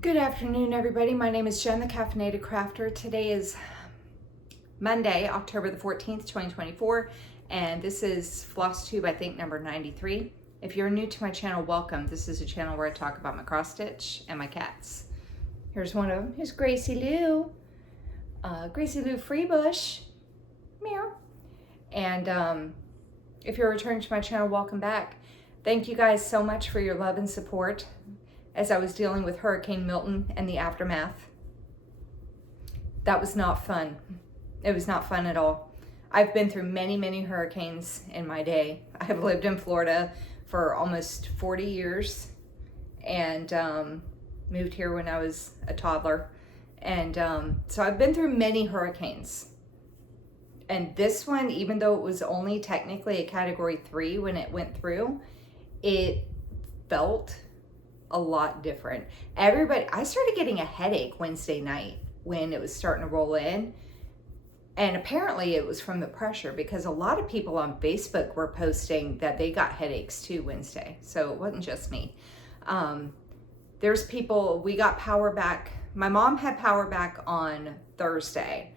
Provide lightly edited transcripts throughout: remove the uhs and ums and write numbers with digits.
Good afternoon, everybody. My name is Jen, the Caffeinated Crafter. Today is Monday, October the 14th, 2024, and this is Flosstube, I think, number 93. If you're new to my channel, welcome. This is a channel where I talk about my cross stitch and my cats. Here's one of them. Here's Gracie Lou. Gracie Lou Freebush. Meow. And if you're returning to my channel, welcome back. Thank you guys so much for your love and support as I was dealing with Hurricane Milton and the aftermath. That was not fun. It was not fun at all. I've been through many hurricanes in my day. I have lived in Florida for almost 40 years and moved here when I was a toddler. And so I've been through many hurricanes. And this one, even though it was only technically a category 3 when it went through, it felt a lot different. I started getting a headache Wednesday night when it was starting to roll in. And apparently it was from the pressure, because a lot of people on Facebook were posting that they got headaches too Wednesday. So it wasn't just me. There's people, we got power back. My mom had power back on Thursday.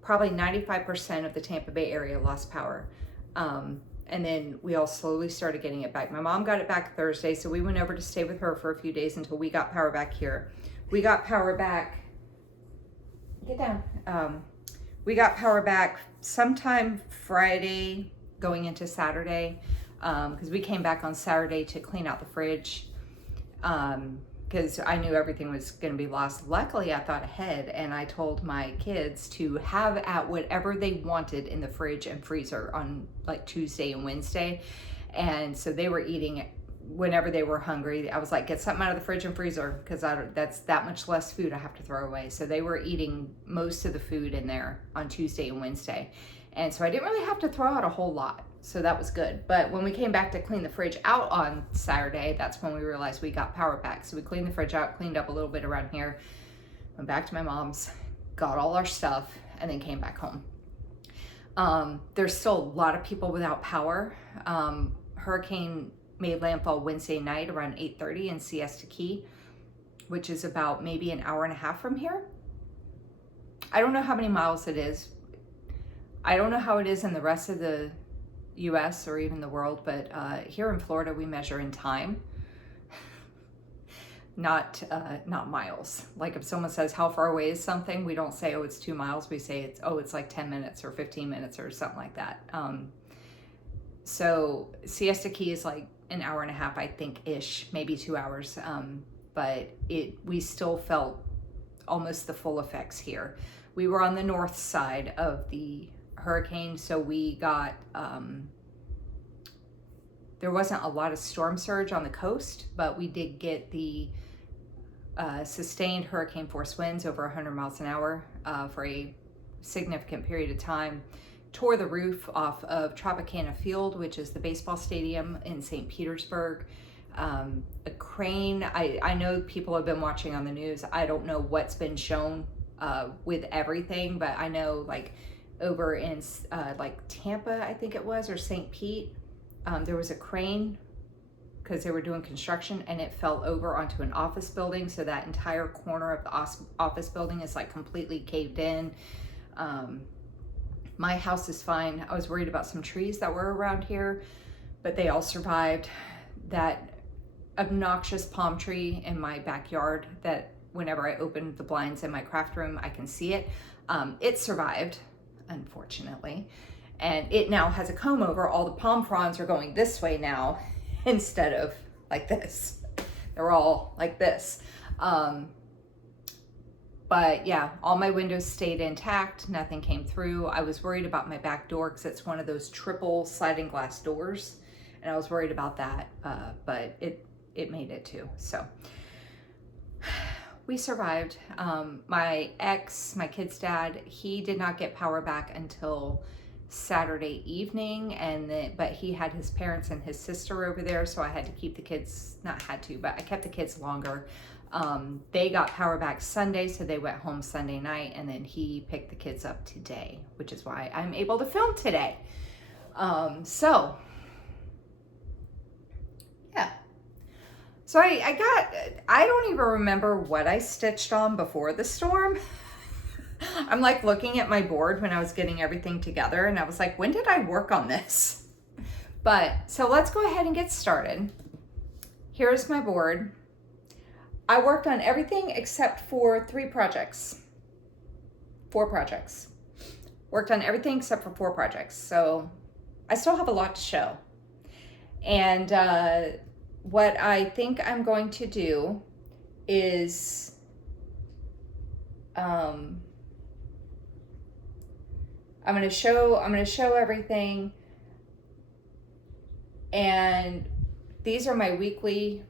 Probably 95% of the Tampa Bay area lost power. And then we all slowly started getting it back. My mom got it back Thursday, so we went over to stay with her for a few days until we got power back here. We got power back, get down. We got power back sometime Friday going into Saturday, because we came back on Saturday to clean out the fridge, because I knew everything was going to be lost. Luckily, I thought ahead, and I told my kids to have at whatever they wanted in the fridge and freezer on like Tuesday and Wednesday. And so they were eating whenever they were hungry. I was like, get something out of the fridge and freezer, because that's that much less food I have to throw away. So they were eating most of the food in there on Tuesday and Wednesday. And so I didn't really have to throw out a whole lot. So that was good. But when we came back to clean the fridge out on Saturday, that's when we realized we got power back. So we cleaned the fridge out, cleaned up a little bit around here, went back to my mom's, got all our stuff, and then came back home. There's still a lot of people without power. Hurricane made landfall Wednesday night around 8:30 in Siesta Key, which is about maybe an hour and a half from here. I don't know how many miles it is. I don't know how it is in the rest of the US or even the world, but here in Florida we measure in time, not miles. Like if someone says how far away is something, we don't say, oh, it's 2 miles. We say it's like 10 minutes or 15 minutes or something like that. So Siesta Key is like an hour and a half, I think, ish, maybe 2 hours. But we still felt almost the full effects here. We were on the north side of the hurricane, so we got there wasn't a lot of storm surge on the coast, but we did get the sustained hurricane force winds over 100 miles an hour for a significant period of time. Tore the roof off of Tropicana Field, which is the baseball stadium in St. Petersburg. A crane, I know people have been watching on the news. I don't know what's been shown with everything, but I know like over in like Tampa, I think it was, or St. Pete, there was a crane because they were doing construction, and it fell over onto an office building. So that entire corner of the office building is like completely caved in. My house is fine. I was worried about some trees that were around here, but they all survived. That obnoxious palm tree in my backyard that whenever I open the blinds in my craft room, I can see it. It survived, unfortunately. And it now has a comb over. All the palm fronds are going this way now instead of like this. They're all like this. But yeah, all my windows stayed intact. Nothing came through. I was worried about my back door because it's one of those triple sliding glass doors. And I was worried about that, but it made it too. So we survived. My ex, my kid's dad, he did not get power back until Saturday evening, but he had his parents and his sister over there, so I had to keep the kids, not had to, but I kept the kids longer. They got power back Sunday, so they went home Sunday night, and then he picked the kids up today, which is why I'm able to film today. So yeah, So I don't even remember what I stitched on before the storm. I'm like looking at my board when I was getting everything together and I was like, when did I work on this? But so let's go ahead and get started. Here's my board. I worked on everything except for 4 projects. Worked on everything except for 4 projects. So I still have a lot to show. And what I think I'm going to do is I'm going to show everything, and these are my weekly,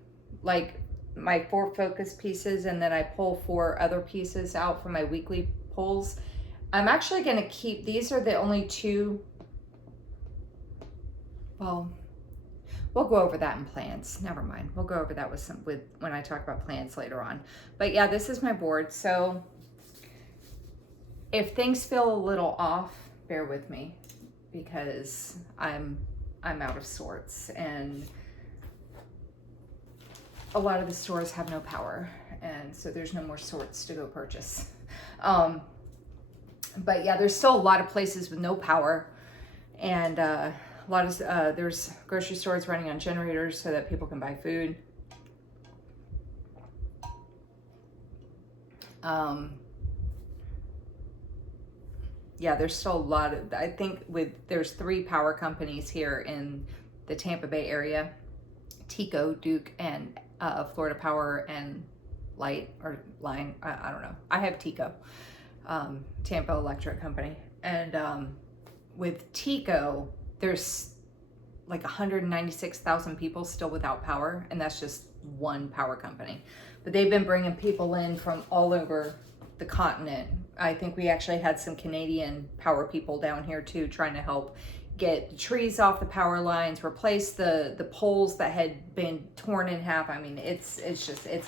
like my 4 focus pieces, and then I pull 4 other pieces out from my weekly pulls. I'm actually going to keep, these are the only 2, well, we'll go over that in plans. Never mind. We'll go over that with when I talk about plans later on. But yeah, this is my board. So if things feel a little off, bear with me, because I'm out of sorts, and a lot of the stores have no power, and so there's no more sorts to go purchase. But yeah, there's still a lot of places with no power, and a lot of there's grocery stores running on generators so that people can buy food. Yeah, there's still a lot of, I think there's 3 power companies here in the Tampa Bay area: Tico, Duke, and Florida Power and Light or Line. I don't know. I have Tico, Tampa Electric Company, and with Tico, there's like 196,000 people still without power, and that's just one power company. But they've been bringing people in from all over the continent. I think we actually had some Canadian power people down here too, trying to help get the trees off the power lines, replace the poles that had been torn in half. I mean, it's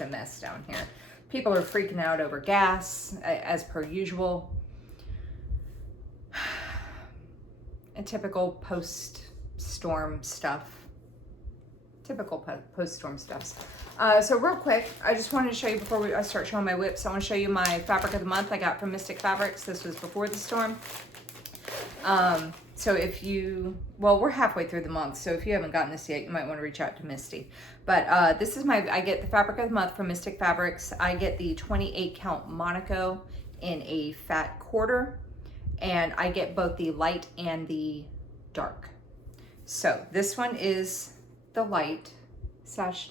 a mess down here. People are freaking out over gas, as per usual. A typical post-storm stuff. So real quick, I just wanted to show you before I start showing my whips, I want to show you my fabric of the month I got from Mystic Fabrics. This was before the storm. So if you, well, we're halfway through the month, so if you haven't gotten this yet, you might want to reach out to Misty. But this is I get the fabric of the month from Mystic Fabrics. I get the 28 count Monaco in a fat quarter, and I get both the light and the dark. So this one is the light sachet.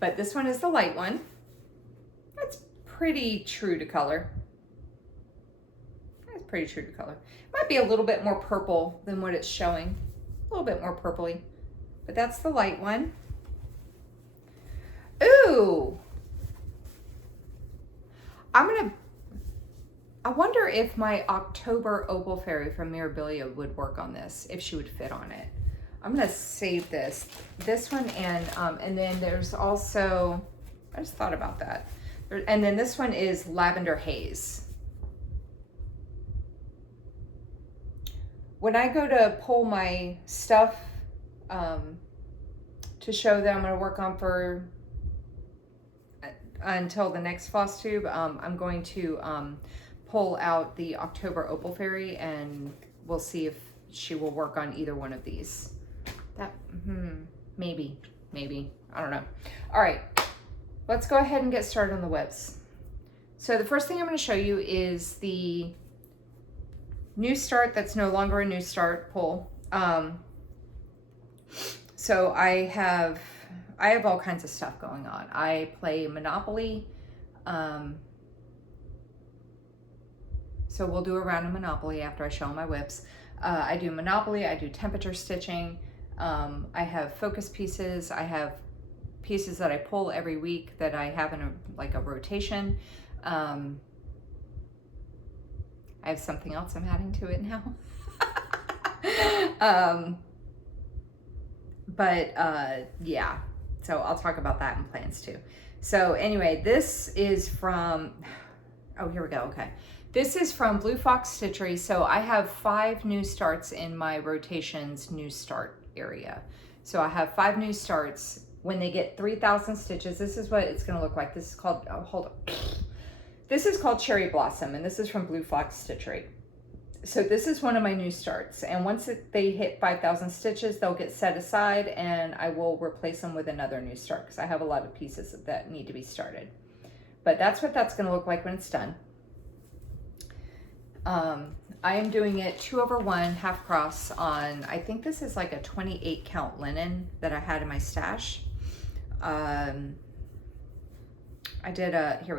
But this one is the light one. That's pretty true to color. Might be a little bit more purple than what it's showing. A little bit more purpley. But that's the light one. Ooh! I wonder if my October Opal Fairy from Mirabilia would work on this, if she would fit on it. I'm gonna save this one, and then there's also, I just thought about that. And then this one is Lavender Haze. When I go to pull my stuff to show that I'm gonna work on for until the next Flosstube, I'm going to pull out the October Opal Fairy, and we'll see if she will work on either one of these. Maybe, I don't know. All right, let's go ahead and get started on the webs. So the first thing I'm going to show you is the New Start that's no longer a New Start pull. So I have all kinds of stuff going on. I play Monopoly. So we'll do a round of Monopoly after I show my whips. I do Monopoly, I do temperature stitching. I have focus pieces. I have pieces that I pull every week that I have in a rotation. I have something else I'm adding to it now. Yeah, so I'll talk about that in plans too. So anyway, this is from, oh, here we go. Okay. This is from Blue Fox Stitchery. So I have 5 new starts in my rotations new start area. So I have 5 new starts. When they get 3,000 stitches, this is what it's going to look like. This is called, oh, hold on. This is called Cherry Blossom, and this is from Blue Fox Stitchery. So this is one of my new starts, and once they hit 5,000 stitches, they'll get set aside, and I will replace them with another new start because I have a lot of pieces that need to be started. But that's what that's going to look like when it's done. I am doing it 2/1 half cross on, I think this is like a 28 count linen that I had in my stash. Here we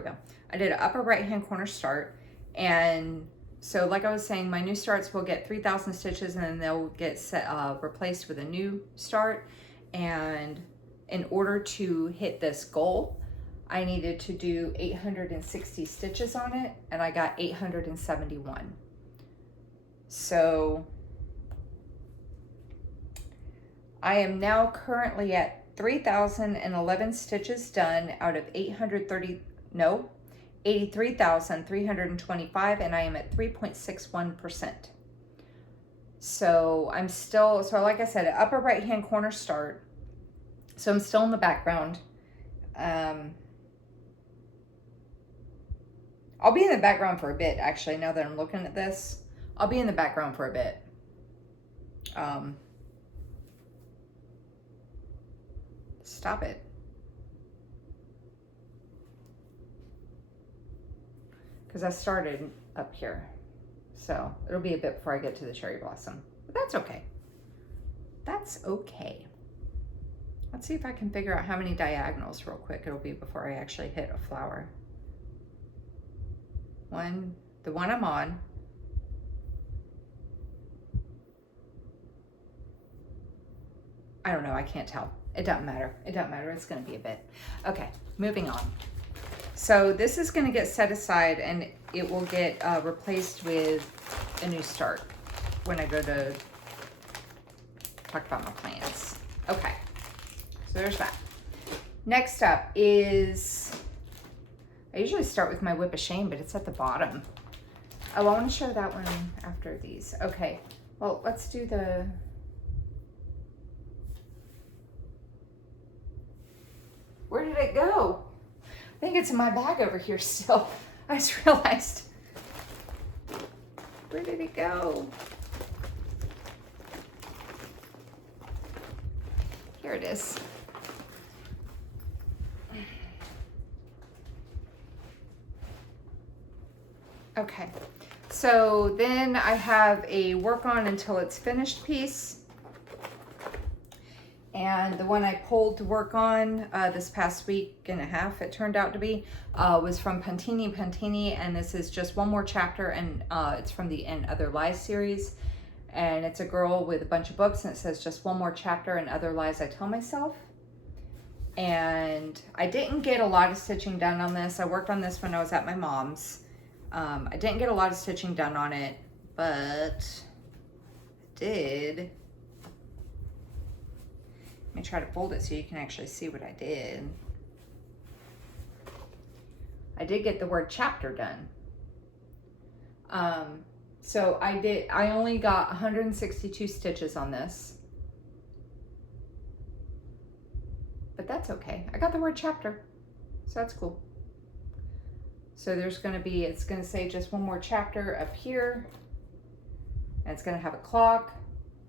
go. I did an upper right hand corner start, and so like I was saying, my new starts will get 3,000 stitches and then they'll get replaced with a new start. And in order to hit this goal, I needed to do 860 stitches on it, and I got 871. So I am now currently at 3,011 stitches done out of 83,325, and I am at 3.61%. So I'm still, so like I said, upper right hand corner start. So I'm still in the background. I'll be in the background for a bit, actually, now that I'm looking at this. I'll be in the background for a bit. Stop it. Because I started up here. So it'll be a bit before I get to the cherry blossom. But that's okay. That's okay. Let's see if I can figure out how many diagonals real quick it'll be before I actually hit a flower. The one I'm on. I don't know, I can't tell. It doesn't matter. It doesn't matter. It's going to be a bit. Okay, moving on. So this is going to get set aside, and it will get replaced with a new start when I go to talk about my plans. Okay, so there's that. Next up is, I usually start with my Whip of Shame, but it's at the bottom. Oh, I want to show that one after these. Okay, well, let's do the... Where did it go? I think it's in my bag over here still. I just realized. Where did it go? Here it is. Okay, so then I have a work on until it's finished piece. And the one I pulled to work on this past week and a half, it turned out to be, was from Pantini, and this is just one more chapter, and it's from the And Other Lies series. And it's a girl with a bunch of books, and it says just one more chapter and other lies I tell myself. And I didn't get a lot of stitching done on this. I worked on this when I was at my mom's. I didn't get a lot of stitching done on it, but I did. Let me try to fold it so you can actually see what I did. I did get the word chapter done. So I only got 162 stitches on this. But that's okay. I got the word chapter, so that's cool. So there's gonna be, it's gonna say just one more chapter up here. And it's gonna have a clock,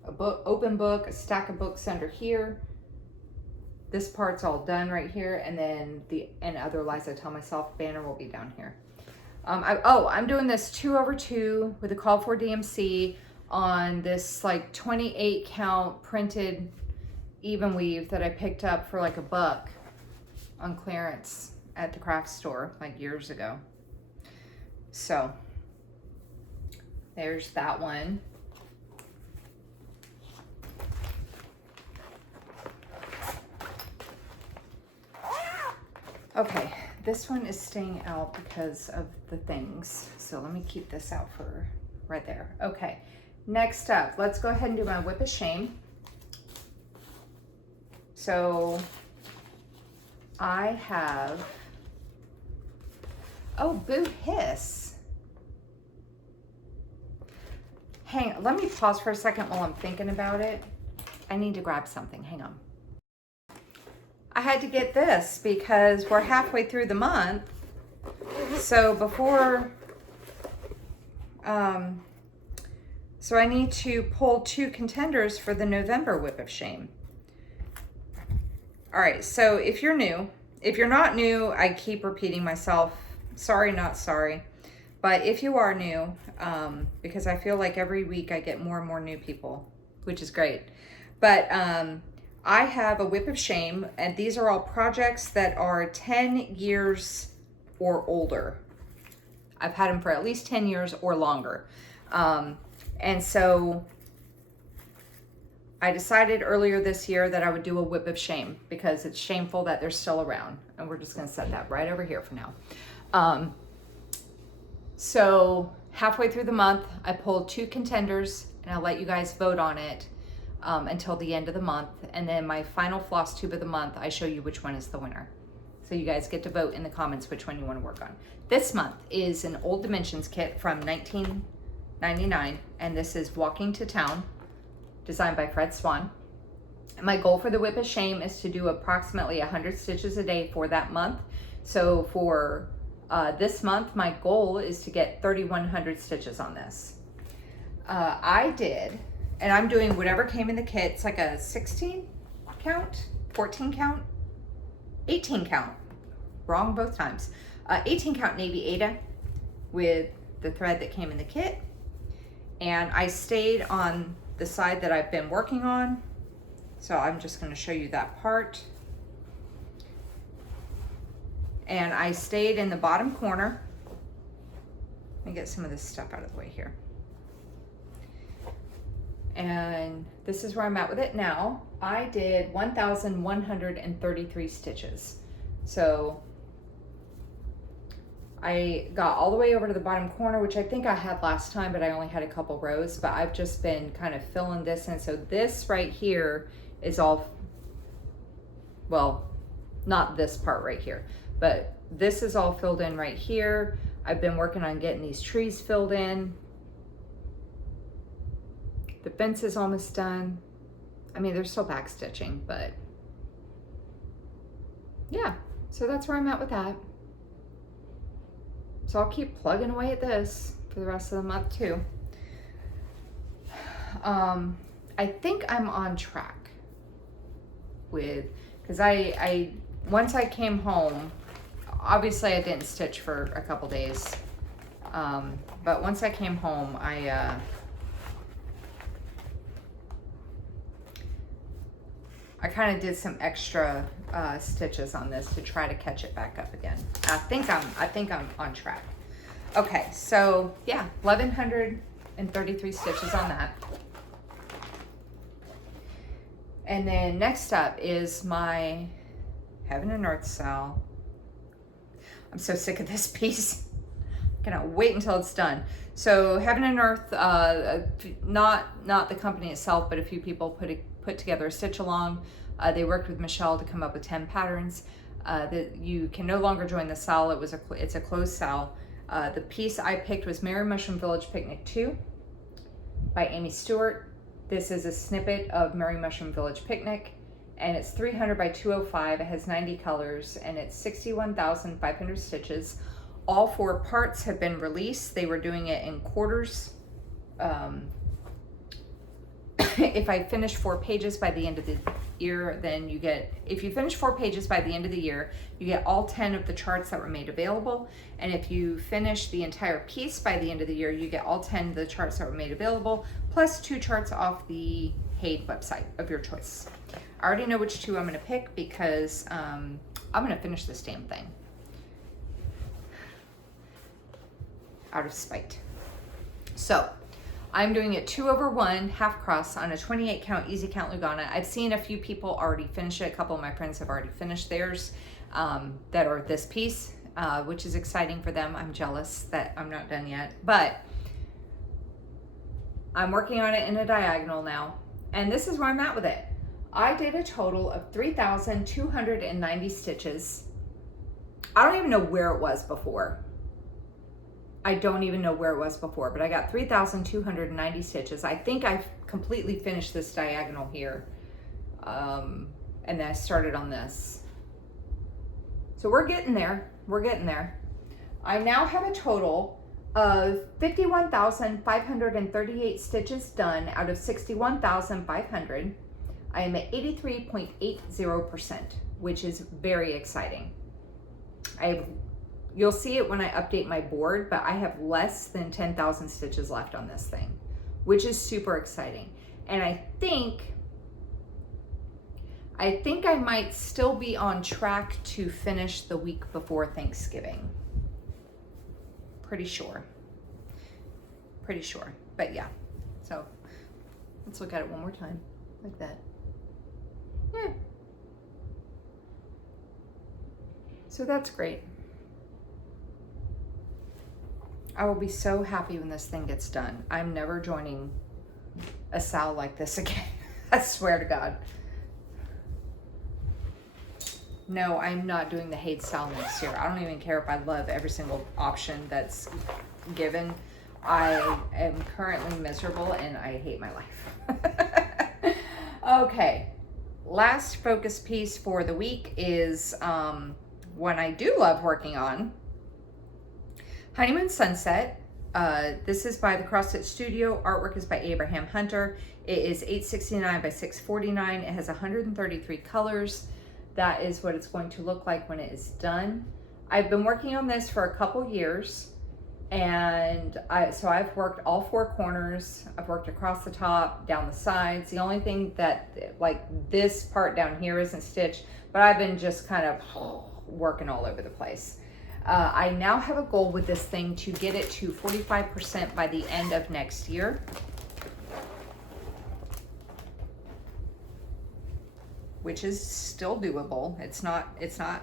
a book, open book, a stack of books under here. This part's all done right here, and then the And Other Lies I Tell Myself banner will be down here. I'm doing this 2/2 with a call for DMC on this like 28 count printed even weave that I picked up for like $1 on clearance at the craft store like years ago. So there's that one. Okay, this one is staying out because of the things. So let me keep this out for right there. Okay, next up, let's go ahead and do my Whip of Shame. So I have, oh, boo hiss. let me pause for a second while I'm thinking about it. I need to grab something, hang on. I had to get this because we're halfway through the month. So before, so I need to pull 2 contenders for the November Whip of Shame. All right, so if you're new, if you're not new, I keep repeating myself, sorry, not sorry. But if you are new, because I feel like every week I get more and more new people, which is great. But I have a Whip of Shame, and these are all projects that are 10 years or older. I've had them for at least 10 years or longer. And so I decided earlier this year that I would do a Whip of Shame because it's shameful that they're still around. And we're just gonna set that right over here for now. So halfway through the month, I pulled 2 contenders and I'll let you guys vote on it until the end of the month. And then my final floss tube of the month, I show you which one is the winner. So you guys get to vote in the comments which one you want to work on. This month is an Old Dimensions kit from 1999, and this is Walking to Town, designed by Fred Swan. And my goal for the Whip of Shame is to do approximately 100 stitches a day for that month. So for this month, my goal is to get 3,100 stitches on this. I did, and I'm doing whatever came in the kit. It's like a 16 count, 14 count, 18 count, wrong both times. 18 count Navy Aida with the thread that came in the kit. And I stayed on the side that I've been working on. So I'm just going to show you that part. And I stayed in the bottom corner. Let me get some of this stuff out of the way here. And this is where I'm at with it now. I did 1,133 stitches. So I got all the way over to the bottom corner, which I think I had last time, but I only had a couple rows, but I've just been kind of filling this in. So this right here is all, well, not this part right here, but this is all filled in right here. I've been working on getting these trees filled in. The fence is almost done. I mean, they're still back stitching, but yeah, so that's where I'm at with that. So I'll keep plugging away at this for the rest of the month too. I think I'm on track with, because I once I came home, obviously I didn't stitch for a couple days, but once I came home, I kind of did some extra stitches on this to try to catch it back up again. I think I'm on track. Okay, so yeah, 1,133 stitches on that. And then next up is my Heaven and Earth cell. I'm so sick of this piece. I cannot wait until it's done. So Heaven and Earth, not the company itself, but a few people put together a stitch along. They worked with Michelle to come up with 10 patterns. That you can no longer join the cell. It's a closed cell. The piece I picked was Merry Mushroom Village Picnic 2 by Amy Stewart. This is a snippet of Merry Mushroom Village Picnic, and it's 300 by 205. It has 90 colors, and it's 61,500 stitches. All 4 parts have been released. They were doing it in quarters. If I finish 4 pages by the end of the year, then you get, if you finish 4 pages by the end of the year, you get all 10 of the charts that were made available. And if you finish the entire piece by the end of the year, you get all 10 of the charts that were made available, plus 2 charts off the paid website of your choice. I already know which 2 I'm gonna pick because I'm gonna finish this damn thing. Out of spite. So, I'm doing it 2/1 half cross on a 28 count easy count Lugana. I've seen a few people already finish it. A couple of my friends have already finished theirs that are this piece, which is exciting for them. I'm jealous that I'm not done yet, but I'm working on it in a diagonal now. And this is where I'm at with it. I did a total of 3,290 stitches. I don't even know where it was before. I don't even know where it was before, but I got 3,290 stitches. I think I've completely finished this diagonal here. And then I started on this. So we're getting there. We're getting there. I now have a total of 51,538 stitches done out of 61,500. I am at 83.80%, which is very exciting. You'll see it when I update my board, but I have less than 10,000 stitches left on this thing, which is super exciting. And I think I might still be on track to finish the week before Thanksgiving. Pretty sure. Pretty sure. But yeah. So let's look at it one more time. Like that. Yeah. So that's great. I will be so happy when this thing gets done. I'm never joining a sale like this again. I swear to God. No, I'm not doing the Hade style next year. I don't even care if I love every single option that's given. I am currently miserable and I hate my life. Okay, last focus piece for the week is one I do love working on. Honeymoon Sunset. This is by the Cross Stitch Studio. Artwork is by Abraham Hunter. It is 869 by 649. It has 133 colors. That is what it's going to look like when it is done. I've been working on this for a couple years, and so I've worked all four corners. I've worked across the top, down the sides. The only thing that, like this part down here isn't stitched, but I've been just kind of working all over the place. I now have a goal with this thing to get it to 45% by the end of next year. Which is still doable. It's not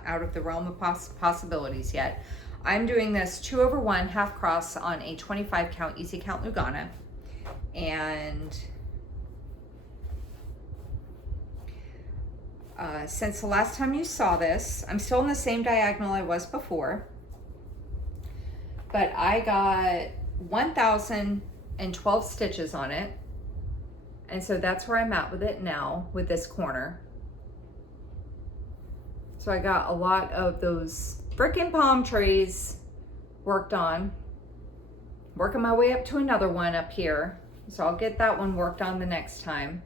out of the realm of possibilities yet. I'm doing this 2/1 half cross on a 25 count easy count Lugana. And since the last time you saw this, I'm still in the same diagonal I was before, but I got 1,012 stitches on it. And so that's where I'm at with it now, with this corner. So I got a lot of those frickin' palm trees worked on. Working my way up to another one up here. So I'll get that one worked on the next time.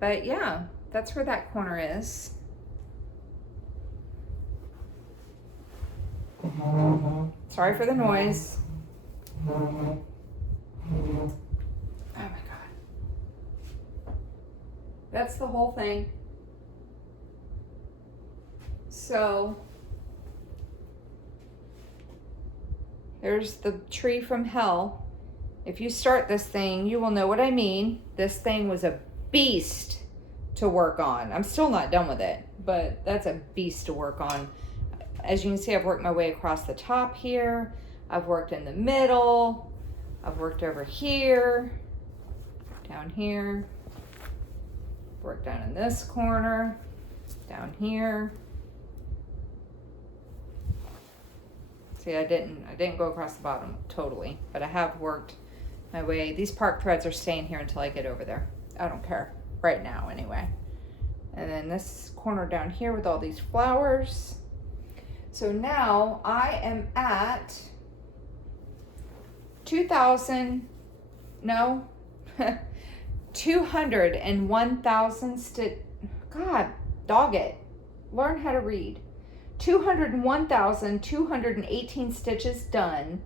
But yeah, that's where that corner is. Sorry for the noise. Oh my God. That's the whole thing. So there's the tree from hell. If you start this thing, you will know what I mean. This thing was a beast to work on. I'm still not done with it, but that's a beast to work on. As you can see, I've worked my way across the top here. I've worked in the middle. I've worked over here, down here. Work down in this corner, down here. See, I didn't go across the bottom totally, but I have worked my way. These park threads are staying here until I get over there. I don't care right now anyway. And then this corner down here with all these flowers. So now I am at 201,000 stitch. God, dog it. Learn how to read. 201,218 stitches done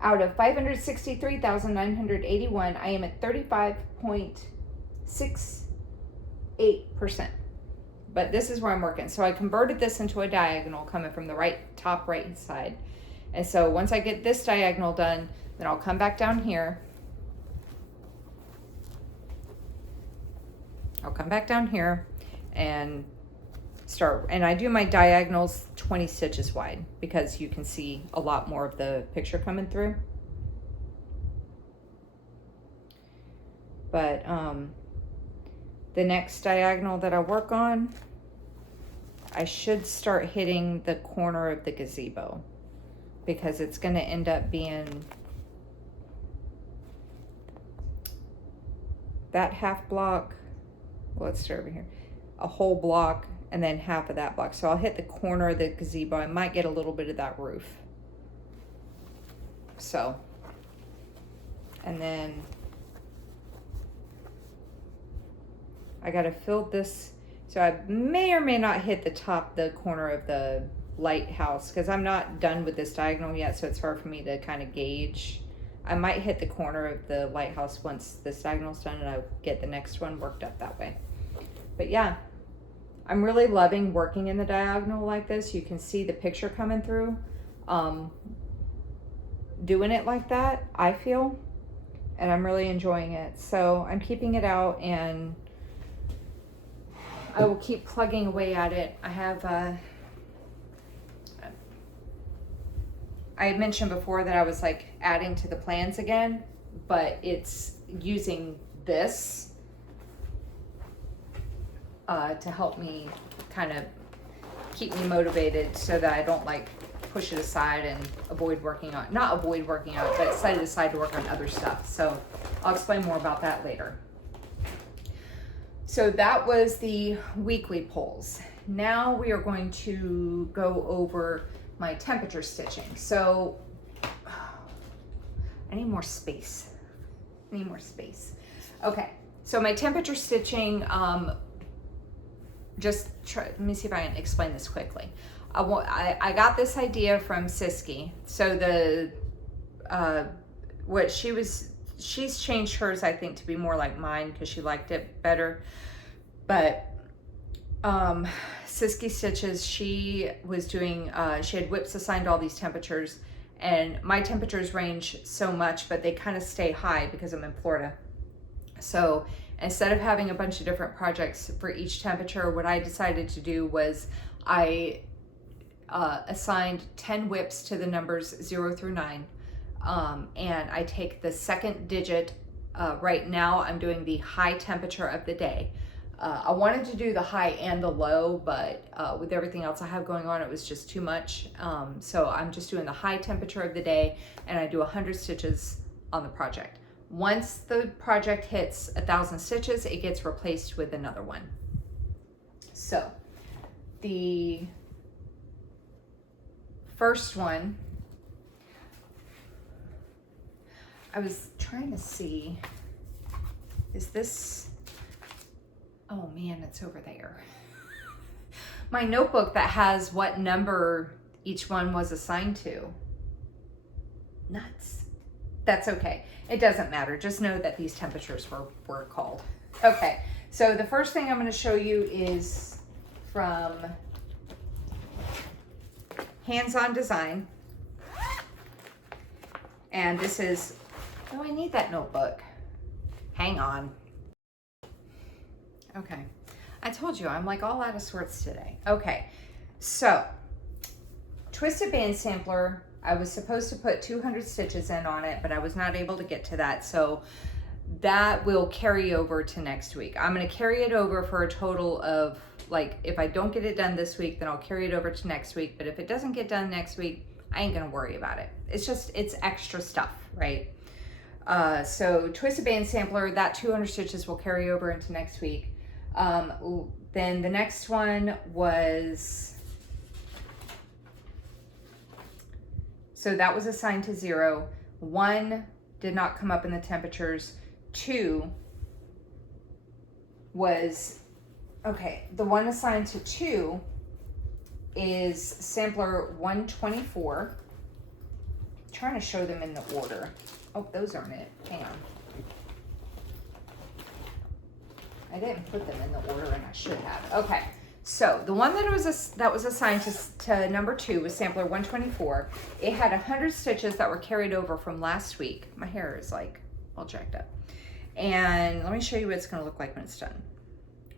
out of 563,981. I am at 35.68%. But this is where I'm working. So I converted this into a diagonal coming from the top right side. And so once I get this diagonal done, then I'll come back down here. I'll come back down here and start, and I do my diagonals 20 stitches wide because you can see a lot more of the picture coming through. But the next diagonal that I work on, I should start hitting the corner of the gazebo, because it's going to end up being that half block. Well, let's start over here. A whole block and then half of that block. So I'll hit the corner of the gazebo. I might get a little bit of that roof. So, and then I got to fill this. So I may or may not hit the top, the corner of the lighthouse, because I'm not done with this diagonal yet, so it's hard for me to kind of gauge. I might hit the corner of the lighthouse once this diagonal's done and I get the next one worked up that way. But yeah, I'm really loving working in the diagonal like this. You can see the picture coming through. Doing it like that, I feel, and I'm really enjoying it. So I'm keeping it out, and I will keep plugging away at it. I have, I had mentioned before that I was like adding to the plans again, but it's using this to help me kind of keep me motivated so that I don't like push it aside and avoid working on, not avoid working on it, but set it aside to work on other stuff. So I'll explain more about that later. So that was the weekly pulls. Now we are going to go over my temperature stitching. So I need more space. I need more space. Okay, so my temperature stitching, let me see if I can explain this quickly. I got this idea from Siski. So she's changed hers, I think, to be more like mine because she liked it better. But Siski Stitches, she was doing, she had whips assigned all these temperatures, and my temperatures range so much, but they kind of stay high because I'm in Florida. So instead of having a bunch of different projects for each temperature, what I decided to do was I assigned 10 whips to the numbers 0 through 9. And I take the second digit. Right now I'm doing the high temperature of the day. I wanted to do the high and the low, but with everything else I have going on, it was just too much. So I'm just doing the high temperature of the day, and I do 100 stitches on the project. Once the project hits 1,000 stitches, it gets replaced with another one. So the first one, I was trying to see, is this, oh man, it's over there. My notebook that has what number each one was assigned to. Nuts. That's okay. It doesn't matter. Just know that these temperatures were called. Okay, so the first thing I'm going to show you is from Hands-On Design. And this is, oh, I need that notebook. Hang on. Okay, I told you I'm like all out of sorts today. Okay, so Twisted Band Sampler, I was supposed to put 200 stitches in on it, but I was not able to get to that. So that will carry over to next week. I'm going to carry it over for a total of, like, if I don't get it done this week, then I'll carry it over to next week. But if it doesn't get done next week, I ain't going to worry about it. It's just, it's extra stuff, right? So Twisted Band Sampler, that 200 stitches will carry over into next week. Then the next one was, so that was assigned to 0. 1 did not come up in the temperatures. 2 was, okay, the one assigned to 2 is sampler 124. I'm trying to show them in the order. Oh, those aren't it. Hang on. I didn't put them in the order, and I should have. Okay, so the one that was assigned to number 2 was sampler 124. It had 100 stitches that were carried over from last week. My hair is like all jacked up. And let me show you what it's going to look like when it's done.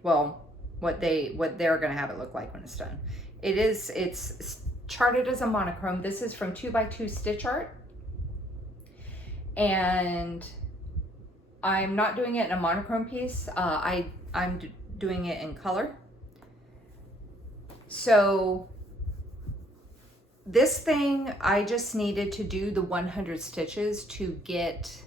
Well, what they're going to have it look like when it's done. It's charted as a monochrome. This is from 2x2 Stitch Art. And I'm not doing it in a monochrome piece. I'm doing it in color. So this thing, I just needed to do the 100 stitches to get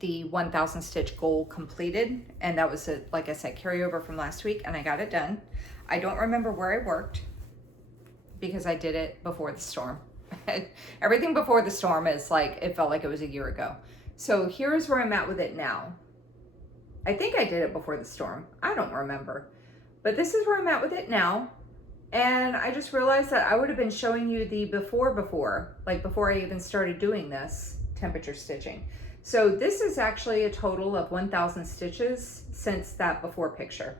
the 1,000 stitch goal completed. And that was, like I said, carryover from last week, and I got it done. I don't remember where I worked because I did it before the storm. Everything before the storm is like, it felt like it was a year ago. So here's where I'm at with it now. I think I did it before the storm. I don't remember. But this is where I'm at with it now. And I just realized that I would have been showing you the before, like before I even started doing this temperature stitching. So this is actually a total of 1,000 stitches since that before picture.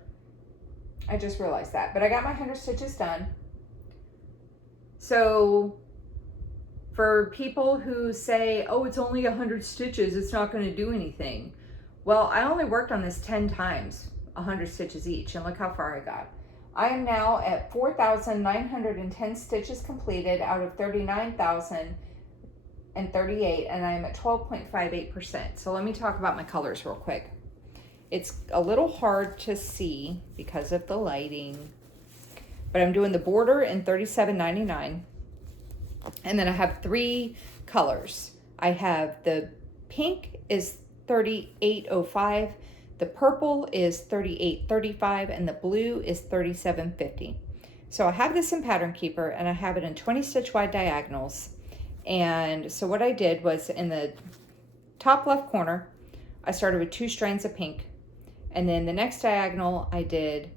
I just realized that, but I got my 100 stitches done. So for people who say, oh, it's only 100 stitches, it's not going to do anything. Well, I only worked on this 10 times, 100 stitches each, and look how far I got. I am now at 4,910 stitches completed out of 39,038, and I am at 12.58%. So let me talk about my colors real quick. It's a little hard to see because of the lighting, but I'm doing the border in 37.99, and then I have 3 colors. I have the pink is 38.05. The purple is 38.35 and the blue is 37.50. So I have this in Pattern Keeper and I have it in 20 stitch wide diagonals. And so what I did was in the top left corner, I started with 2 strands of pink. And then the next diagonal, I did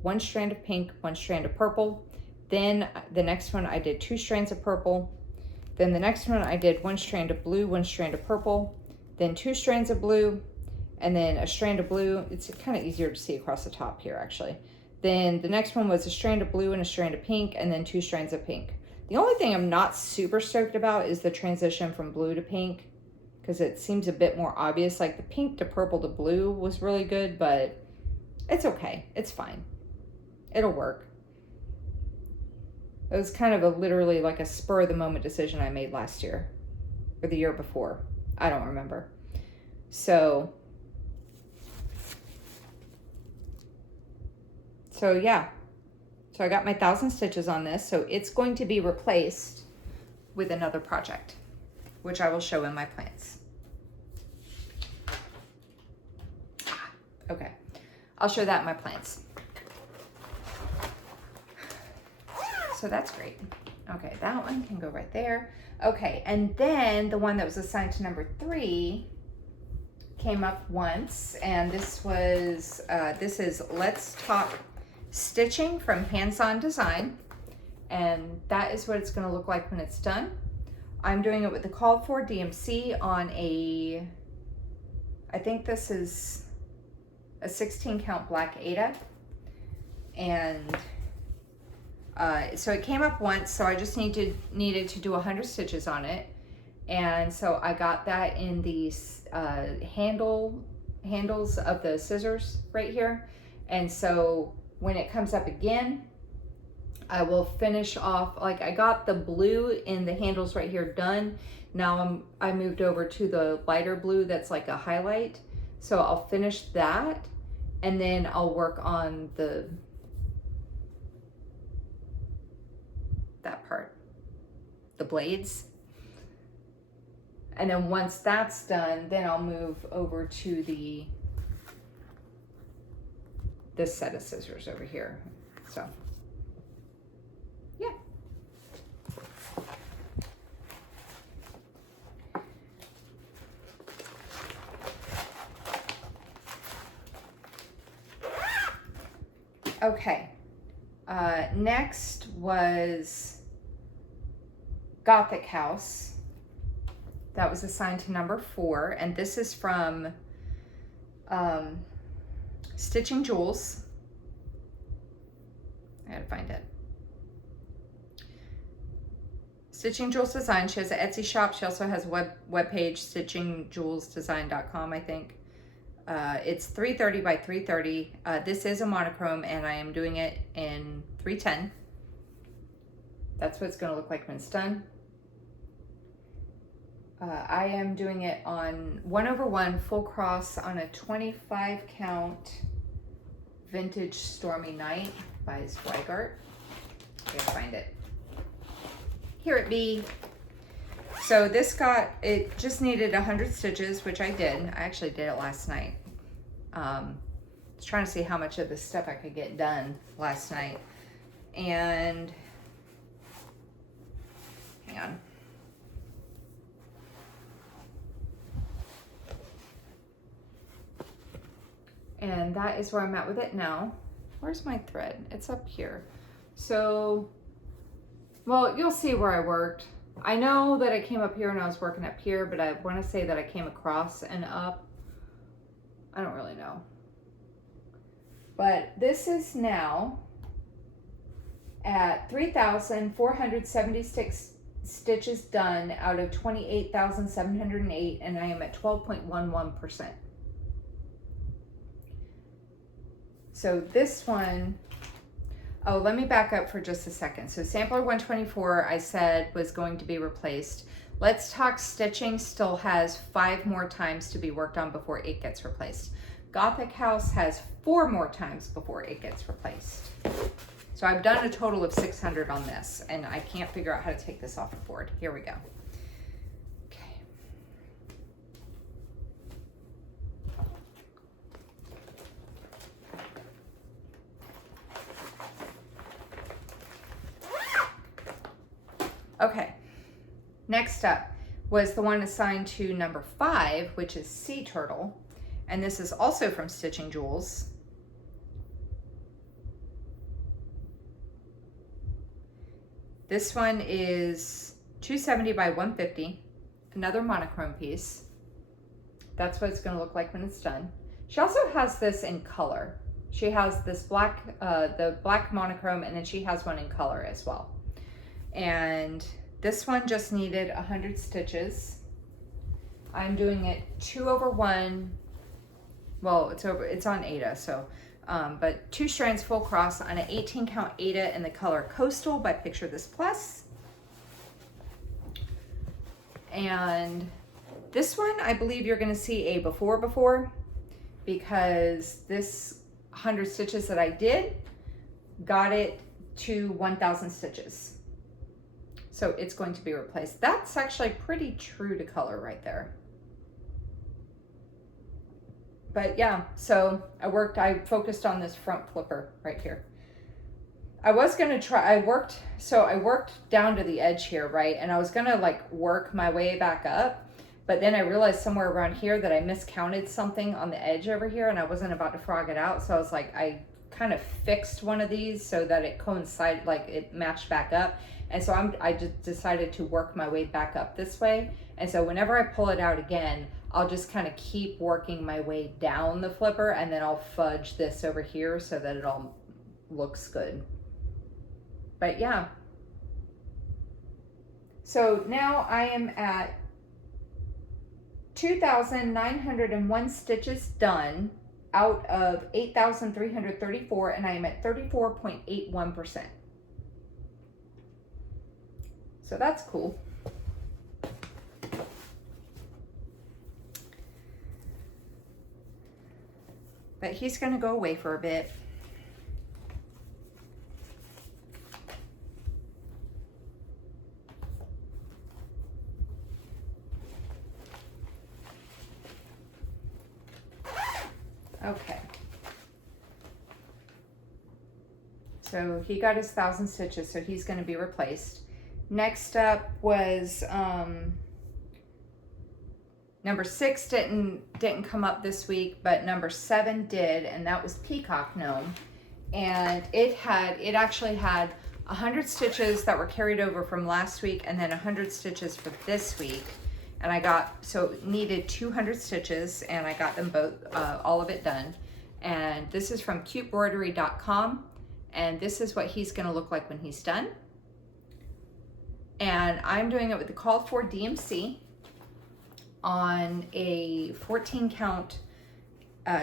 1 strand of pink, 1 strand of purple. Then the next one, I did 2 strands of purple. Then the next one, I did 1 strand of blue, 1 strand of purple, then 2 strands of blue, and then a strand of blue. It's kind of easier to see across the top here, actually. Then the next one was a strand of blue and a strand of pink, and then 2 strands of pink. The only thing I'm not super stoked about is the transition from blue to pink, because it seems a bit more obvious. Like the pink to purple to blue was really good, but it's okay. It's fine. It'll work. It was kind of a literally like a spur of the moment decision I made last year or the year before. I don't remember. So yeah. So I got my 1,000 stitches on this. So it's going to be replaced with another project, which I will show in my plans. Okay. I'll show that in my plans. So that's great. Okay, that one can go right there. Okay, and then the one that was assigned to number 3 came up once, and this was, this is Let's Talk Stitching from Hands-On Design, and that is what it's gonna look like when it's done. I'm doing it with the called for DMC on a, I think this is a 16 count black Aida, and so it came up once, so I just needed to do 100 stitches on it. And so I got that in these handles of the scissors right here. And so when it comes up again, I will finish off, like I got the blue in the handles right here done. Now I moved over to the lighter blue that's like a highlight. So I'll finish that, and then I'll work on that part, the blades. And then once that's done, then I'll move over to this set of scissors over here. So yeah. Okay. Next was Gothic House. That was assigned to number 4, and this is from Stitching Jewels. I gotta find it. Stitching Jewels Design. She has an Etsy shop. She also has a web page, stitchingjewelsdesign.com, I think. It's 330 by 330. This is a monochrome, and I am doing it in 310. That's what it's going to look like when it's done. I am doing it on 1/1 full cross on a 25 count Vintage Stormy Night by Zweigart. Can't find it. Here it be. So this it just needed 100 stitches, which I did. I actually did it last night. I was trying to see how much of this stuff I could get done last night. And hang on. And that is where I'm at with it now. Where's my thread? It's up here. So, well, you'll see where I worked. I know that I came up here and I was working up here, but I want to say that I came across and up. I don't really know. But this is now at 3,476 stitches done out of 28,708, and I am at 12.11%. So this one, oh, let me back up for just a second. So sampler 124, I said was going to be replaced. Let's Talk Stitching still has 5 more times to be worked on before it gets replaced. Gothic House has 4 more times before it gets replaced. So I've done a total of 600 on this, and I can't figure out how to take this off the board. Here we go. Okay, next up was the one assigned to number 5, which is Sea Turtle. And this is also from Stitching Jewels. This one is 270 by 150, another monochrome piece. That's what it's going to look like when it's done. She also has this in color. She has this black, the black monochrome, and then she has one in color as well. And this one just needed 100 stitches. I'm doing it 2/1. Well, it's on Aida, so, but 2 strands full cross on an 18 count Aida in the color Coastal by Picture This Plus. And this one, I believe you're gonna see a before, because this 100 stitches that I did got it to 1,000 stitches. So it's going to be replaced. That's actually pretty true to color right there. But yeah, so I focused on this front flipper right here. I was gonna try, I worked down to the edge here, right? And I was gonna like work my way back up, but then I realized somewhere around here that I miscounted something on the edge over here and I wasn't about to frog it out. So I was like, I kind of fixed one of these so that it coincided, like it matched back up. And so I just decided to work my way back up this way. And so whenever I pull it out again, I'll just kind of keep working my way down the flipper, and then I'll fudge this over here so that it all looks good. But yeah. So now I am at 2,901 stitches done out of 8,334, and I am at 34.81%. So that's cool. But he's gonna go away for a bit. Okay. So he got his 1,000 stitches, so he's gonna be replaced. Next up was number 6 didn't come up this week, but number 7 did, and that was Peacock Gnome. And it actually had 100 stitches that were carried over from last week, and then 100 stitches for this week. And so it needed 200 stitches, and I got them both, all of it done. And this is from cutebroidery.com, and this is what he's gonna look like when he's done. And I'm doing it with the called for DMC on a 14 count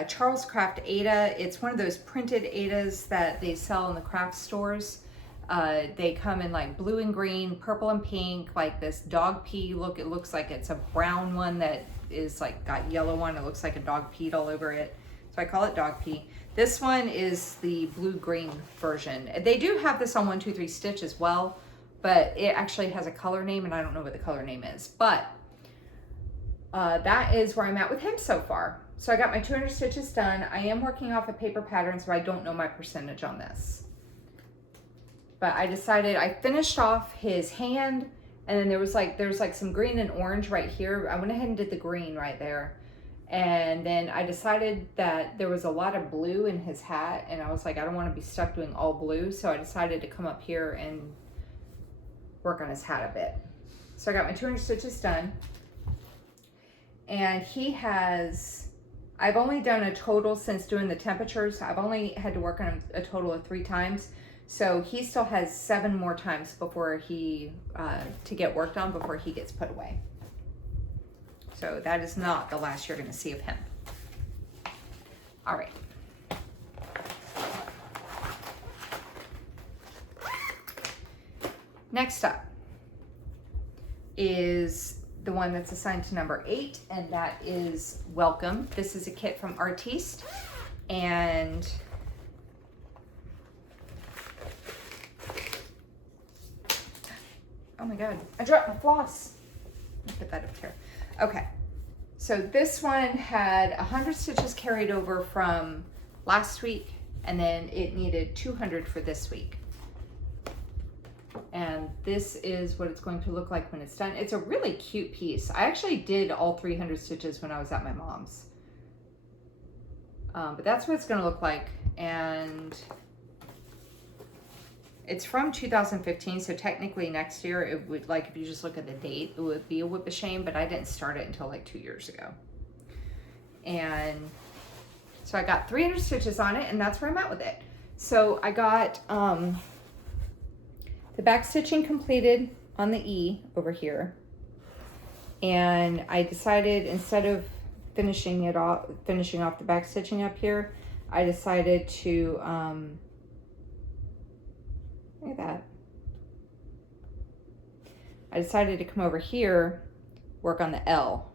Charles Craft Aida. It's one of those printed Aidas that they sell in the craft stores. They come in like blue and green, purple and pink, like this dog pea look. It looks like it's a brown one that is like got yellow on. It looks like a dog peed all over it. So I call it dog pee. This one is the blue-green version. They do have this on 123 Stitch as well, but it actually has a color name, and I don't know what the color name is. But that is where I'm at with him so far. So I got my 200 stitches done. I am working off a paper pattern, so I don't know my percentage on this. But I decided, I finished off his hand, and then there's like some green and orange right here. I went ahead and did the green right there. And then I decided that there was a lot of blue in his hat, and I was like, I don't want to be stuck doing all blue. So I decided to come up here and work on his hat a bit. So I got my 200 stitches done. And he has, I've only done a total since doing the temperatures. I've only had to work on him a total of 3 times. So he still has 7 more times before he, to get worked on before he gets put away. So that is not the last you're gonna see of him. All right. Next up is the one that's assigned to number 8, and that is Welcome. This is a kit from Artiste, and oh my God, I dropped my floss. Let me put that up here. Okay, so this one had 100 stitches carried over from last week, and then it needed 200 for this week. And this is what it's going to look like when it's done. It's a really cute piece. I actually did all 300 stitches when I was at my mom's. But that's what it's going to look like. And it's from 2015, so technically next year it would, like, if you just look at the date, it would be a whip of shame, but I didn't start it until like 2 years ago. And so I got 300 stitches on it, and that's where I'm at with it. So I got the back stitching completed on the E over here. And I decided, instead of finishing off the back stitching up here, I decided to, look at that. I decided to come over here, work on the L.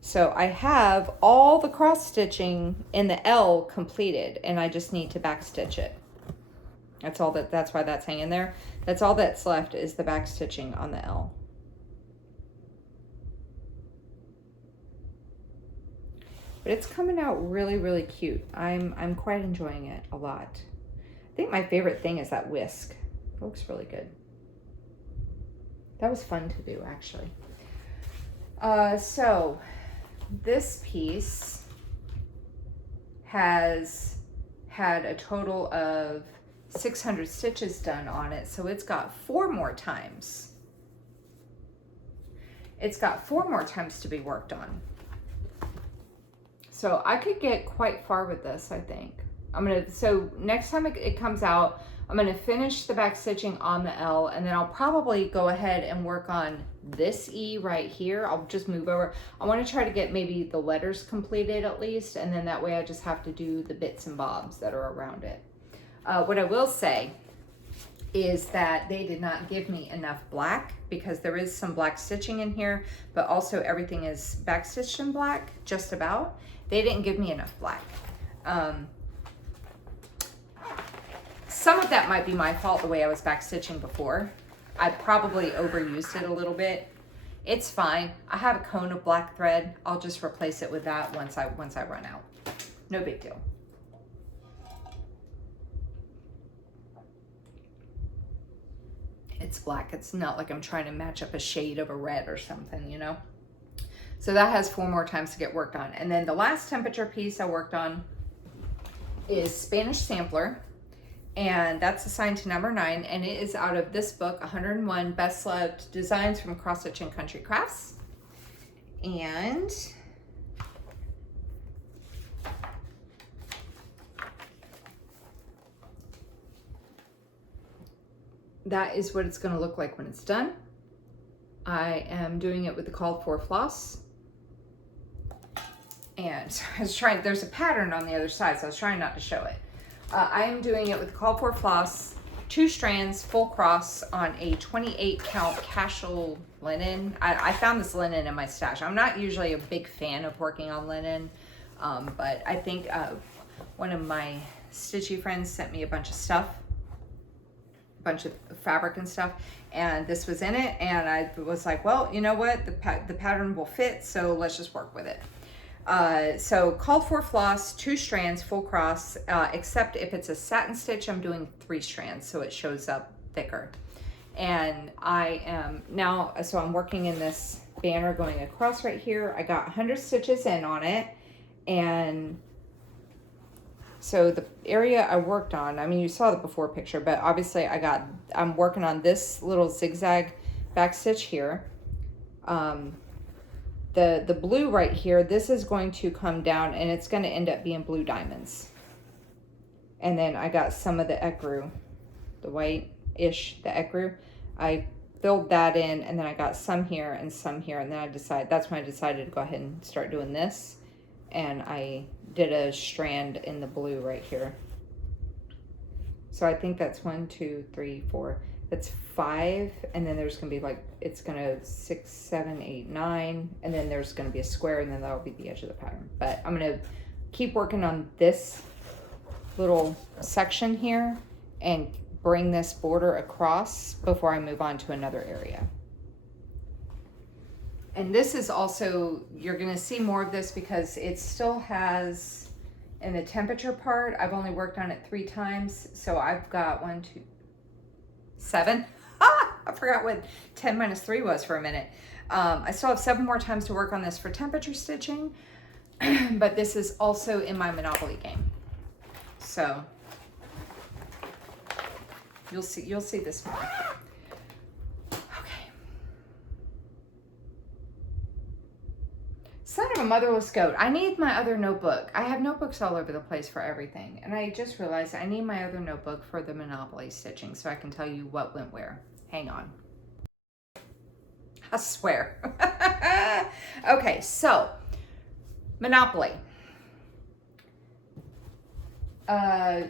So I have all the cross stitching in the L completed, and I just need to back stitch it. That's why that's hanging there. That's all that's left, is the back stitching on the L. But it's coming out really, really cute. I'm quite enjoying it a lot. I think my favorite thing is that whisk. It looks really good. That was fun to do, actually. So this piece has had a total of 600 stitches done on it, so it's got 4 more times. It's got 4 more times to be worked on. So I could get quite far with this, I think. So next time it comes out, I'm gonna finish the back stitching on the L, and then I'll probably go ahead and work on this E right here. I'll just move over. I wanna try to get maybe the letters completed at least, and then that way I just have to do the bits and bobs that are around it. What I will say is that they did not give me enough black, because there is some black stitching in here, but also everything is back stitched in black, just about. They didn't give me enough black. Some of that might be my fault, the way I was back stitching before. I probably overused it a little bit. It's fine. I have a cone of black thread. I'll just replace it with that once I run out. No big deal. It's black. It's not like I'm trying to match up a shade of a red or something, you know? So that has 4 more times to get worked on. And then the last temperature piece I worked on is Spanish Sampler. And that's assigned to number 9. And it is out of this book, 101 Best Loved Designs from Cross Stitch and Country Crafts. And that is what it's going to look like when it's done. I am doing it with the called for floss. And I was trying, there's a pattern on the other side, so I was trying not to show it. I am doing it with the called for floss, 2 strands, full cross on a 28 count casual linen. I found this linen in my stash. I'm not usually a big fan of working on linen. But I think one of my stitchy friends sent me a bunch of stuff, a bunch of fabric and stuff, and this was in it, and I was like, well, you know what, the pattern will fit, so let's just work with it. So called for floss, 2 strands, full cross, except if it's a satin stitch, I'm doing 3 strands, so it shows up thicker. And I am now, so I'm working in this banner going across right here. I got 100 stitches in on it, and so the area I worked on, I mean, you saw the before picture, but obviously I'm working on this little zigzag back stitch here. The blue right here, this is going to come down and it's going to end up being blue diamonds. And then I got some of the ecru, the white-ish, the ecru. I filled that in, and then I got some here and some here, and then that's when I decided to go ahead and start doing this. And I did a strand in the blue right here. So I think that's 1, 2, 3, 4. That's 5, and then there's gonna be like, it's gonna 6, 7, 8, 9, and then there's gonna be a square, and then that'll be the edge of the pattern. But I'm gonna keep working on this little section here and bring this border across before I move on to another area. And this is also, you're gonna see more of this because it still has, in the temperature part, I've only worked on it 3 times. So I've got 1, 2, 7. I forgot what 10 minus 3 was for a minute. I still have 7 more times to work on this for temperature stitching, but this is also in my Monopoly game. So you'll see this more. Son of a motherless goat. I need my other notebook. I have notebooks all over the place for everything. And I just realized I need my other notebook for the Monopoly stitching so I can tell you what went where. Hang on. I swear. Okay, so Monopoly. I'll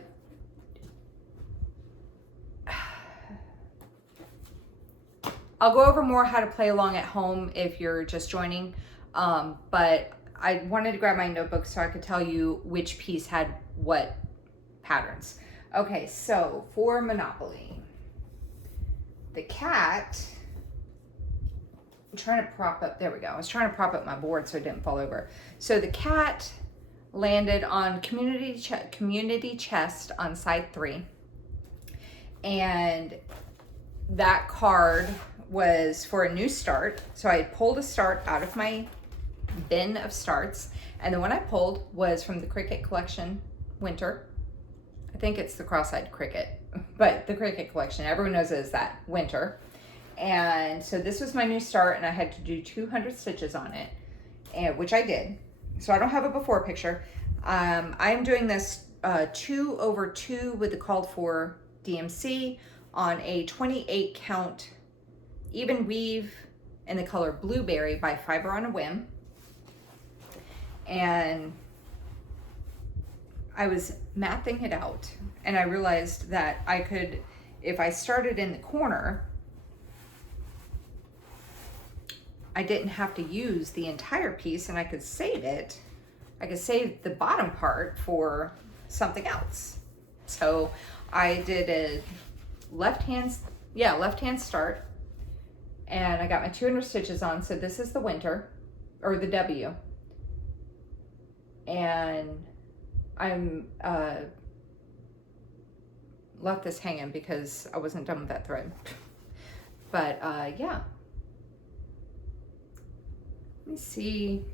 go over more how to play along at home if you're just joining. But I wanted to grab my notebook so I could tell you which piece had what patterns. Okay, so for Monopoly, the cat, I'm trying to prop up, there we go. I was trying to prop up my board so it didn't fall over. So the cat landed on community chest on side 3. And that card was for a new start. So I pulled a start out of my bin of starts, and the one I pulled was from the Cricket collection, Winter. I think it's the cross-eyed cricket, but the Cricket collection, everyone knows it as that, Winter. And so this was my new start, and I had to do 200 stitches on it, and which I did. So I don't have a before picture. I am doing this 2 over 2 with the called for DMC on a 28 count even weave in the color Blueberry by Fiber on a Whim. And I was mathing it out, and I realized that I could, if I started in the corner, I didn't have to use the entire piece, and I could save it. I could save the bottom part for something else. So I did a left hand start, and I got my 200 stitches on. So this is the Winter, or the W. And I'm left this hanging because I wasn't done with that thread. But yeah. Let me see.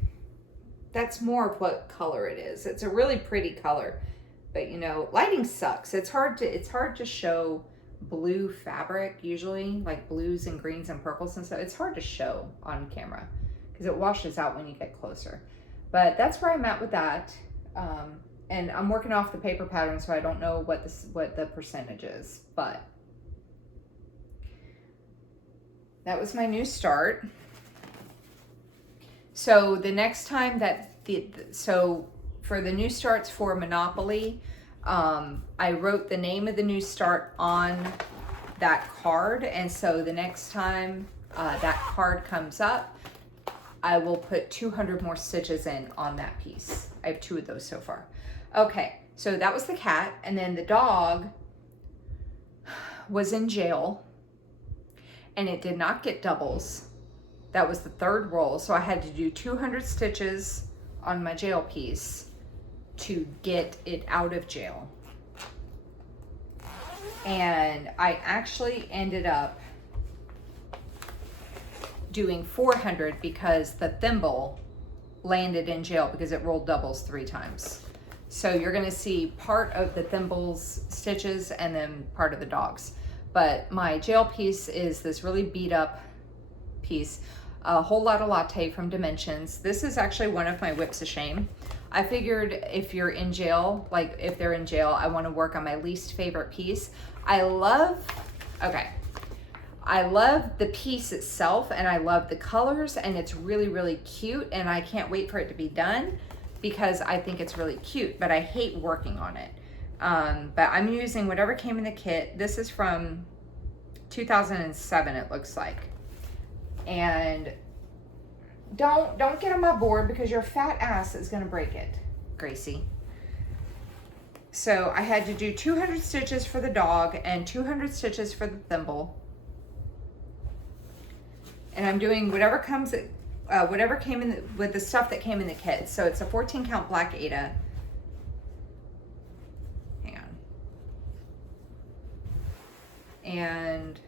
That's more of what color it is. It's a really pretty color, but you know, lighting sucks. It's hard to show blue fabric usually, like blues and greens and purples and stuff. It's hard to show on camera because it washes out when you get closer. But that's where I'm at with that. And I'm working off the paper pattern, so I don't know what the percentage is, but that was my new start. So the next time that so for the new starts for Monopoly, I wrote the name of the new start on that card, and so the next time that card comes up, I will put 200 more stitches in on that piece I have 2 of those so far. Okay, so that was the cat, and then the dog was in jail, and it did not get doubles. That was the 3rd roll, so I had to do 200 stitches on my jail piece to get it out of jail. And I actually ended up doing 400 because the thimble landed in jail because it rolled doubles 3 times. So you're gonna see part of the thimble's stitches and then part of the dog's. But my jail piece is this really beat up piece, a whole lot of latte from Dimensions. This is actually one of my whips of shame. I figured if you're in jail, like if they're in jail, I wanna work on my least favorite piece. I love the piece itself, and I love the colors, and it's really, really cute, and I can't wait for it to be done because I think it's really cute, but I hate working on it. But I'm using whatever came in the kit. This is from 2007, it looks like. And don't get on my board because your fat ass is gonna break it, Gracie. So I had to do 200 stitches for the dog and 200 stitches for the thimble. And I'm doing whatever came in with the stuff that came in the kit. So it's a 14 count black Aida. Hang on. And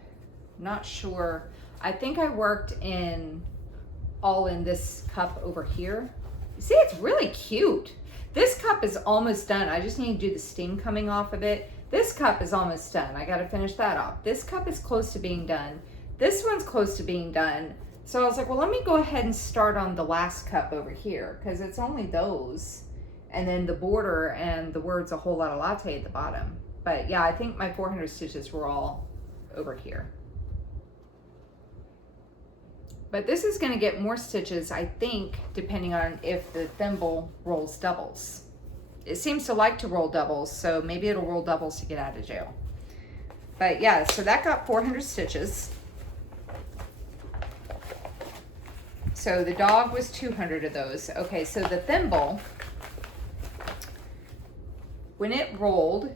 not sure. I think I worked all in this cup over here. See, it's really cute. This cup is almost done. I just need to do the steam coming off of it. This cup is almost done. I got to finish that off. This cup is close to being done. This one's close to being done. So I was like, well, let me go ahead and start on the last cup over here because it's only those. And then the border and the words a whole lot of latte at the bottom. But yeah, I think my 400 stitches were all over here. But this is going to get more stitches, I think, depending on if the thimble rolls doubles. It seems to like to roll doubles, so maybe it'll roll doubles to get out of jail. But yeah, so that got 400 stitches. So the dog was 200 of those. Okay, so the thimble, when it rolled,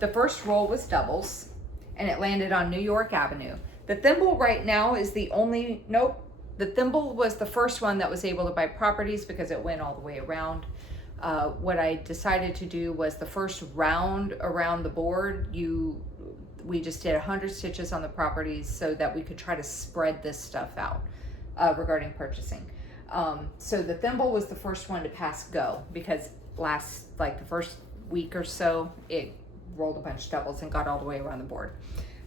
the first roll was doubles, and it landed on New York Avenue. The thimble right now is the only, nope, the thimble was the first one that was able to buy properties because it went all the way around. What I decided to do was the first round around the board, we just did 100 stitches on the properties so that we could try to spread this stuff out regarding purchasing. So the thimble was the first one to pass go because the first week or so, it rolled a bunch of doubles and got all the way around the board.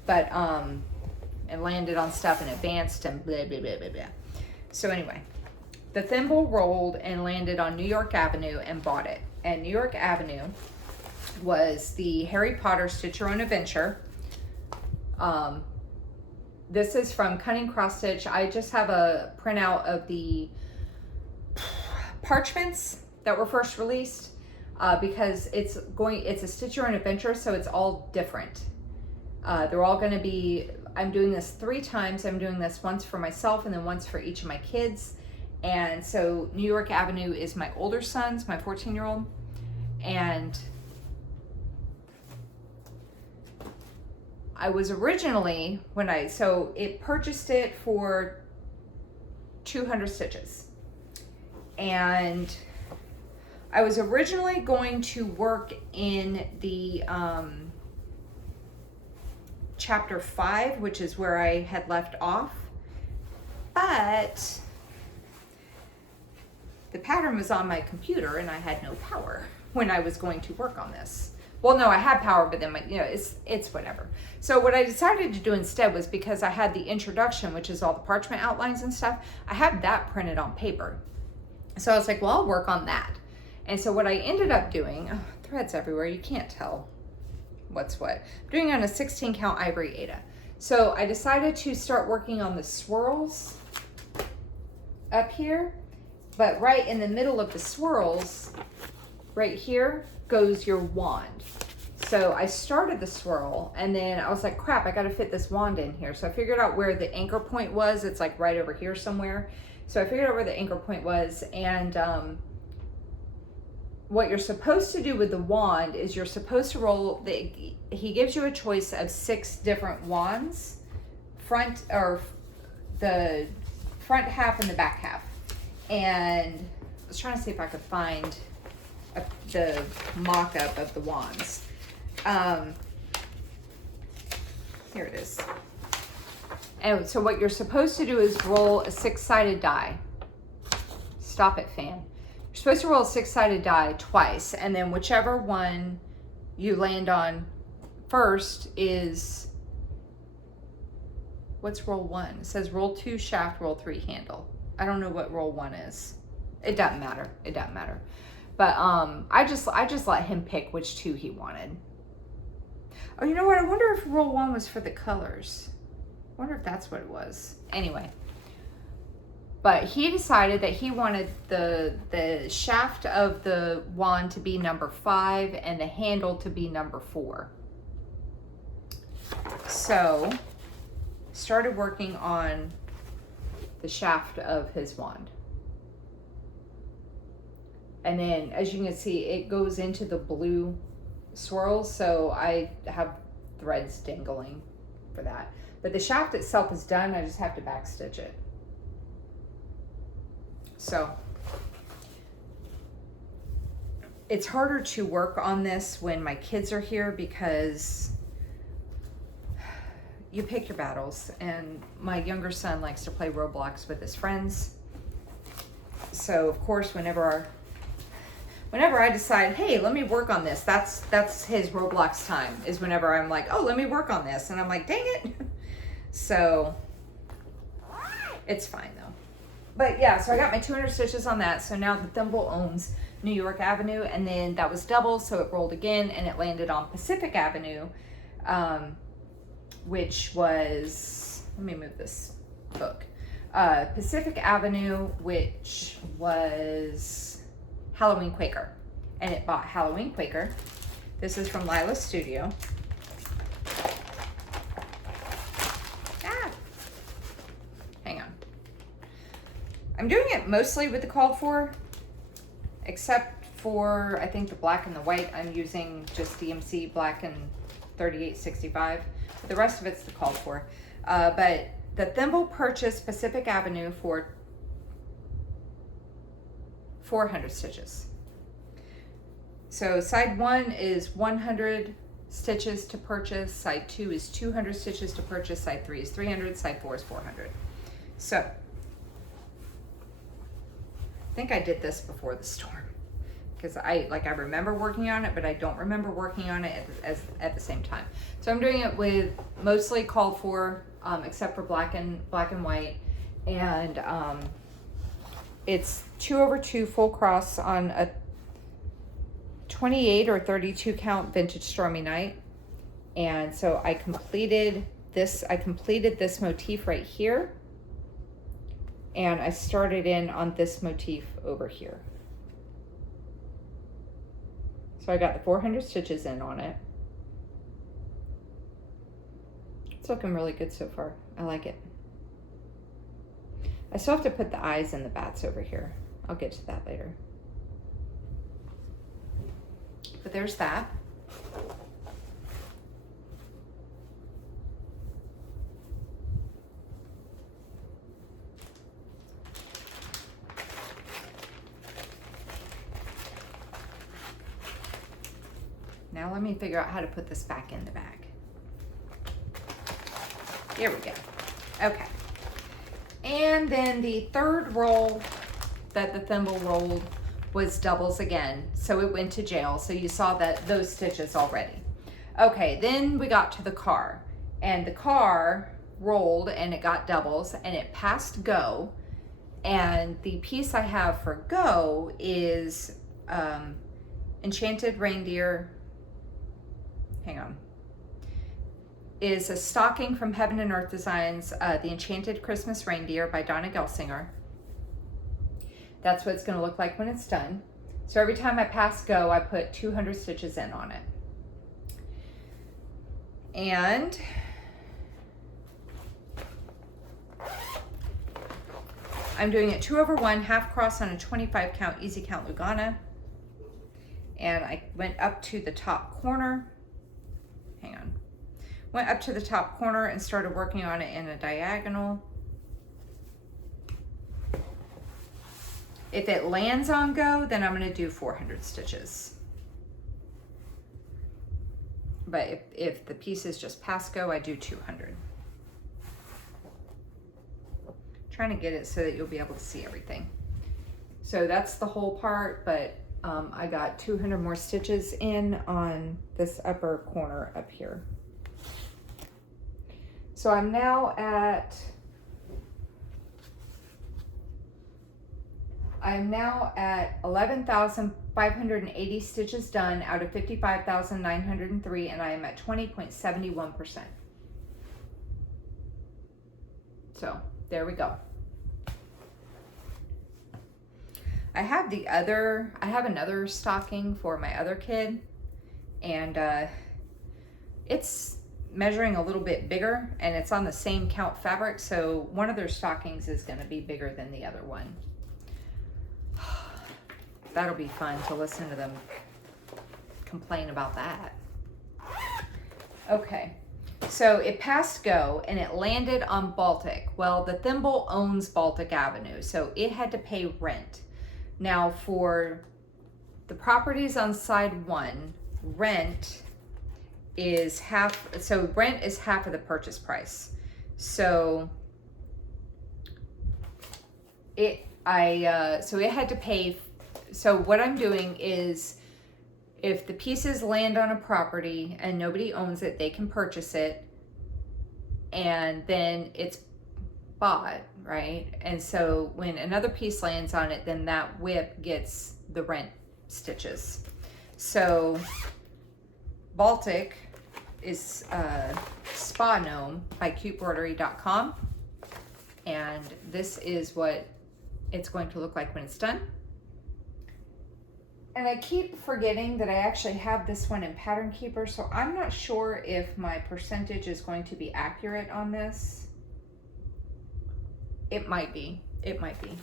But, and landed on stuff and advanced and blah, blah, blah, blah, blah. So anyway, the thimble rolled and landed on New York Avenue and bought it. And New York Avenue was the Harry Potter Stitch Your Own Adventure. This is from Cunning Cross Stitch. I just have a printout of the parchments that were first released because it's a Stitch Your Own Adventure, so it's all different. They're all going to be, I'm doing this 3 times. I'm doing this once for myself and then once for each of my kids. And so New York Avenue is my older son's, my 14-year-old. And I was originally, so it purchased it for 200 stitches. And I was originally going to work in the, chapter 5, which is where I had left off, but the pattern was on my computer and I had no power when I was going to work on this. Well, no, I had power, but then it's whatever. So what I decided to do instead was, because I had the introduction, which is all the parchment outlines and stuff, I had that printed on paper. So I was like, well, I'll work on that. And so what I ended up doing, threads everywhere, you can't tell what's what. I'm doing on a 16 count ivory Aida. So I decided to start working on the swirls up here, but right in the middle of the swirls, right here, goes your wand. So I started the swirl and then I was like, crap, I gotta fit this wand in here. So I figured out where the anchor point was. It's like right over here somewhere. So I figured out where the anchor point was, and what you're supposed to do with the wand is you're supposed to roll he gives you a choice of 6 different wands, the front half and the back half. And I was trying to see if I could find the mock-up of the wands. Here it is. And so what you're supposed to do is roll a 6-sided die. Stop it, fan. You're supposed to roll a 6-sided die twice, and then whichever one you land on first is, what's roll 1? It says roll 2 shaft, roll 3 handle. I don't know what roll 1 is. It doesn't matter. It doesn't matter. But I just let him pick which 2 he wanted. Oh, you know what? I wonder if roll 1 was for the colors. I wonder if that's what it was. Anyway. But he decided that he wanted the shaft of the wand to be number 5 and the handle to be number 4. So, started working on the shaft of his wand. And then, as you can see, it goes into the blue swirls, so I have threads dangling for that. But the shaft itself is done, I just have to backstitch it. So, it's harder to work on this when my kids are here because you pick your battles, and my younger son likes to play Roblox with his friends. So, of course, whenever I decide, hey, let me work on this, that's his Roblox time, is whenever I'm like, oh, let me work on this. And I'm like, dang it. So it's fine though. But yeah, so I got my 200 stitches on that. So now the thimble owns New York Avenue, and then that was double, so it rolled again and it landed on Pacific Avenue, which was, let me move this book. Pacific Avenue, which was Halloween Quaker, and it bought Halloween Quaker. This is from Lila's Studio. Hang on. I'm doing it mostly with the called for, except for, I think, the black and the white. I'm using just DMC black and 3865. But the rest of it's the called for. But the thimble purchased Pacific Avenue for 400 stitches. So side 1 is 100 stitches to purchase, side 2 is 200 stitches to purchase, side 3 is 300, side 4 is 400. So, I think I did this before the storm, because I remember working on it, but I don't remember working on it at the same time. So I'm doing it with mostly called for, except for black and white, and it's 2/2 full cross on a 28 or 32 count vintage Stormy Night. And so I completed this motif right here, and I started in on this motif over here. So I got the 400 stitches in on it. It's looking really good so far. I like it. I still have to put the eyes and the bats over here. I'll get to that later. But there's that. Now let me figure out how to put this back in the bag. Here we go. Okay. And then the third roll that the thimble rolled was doubles again. So it went to jail. So you saw those stitches already. Okay, then we got to the car. And the car rolled and it got doubles and it passed go. And the piece I have for go is Enchanted Reindeer. Hang on. Is a stocking from Heaven and Earth Designs, the Enchanted Christmas Reindeer by Donna Gelsinger. That's what it's going to look like when it's done. So every time I pass go, I put 200 stitches in on it. And I'm doing it 2/1 half cross on a 25 count easy count Lugana. and I went up to the top corner. Hang on. Went up to the top corner and started working on it in a diagonal. If it lands on go, then I'm going to do 400 stitches. But if the piece is just past go, I do 200. Trying to get it so that you'll be able to see everything. So that's the whole part, but I got 200 more stitches in on this upper corner up here. So I'm now at 11,580 stitches done out of 55,903, and I am at 20.71%. So there we go. I have another stocking for my other kid, and it's measuring a little bit bigger, and it's on the same count fabric, so one of their stockings is going to be bigger than the other one. That'll be fun to listen to them complain about that. Okay, so it passed go and it landed on Baltic. Well, the Thimble owns Baltic Avenue, so it had to pay rent. Now for the properties on side one, rent is half of the purchase price. So it had to pay. So what I'm doing is, if the pieces land on a property and nobody owns it, they can purchase it, and then it's bought, right? And so when another piece lands on it, then that whip gets the rent stitches. So Baltic is Spa Gnome by cutebroidery.com, and this is what it's going to look like when it's done. And I keep forgetting that I actually have this one in Pattern Keeper, so I'm not sure if my percentage is going to be accurate on this. It might be. It might be.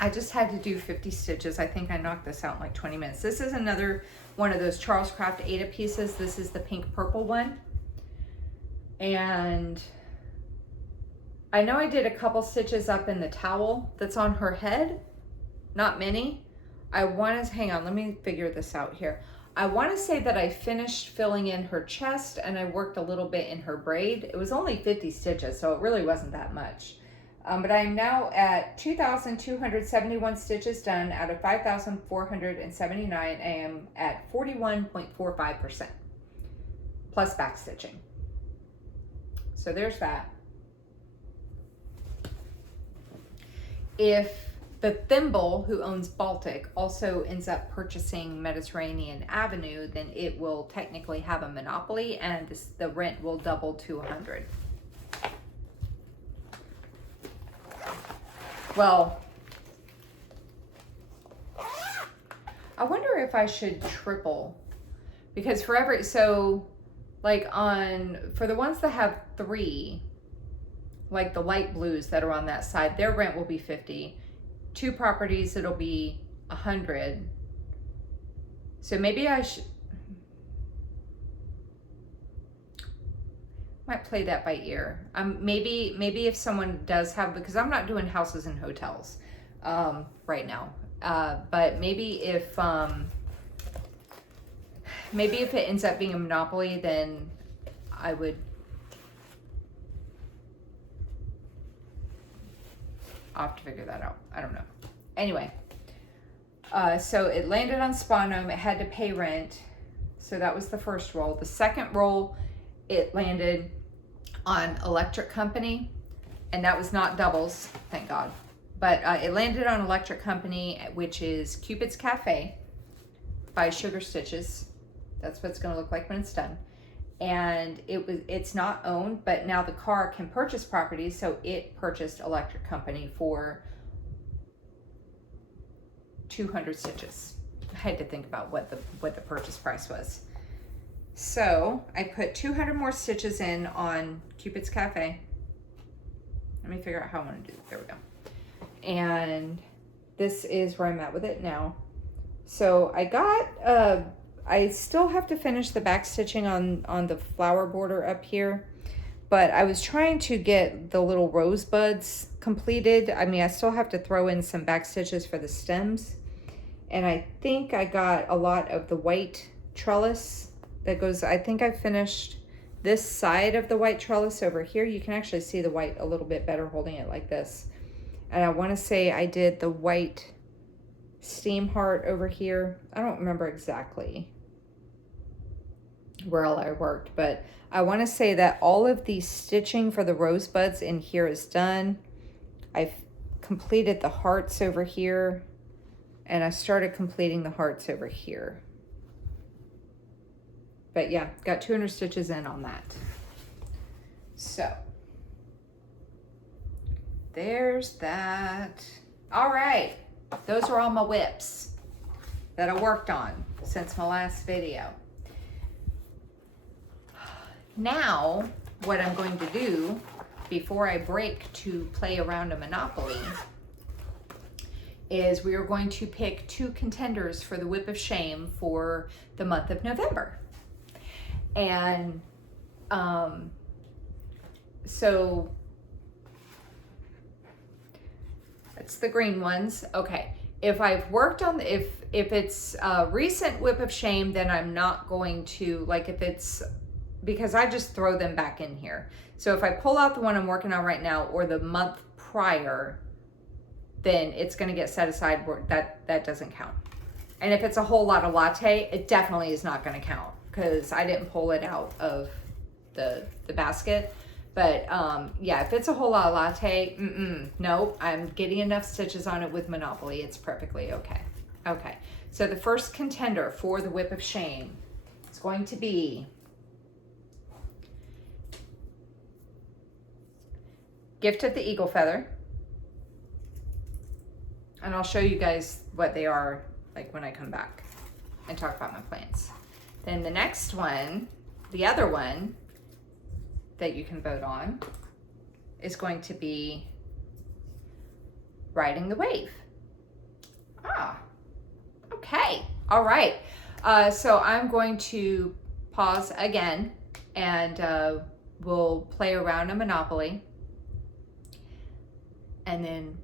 I just had to do 50 stitches. I think I knocked this out in like 20 minutes. This is another one of those Charles Craft Ada pieces. This is the pink purple one. And I know I did a couple stitches up in the towel that's on her head. Not many. hang on, let me figure this out here. I want to say that I finished filling in her chest and I worked a little bit in her braid. It was only 50 stitches, so it really wasn't that much. But I'm now at 2,271 stitches done out of 5,479. I am at 41.45% plus back stitching. So there's that. If the Thimble, who owns Baltic, also ends up purchasing Mediterranean Avenue, then it will technically have a monopoly, and the rent will double to 100. Well, I wonder if I should triple, because for the ones that have 3, like the light blues that are on that side, their rent will be 50. 2 properties, it'll be 100. So maybe I might play that by ear. Maybe if someone does have, because I'm not doing houses and hotels right now. But maybe if it ends up being a monopoly, then I would. I'll have to figure that out. I don't know. Anyway, so it landed on Spa Gnome. It had to pay rent. So that was the first roll. The second roll, it landed on Electric Company, and that was not doubles, thank God. But it landed on Electric Company, which is Cupid's Cafe by Sugar Stitches. That's what it's going to look like when it's done. And it's not owned, but now the car can purchase properties, so it purchased Electric Company for 200 stitches. I had to think about what the purchase price was. So I put 200 more stitches in on Cupid's Cafe. Let me figure out how I want to do it. There we go. And this is where I'm at with it now. So I got, I still have to finish the back stitching on the flower border up here, but I was trying to get the little rosebuds completed. I mean, I still have to throw in some back stitches for the stems. And I think I got a lot of the white trellis that goes, I think I finished this side of the white trellis over here. You can actually see the white a little bit better holding it like this. And I want to say I did the white steam heart over here. I don't remember exactly where all I worked, but I want to say that all of the stitching for the rosebuds in here is done. I've completed the hearts over here, and I started completing the hearts over here. But yeah, got 200 stitches in on that. So there's that. All right, those are all my whips that I worked on since my last video. Now, what I'm going to do before I break to play around a Monopoly is we are going to pick 2 contenders for the Whip of Shame for the month of November. And so it's the green ones. Okay, if I've worked on the, if it's a recent Whip of Shame, then I'm not going to, like if it's, because I just throw them back in here. So if I pull out the one I'm working on right now or the month prior, then it's going to get set aside. That doesn't count. And if it's a whole lot of latte, it definitely is not going to count because I didn't pull it out of the basket. But yeah, if it's a whole lot of latte, nope, I'm getting enough stitches on it with Monopoly. It's perfectly okay. Okay, so the first contender for the Whip of Shame is going to be Gift of the Eagle Feather. And I'll show you guys what they are like when I come back and talk about my plans. Then the next one, the other one that you can vote on is going to be Riding the Wave. Ah, okay, all right. So I'm going to pause again and we'll play around a Monopoly and then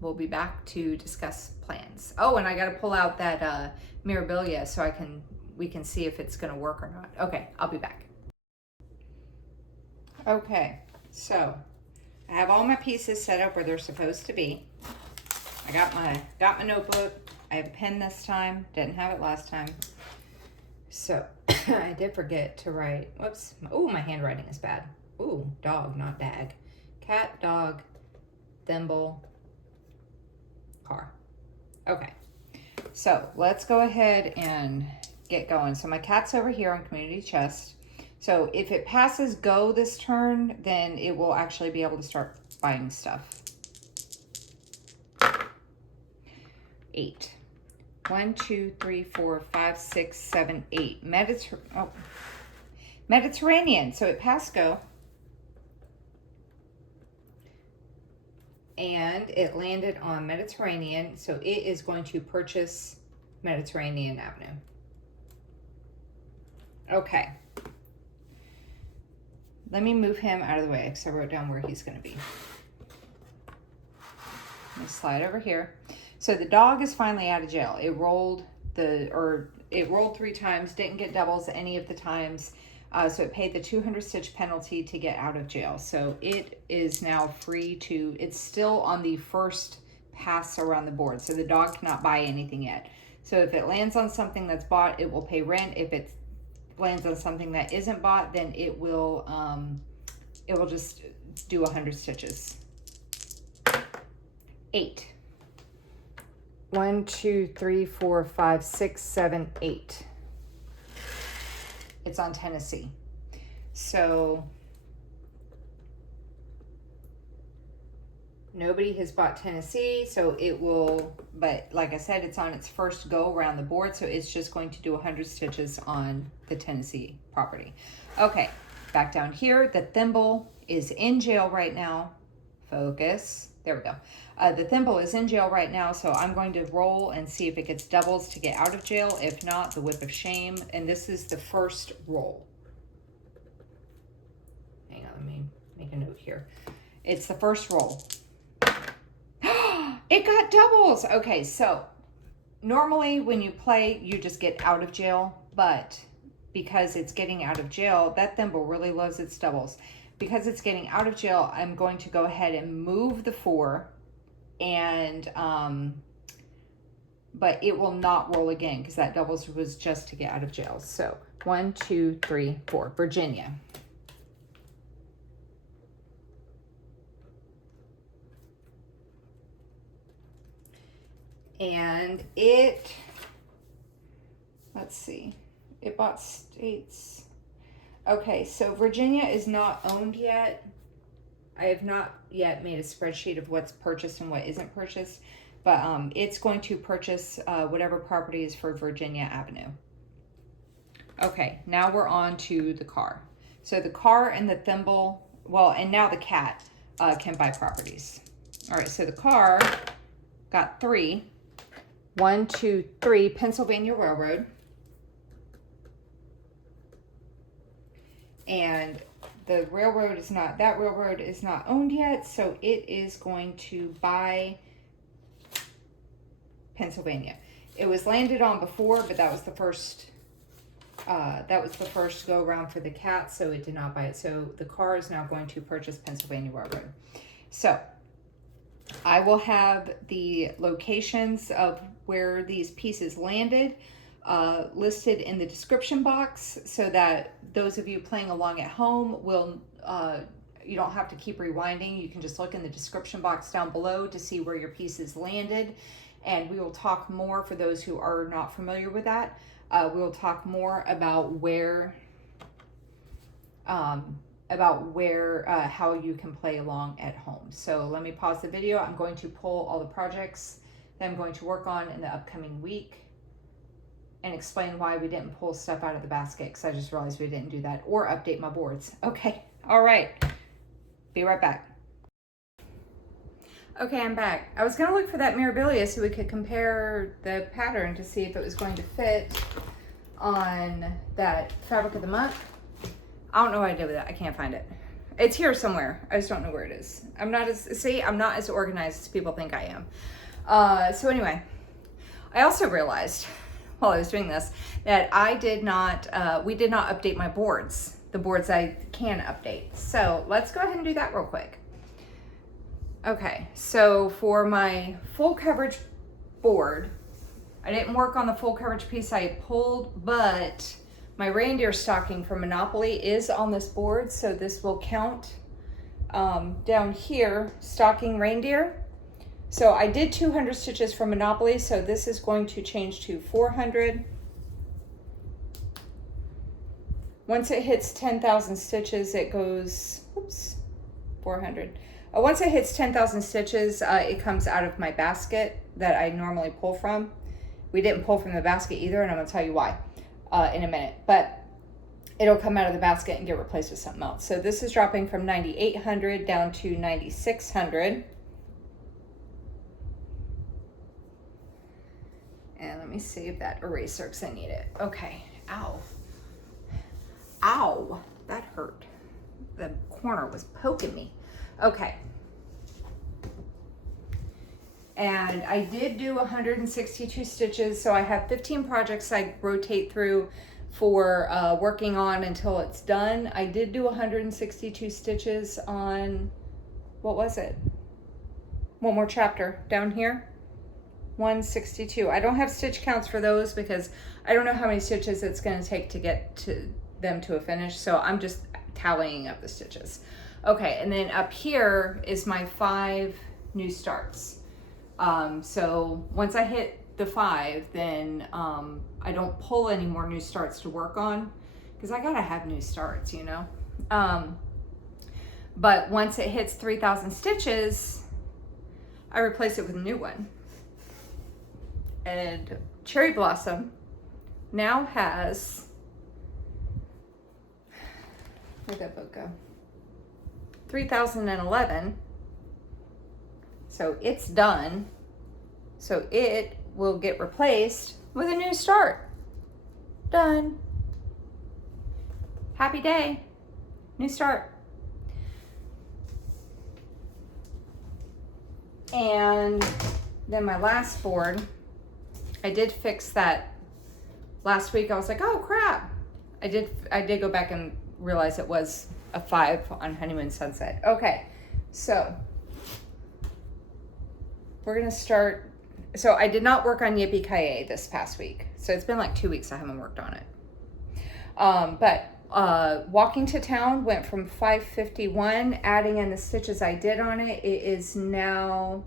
we'll be back to discuss plans. Oh, and I got to pull out that Mirabilia so we can see if it's going to work or not. Okay, I'll be back. Okay, so I have all my pieces set up where they're supposed to be. I got my notebook. I have a pen this time. Didn't have it last time. So I did forget to write. Whoops. Oh, my handwriting is bad. Ooh, dog, not dag. Cat, dog, thimble, car. Okay, so let's go ahead and get going. So my cat's over here on Community Chest. So if it passes go this turn, then it will actually be able to start buying stuff. 8. 1, 2, 3, 4, 5, 6, 7, 8. Mediterranean. So it passed go. And it landed on Mediterranean, so it is going to purchase Mediterranean Avenue. Okay. Let me move him out of the way because I wrote down where he's going to be. Let me slide over here. So the dog is finally out of jail. It rolled 3 times, didn't get doubles any of the times. So it paid the 200 stitch penalty to get out of jail. So it is now free to, it's still on the first pass around the board. So the dog cannot buy anything yet. So if it lands on something that's bought, it will pay rent. If it lands on something that isn't bought, then it will just do 100 stitches. 8. 1, 2, 3, 4, 5, 6, 7, 8. It's on Tennessee. So nobody has bought Tennessee, so it will, but like I said, it's on its first go around the board, so it's just going to do 100 stitches on the Tennessee property. Okay, back down here, the thimble is in jail right now. Focus. There we go. The thimble is in jail right now, so I'm going to roll and see if it gets doubles to get out of jail. If not, the whip of shame. And this is the first roll. Hang on, let me make a note here. It's the first roll. It got doubles. Okay, so normally when you play, you just get out of jail, but because it's getting out of jail, that thimble really loves its doubles. Because it's getting out of jail, I'm going to go ahead and move the 4, and but it will not roll again because that doubles was just to get out of jail. So 1, 2, 3, 4, Virginia. And it, let's see, it bought states. Okay, so Virginia is not owned yet. I have not yet made a spreadsheet of what's purchased and what isn't purchased, but it's going to purchase whatever property is for Virginia Avenue. Okay, now we're on to the car. So the car and the thimble, well, and now the cat can buy properties. All right, so the car got 3. 1, 2, 3, Pennsylvania Railroad. And the railroad is not, that railroad is not owned yet, so it is going to buy Pennsylvania. It was landed on before, but that was the first go around for the cat, so it did not buy it. So the car is now going to purchase Pennsylvania Railroad. So I will have the locations of where these pieces landed listed in the description box, so that those of you playing along at home will, you don't have to keep rewinding. You can just look in the description box down below to see where your pieces landed. And we will talk more, for those who are not familiar with that, we will talk more about how you can play along at home. So let me pause the video. I'm going to pull all the projects that I'm going to work on in the upcoming week and explain why we didn't pull stuff out of the basket, because I just realized we didn't do that, or update my boards. Okay, all right, be right back. Okay, I'm back. I was gonna look for that Mirabilia so we could compare the pattern to see if it was going to fit on that fabric of the month. I don't know what I did with it. I can't find it. It's here somewhere. I just don't know where it is. I'm not as organized as people think I am. So anyway, I also realized while I was doing this that we did not update my boards, the boards I can update. So let's go ahead and do that real quick. Okay, so for my full coverage board, I didn't work on the full coverage piece I pulled, but my reindeer stocking from Monopoly is on this board, so this will count down here, stocking reindeer. So I did 200 stitches from Monopoly, so this is going to change to 400. Once it hits 10,000 stitches, it goes, 400. Once it hits 10,000 stitches, it comes out of my basket that I normally pull from. We didn't pull from the basket either, and I'm gonna tell you why in a minute, but it'll come out of the basket and get replaced with something else. So this is dropping from 9,800 down to 9,600. And let me save that eraser because I need it. Okay, ow. Ow, that hurt. The corner was poking me. Okay. And I did do 162 stitches, so I have 15 projects I rotate through for working on until it's done. I did do 162 stitches on, what was it? One more chapter down here. 162. I don't have stitch counts for those because I don't know how many stitches it's going to take to get to them to a finish, so I'm just tallying up the stitches. Okay, and then up here is my 5 new starts. So once I hit the 5, then I don't pull any more new starts to work on, because I gotta have new starts, you know. But once it hits 3,000 stitches, I replace it with a new one. And Cherry Blossom now has, where'd that book go? 3,011. So it's done. So it will get replaced with a new start. Done. Happy day. New start. And then my last board, I did fix that last week. I was like, oh crap. I did go back and realize it was a 5 on Honeymoon Sunset. Okay, so we're gonna start. So I did not work on Yippee-Ki-Yay this past week. So it's been like 2 weeks I haven't worked on it. But Walking to Town went from 551, adding in the stitches I did on it. It is now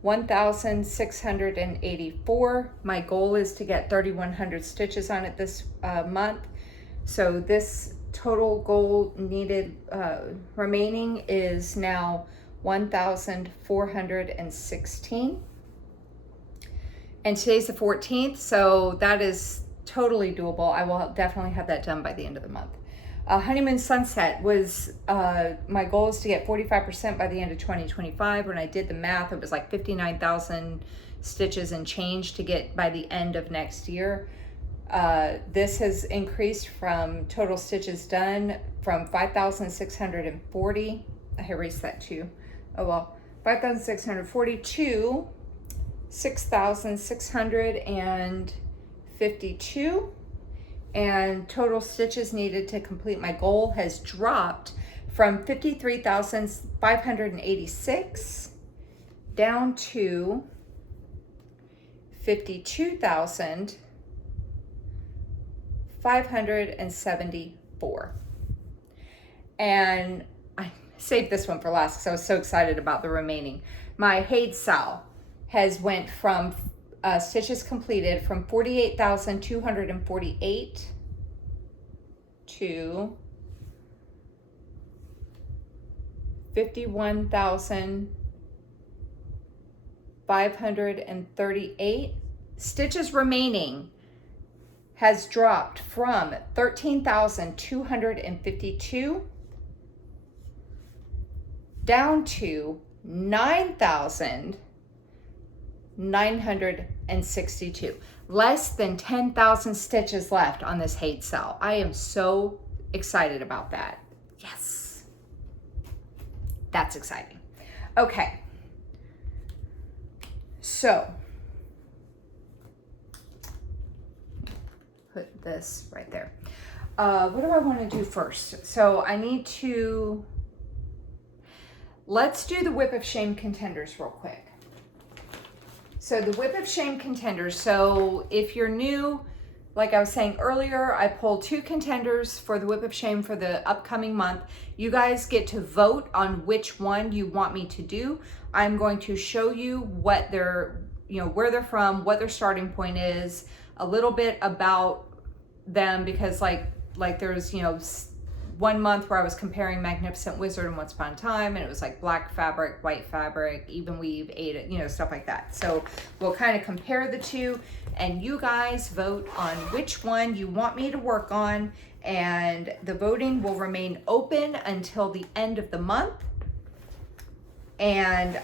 1,684. My goal is to get 3,100 stitches on it this month. So this total goal needed remaining is now 1,416. And today's the 14th, so that is totally doable. I will definitely have that done by the end of the month. Honeymoon Sunset was, my goal is to get 45% by the end of 2025. When I did the math, it was like 59,000 stitches and change to get by the end of next year. This has increased from total stitches done from 5,640. I erased that too. Oh well, 5,640 to 6,652. And total stitches needed to complete my goal has dropped from 53,586 down to 52,574. And I saved this one for last because I was so excited about the remaining. My Haid Sal has went from stitches completed from 48,248 to 51,538. Stitches remaining has dropped from 13,252 down to 9,962. Less than 10,000 stitches left on this Haid Sal. I am so excited about that. Yes. That's exciting. Okay. So, put this right there. What do I want to do first? So I need to, let's do the Whip of Shame contenders real quick. So the Whip of Shame contenders. So if you're new, like I was saying earlier, I pulled 2 contenders for the Whip of Shame for the upcoming month. You guys get to vote on which one you want me to do. I'm going to show you what they're, where they're from, what their starting point is, a little bit about them, because like there's, 1 month where I was comparing Magnificent Wizard and Once Upon a Time, and it was like black fabric, white fabric, even weave, stuff like that. So we'll kind of compare the two, and you guys vote on which one you want me to work on, and the voting will remain open until the end of the month. And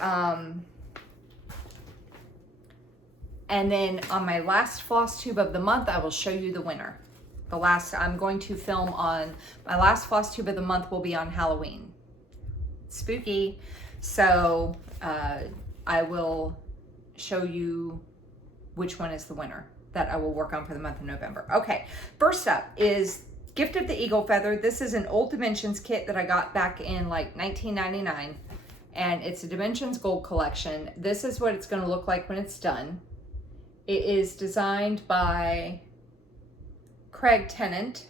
then on my last floss tube of the month, I will show you the winner. I'm going to film on, my last floss tube of the month will be on Halloween. Spooky. So I will show you which one is the winner that I will work on for the month of November. Okay, first up is Gift of the Eagle Feather. This is an old Dimensions kit that I got back in like 1999, and it's a Dimensions Gold collection. This is what it's going to look like when it's done. It is designed by Craig Tennant.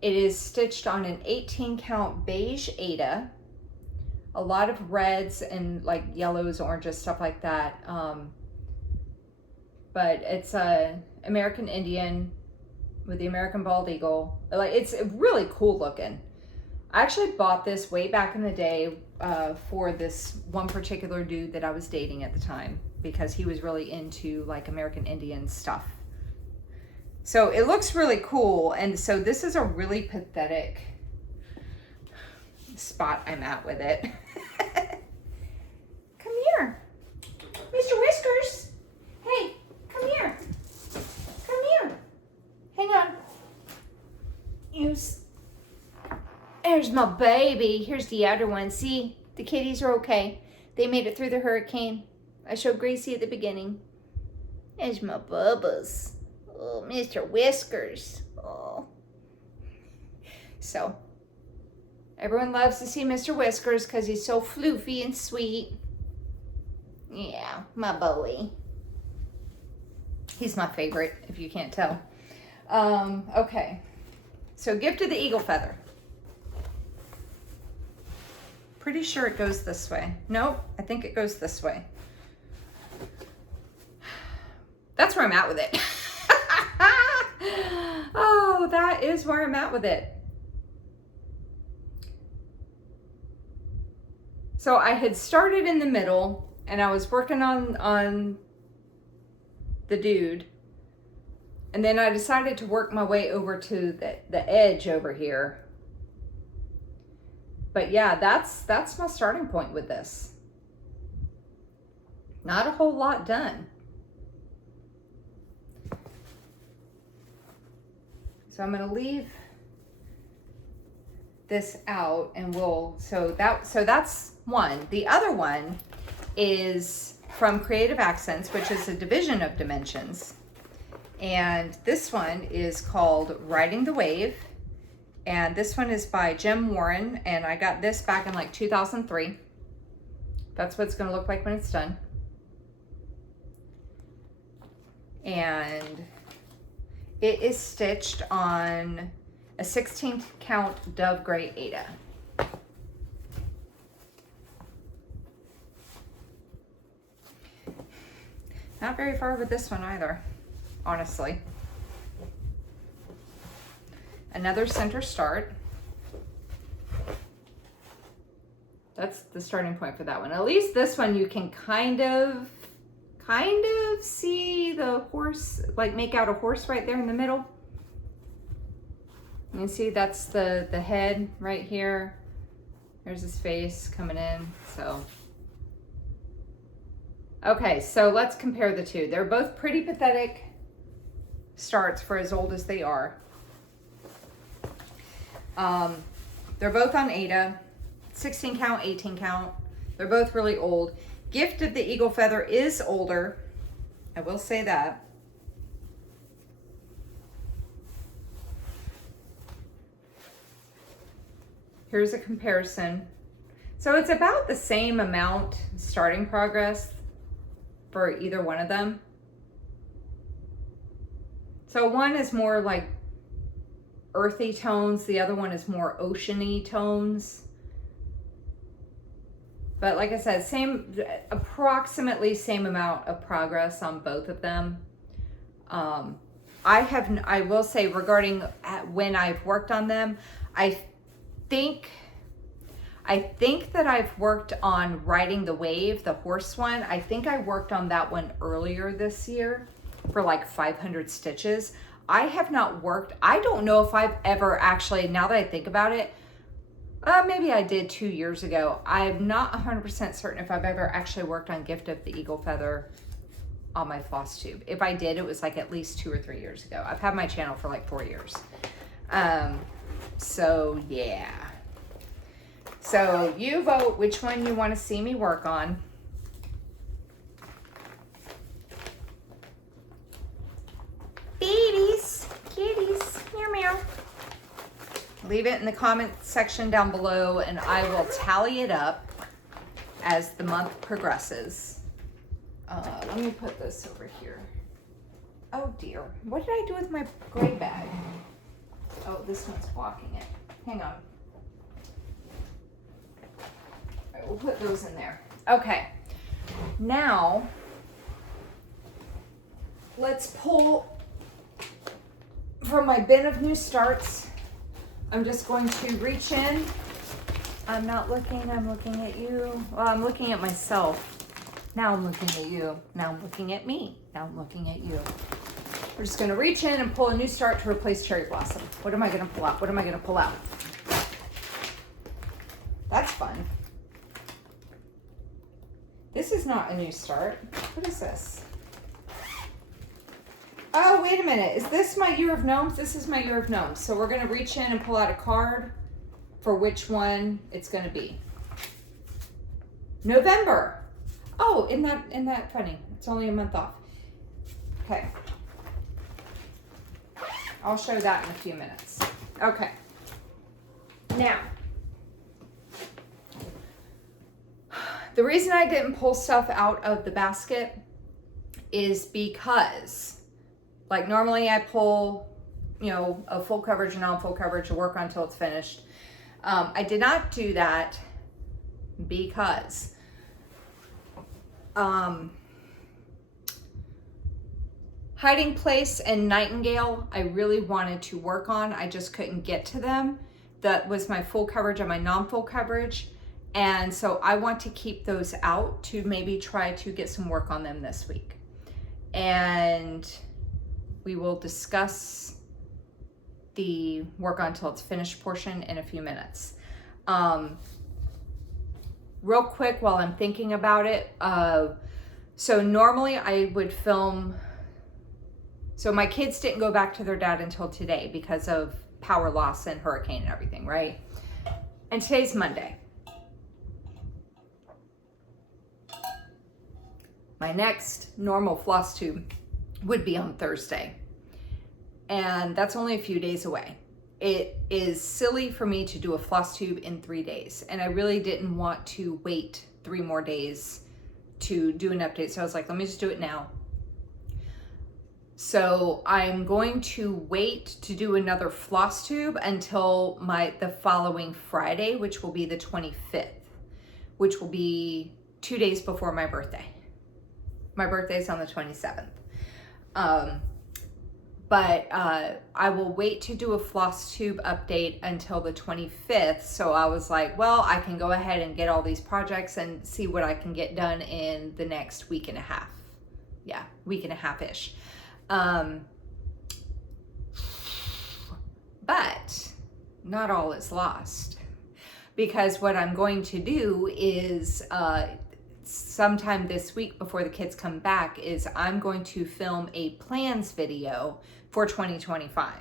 It is stitched on an 18 count beige Aida, a lot of reds and like yellows, oranges, stuff like that. But it's a American Indian with the American bald eagle. Like, it's really cool looking. I actually bought this way back in the day for this one particular dude that I was dating at the time, because he was really into like American Indian stuff. So it looks really cool. And so this is a really pathetic spot I'm at with it. There's my baby. Here's the other one. See, the kitties are okay. They made it through the hurricane. I showed Gracie at the beginning. There's my Bubba's. Oh, Mr. Whiskers. Oh. So, everyone loves to see Mr. Whiskers because he's so floofy and sweet. Yeah, my boy. He's my favorite, if you can't tell. Okay. So, gift of the eagle feather. Pretty sure it goes this way. Nope, I think it goes this way. That's where I'm at with it. Oh, that is where I'm at with it. So I had started in the middle and I was working on the dude. And then I decided to work my way over to the edge over here. But yeah, that's my starting point with this. Not a whole lot done. So I'm going to leave this out and so that's one. The other one is from Creative Accents, which is a division of Dimensions. And this one is called Riding the Wave. And this one is by Jim Warren, and I got this back in like 2003. That's what it's going to look like when it's done. And it is stitched on a 16th count Dove Gray Aida. Not very far with this one either, honestly. Another center start. That's the starting point for that one. At least this one you can kind of see the horse, like make out a horse right there in the middle. You can see that's the head right here. There's his face coming in, so. Okay, so let's compare the two. They're both pretty pathetic starts for as old as they are. They're both on Aida, 16 count, 18 count. They're both really old. Gift of the Eagle Feather is older. I will say that. Here's a comparison. So it's about the same amount starting progress for either one of them. So one is more like earthy tones, the other one is more oceany tones. But like I said, approximately same amount of progress on both of them. I will say regarding when I've worked on them, I think that I've worked on Riding the Wave, the horse one. I think I worked on that one earlier this year for like 500 stitches. I have not worked, I don't know if I've ever actually, now that I think about it, maybe I did 2 years ago. I'm not 100% certain if I've ever actually worked on Gift of the Eagle Feather on my Flosstube. If I did, it was like at least 2 or 3 years ago. I've had my channel for like 4 years. So yeah. So you vote which one you want to see me work on. Babies, kitties, meow meow. Leave it in the comment section down below and I will tally it up as the month progresses. Let me put this over here. Oh dear, what did I do with my gray bag? Oh, this one's blocking it. Hang on. All right, we'll put those in there. Okay, now let's pull from my bin of new starts. I'm just going to reach in. I'm not looking, I'm looking at you. Well, I'm looking at myself. Now I'm looking at you. Now I'm looking at me. Now I'm looking at you. We're just gonna reach in and pull a new start to replace Cherry Blossom. What am I gonna pull out? What am I gonna pull out? That's fun. This is not a new start. What is this? Oh, wait a minute. Is this my Year of Gnomes? This is my Year of Gnomes. So we're going to reach in and pull out a card. for which one it's going to be. November. Oh, isn't that funny? It's only a month off. Okay. I'll show that in a few minutes. Okay. Now, the reason I didn't pull stuff out of the basket is because, like, normally I pull, you know, a full coverage and non-full coverage to work on until it's finished. I did not do that because Hiding Place and Nightingale I really wanted to work on. I just couldn't get to them. That was my full coverage and my non-full coverage. And so I want to keep those out to maybe try to get some work on them this week. And we will discuss the work on until it's finished portion in a few minutes. Real quick while I'm thinking about it, so normally I would film, so my kids didn't go back to their dad until today because of power loss and hurricane and everything, right? And today's Monday. My next normal floss tube would be on Thursday. And that's only a few days away. It is silly for me to do a floss tube in 3 days. And I really didn't want to wait 3 more days to do an update. So I was like, let me just do it now. So I'm going to wait to do another floss tube until the following Friday, which will be the 25th, which will be 2 days before my birthday. My birthday is on the 27th. But I will wait to do a floss tube update until the 25th. So I was like, well, I can go ahead and get all these projects and see what I can get done in the next week and a half. Yeah, week and a half-ish. But not all is lost, because what I'm going to do is sometime this week before the kids come back is I'm going to film a plans video for 2025.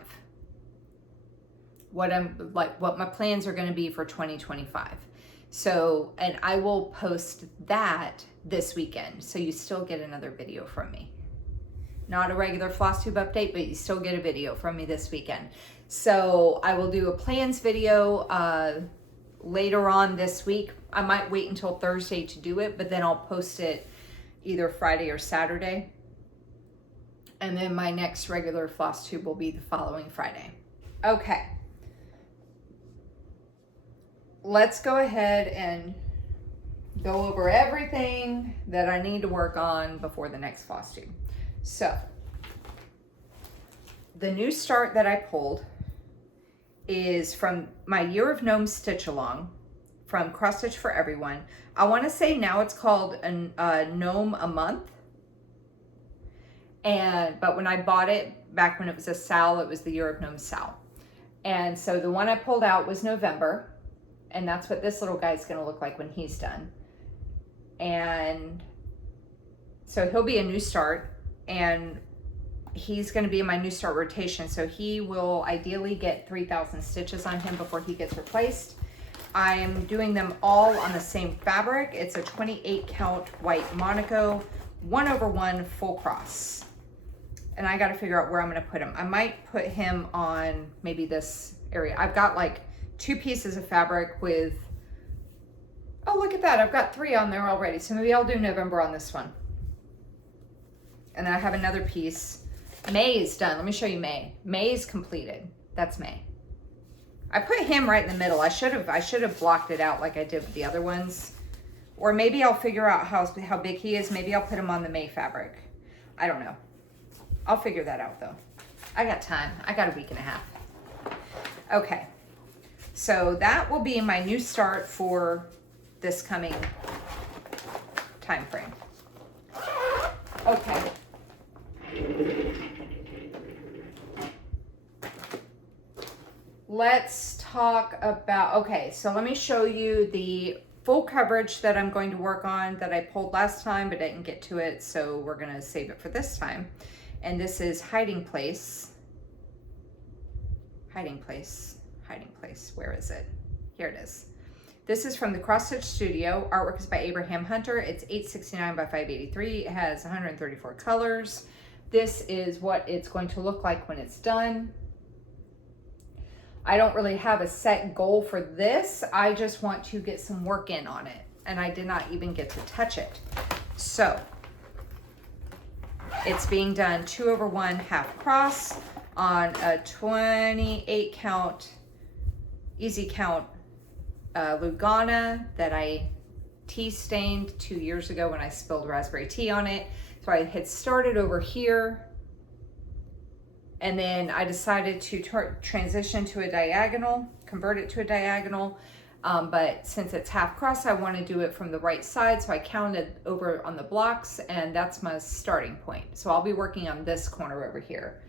What my plans are going to be for 2025. So, and I will post that this weekend. So you still get another video from me. Not a regular floss tube update, but you still get a video from me this weekend. So I will do a plans video later on this week. I might wait until Thursday to do it, but then I'll post it either Friday or Saturday. And then my next regular floss tube will be the following Friday. Okay. Let's go ahead and go over everything that I need to work on before the next floss tube. So, the new start that I pulled is from my Year of Gnome Stitch Along from Cross Stitch for Everyone. I want to say now it's called a Gnome a Month. But when I bought it, back when it was a Sal, it was the Year of Gnome Sal. And so the one I pulled out was November. And that's what this little guy's going to look like when he's done. And so he'll be a new start. And he's going to be in my new start rotation. So he will ideally get 3,000 stitches on him before he gets replaced. I'm doing them all on the same fabric. It's a 28 count white Monaco 1/1 full cross. And I got to figure out where I'm going to put him. I might put him on maybe this area. I've got like 2 pieces of fabric with, oh, look at that. I've got 3 on there already. So maybe I'll do November on this one. And then I have another piece. May is done. Let me show you May. May is completed. That's May. I put him right in the middle. I should have blocked it out like I did with the other ones. Or maybe I'll figure out how big he is. Maybe I'll put him on the May fabric. I don't know. I'll figure that out though. I got time. I got a week and a half. Okay. So that will be my new start for this coming time frame. Okay. Let's talk about, okay, so let me show you the full coverage that I'm going to work on that I pulled last time, but didn't get to it, so we're going to save it for this time. And this is Hiding Place. Hiding Place. Hiding Place. Where is it? Here it is. This is from the Cross Stitch Studio. Artwork is by Abraham Hunter. It's 869 by 583. It has 134 colors. This is what it's going to look like when it's done. I don't really have a set goal for this. I just want to get some work in on it. And I did not even get to touch it. So it's being done 2/1 half cross on a 28 count, easy count Lugana that I tea stained 2 years ago when I spilled raspberry tea on it. So I had started over here, and then I decided to transition to a diagonal, convert it to a diagonal. But since it's half cross, I want to do it from the right side. So I counted over on the blocks, and that's my starting point. So I'll be working on this corner over here.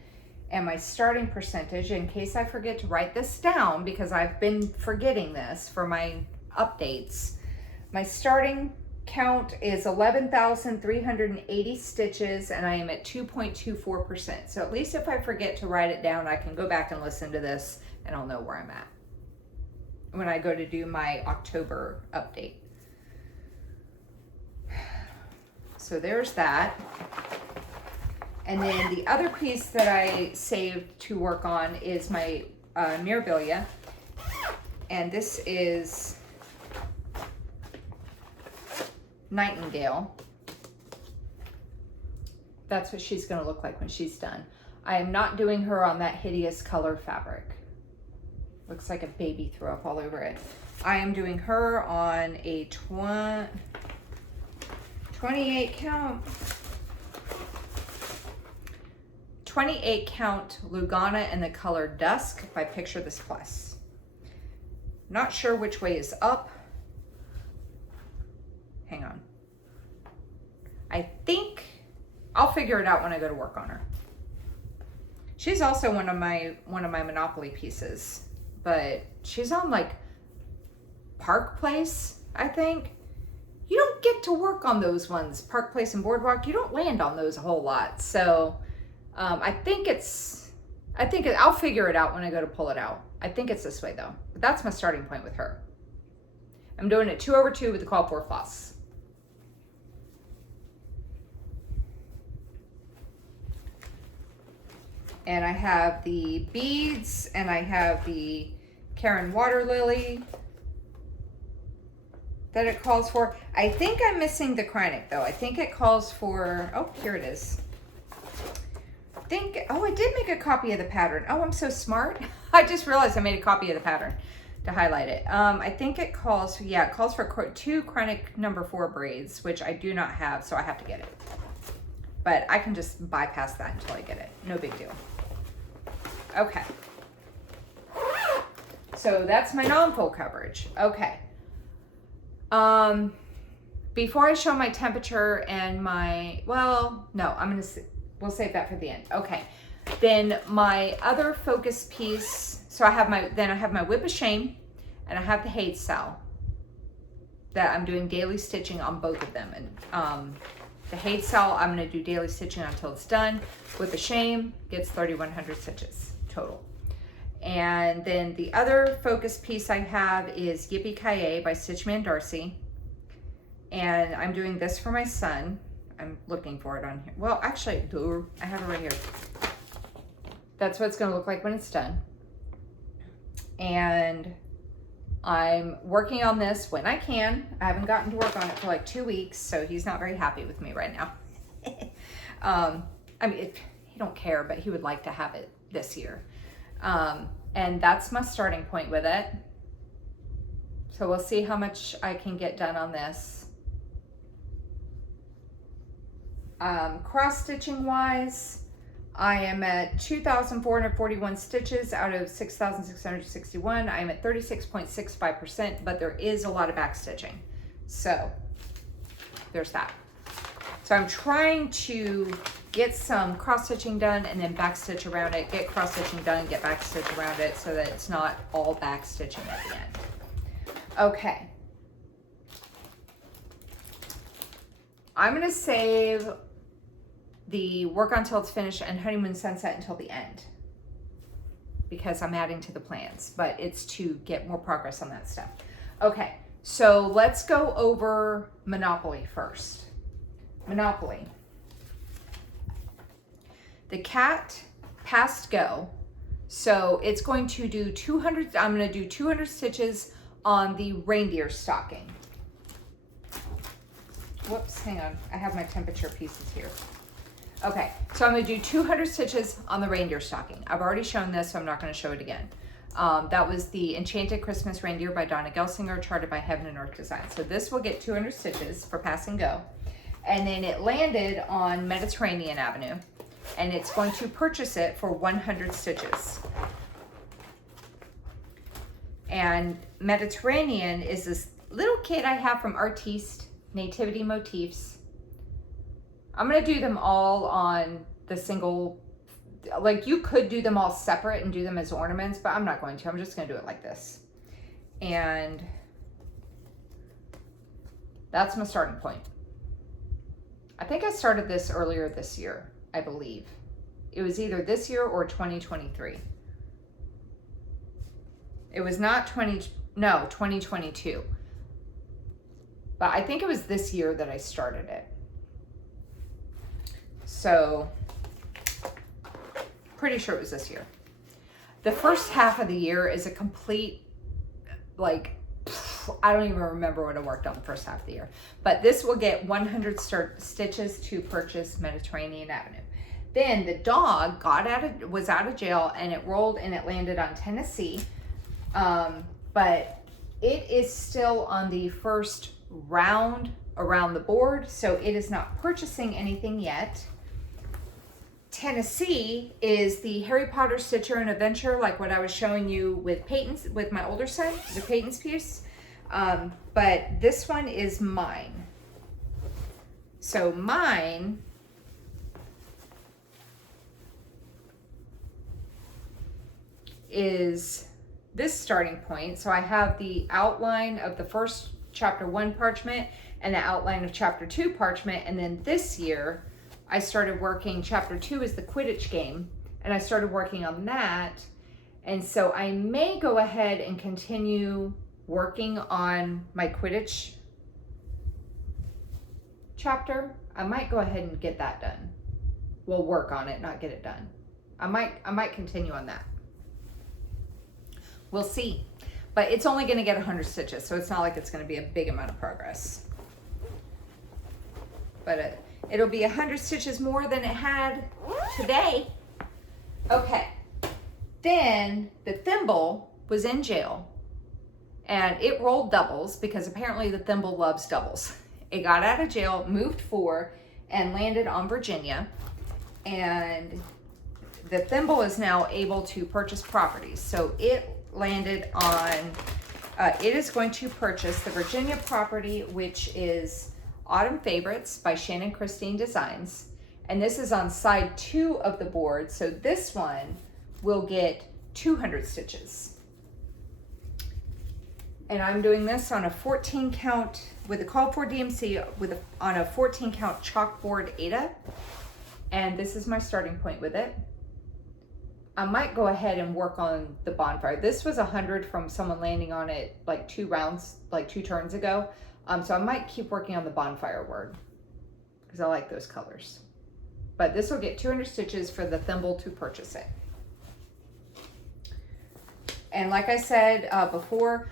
And my starting percentage, in case I forget to write this down, because I've been forgetting this for my updates, my starting count is 11,380 stitches, and I am at 2.24%. So at least if I forget to write it down, I can go back and listen to this and I'll know where I'm at when I go to do my October update. So there's that. And then the other piece that I saved to work on is my Mirabilia. And this is Nightingale. That's what she's gonna look like when she's done. I am not doing her on that hideous color fabric. Looks like a baby threw up all over it. I am doing her on a 28 count. 28 count Lugana in the color Dusk by Picture This Plus. Not sure which way is up. Hang on. I think I'll figure it out when I go to work on her. She's also one of my Monopoly pieces, but she's on like Park Place, I think. You don't get to work on those ones, Park Place and Boardwalk. You don't land on those a whole lot. So I'll figure it out when I go to pull it out. I think it's this way though, but that's my starting point with her. I'm doing it 2/2 with the call for floss. And I have the beads, and I have the Karen Water Lily that it calls for. I think I'm missing the Krynic though. I think it calls for, oh, here it is. I did make a copy of the pattern. Oh, I'm so smart. I just realized I made a copy of the pattern to highlight it. I think it calls, yeah, it calls for 2 Krynic number 4 braids, which I do not have, so I have to get it. But I can just bypass that until I get it. No big deal. Okay. So that's my non-fold coverage. Okay. Before I show my temperature and my, well, no, we'll save that for the end. Okay. Then my other focus piece, so I have my Whip of Shame, and I have the Hade Cell that I'm doing daily stitching on both of them. And the Hade Cell, I'm going to do daily stitching until it's done. Whip of Shame gets 3,100 stitches total. And then the other focus piece I have is Yippee-Ki-Yay by Stitchman Darcy. And I'm doing this for my son. I'm looking for it on here. Well, actually, I have it right here. That's what it's going to look like when it's done. And I'm working on this when I can. I haven't gotten to work on it for like 2 weeks, so he's not very happy with me right now. I mean, he don't care, but he would like to have it this year. And that's my starting point with it. So we'll see how much I can get done on this. Cross stitching wise, I am at 2,441 stitches out of 6,661. I am at 36.65%, but there is a lot of back stitching. So there's that. So I'm trying to get some cross stitching done and then back stitch around it, get cross stitching done, get back stitch around it so that it's not all back stitching at the end. Okay. I'm gonna save the Work Until It's Finished and Honeymoon Sunset until the end, because I'm adding to the plans, but it's to get more progress on that stuff. Okay, so let's go over Monopoly first. Monopoly. The cat passed go, so it's going to do 200, I'm going to do 200 stitches on the reindeer stocking. Whoops, hang on, I have my temperature pieces here. Okay, so I'm going to do 200 stitches on the reindeer stocking. I've already shown this, so I'm not going to show it again. That was the Enchanted Christmas Reindeer by Donna Gelsinger, charted by Heaven and Earth Design. So this will get 200 stitches for pass and go. And then it landed on Mediterranean Avenue, and it's going to purchase it for 100 stitches. And Mediterranean is this little kit I have from Artiste Nativity Motifs. I'm going to do them all on the single, like you could do them all separate and do them as ornaments, but I'm not going to. I'm just going to do it like this. And that's my starting point. I think I started this earlier this year, I believe. It was either this year or 2023. It was not 2022. But I think it was this year that I started it. So, pretty sure it was this year. The first half of the year is a complete, like, I don't even remember what I worked on the first half of the year. But this will get 100 stitches to purchase Mediterranean Avenue. Then the dog was out of jail, and it rolled and it landed on Tennessee. But it is still on the first round around the board, so it is not purchasing anything yet. Tennessee is the Harry Potter Stitcher and Adventure, like what I was showing you with Peyton's, with my older son, the Peyton's piece. But this one is mine. So mine is this starting point. So I have the outline of the first chapter 1 parchment and the outline of chapter 2 parchment. And then this year I started working, chapter 2 is the Quidditch game, and I started working on that. And so I may go ahead and continue working on my Quidditch chapter. I might go ahead and get that done. We'll work on it, not get it done. I might continue on that. We'll see. But it's only going to get 100 stitches, so it's not like it's going to be a big amount of progress. But it'll be 100 stitches more than it had today. Okay. Then the thimble was in jail, and it rolled doubles because apparently the thimble loves doubles. It got out of jail, moved 4, and landed on Virginia. And the thimble is now able to purchase properties. So it landed on, it is going to purchase the Virginia property, which is Autumn Favorites by Shannon Christine Designs. And this is on side 2 of the board. So this one will get 200 stitches. And I'm doing this on a 14 count with a call for DMC on a 14 count chalkboard Ada. And this is my starting point with it. I might go ahead and work on the bonfire. This was 100 from someone landing on it like 2 rounds, like 2 turns ago. So I might keep working on the bonfire word because I like those colors. But this will get 200 stitches for the thimble to purchase it. And like I said before,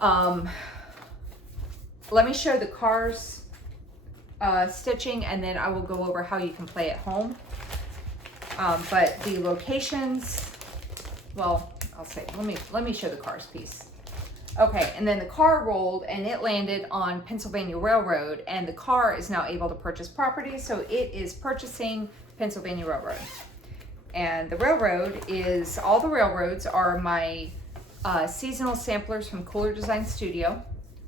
let me show the cars stitching, and then I will go over how you can play at home. But the locations, well, I'll say, let me show the cars piece. Okay, and then the car rolled and it landed on Pennsylvania Railroad, and the car is now able to purchase property, so it is purchasing Pennsylvania Railroad. And the railroad is, all the railroads are my seasonal samplers from Cooler Design Studio,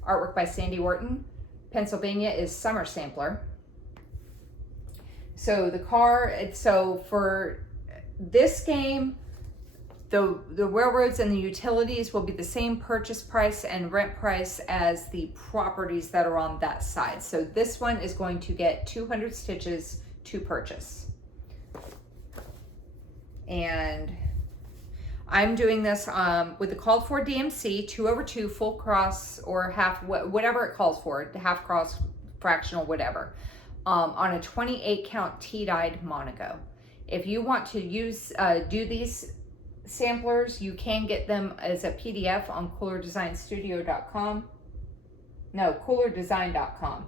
artwork by Sandy Wharton. Pennsylvania is Summer Sampler. So the car, so for this game, the railroads and the utilities will be the same purchase price and rent price as the properties that are on that side. So this one is going to get 200 stitches to purchase. And I'm doing this with the called for DMC 2/2 full cross or half, whatever it calls for, half cross, fractional, whatever, on a 28 count tea-dyed monogo. If you want to use do these samplers, you can get them as a PDF on coolerdesignstudio.com. No, coolerdesign.com.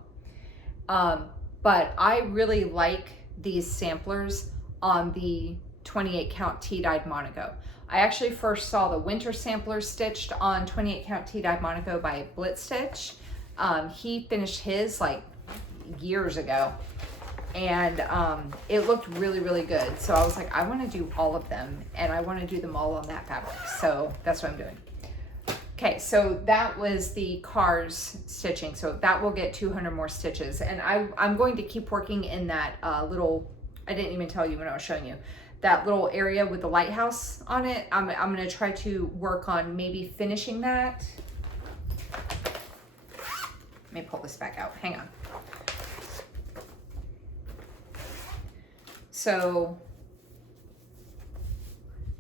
But I really like these samplers on the 28 count tea-dyed monogo. I actually first saw the winter sampler stitched on 28 count tea-dyed monogo by Blitz Stitch. He finished his like years ago, and it looked really, really good. So I was like, I want to do all of them, and I want to do them all on that fabric. So that's what I'm doing. Okay, so that was the cars stitching. So that will get 200 more stitches, and I'm going to keep working in that little, I didn't even tell you when I was showing you, that little area with the lighthouse on it. I'm going to try to work on maybe finishing that. Let me pull this back out. Hang on. So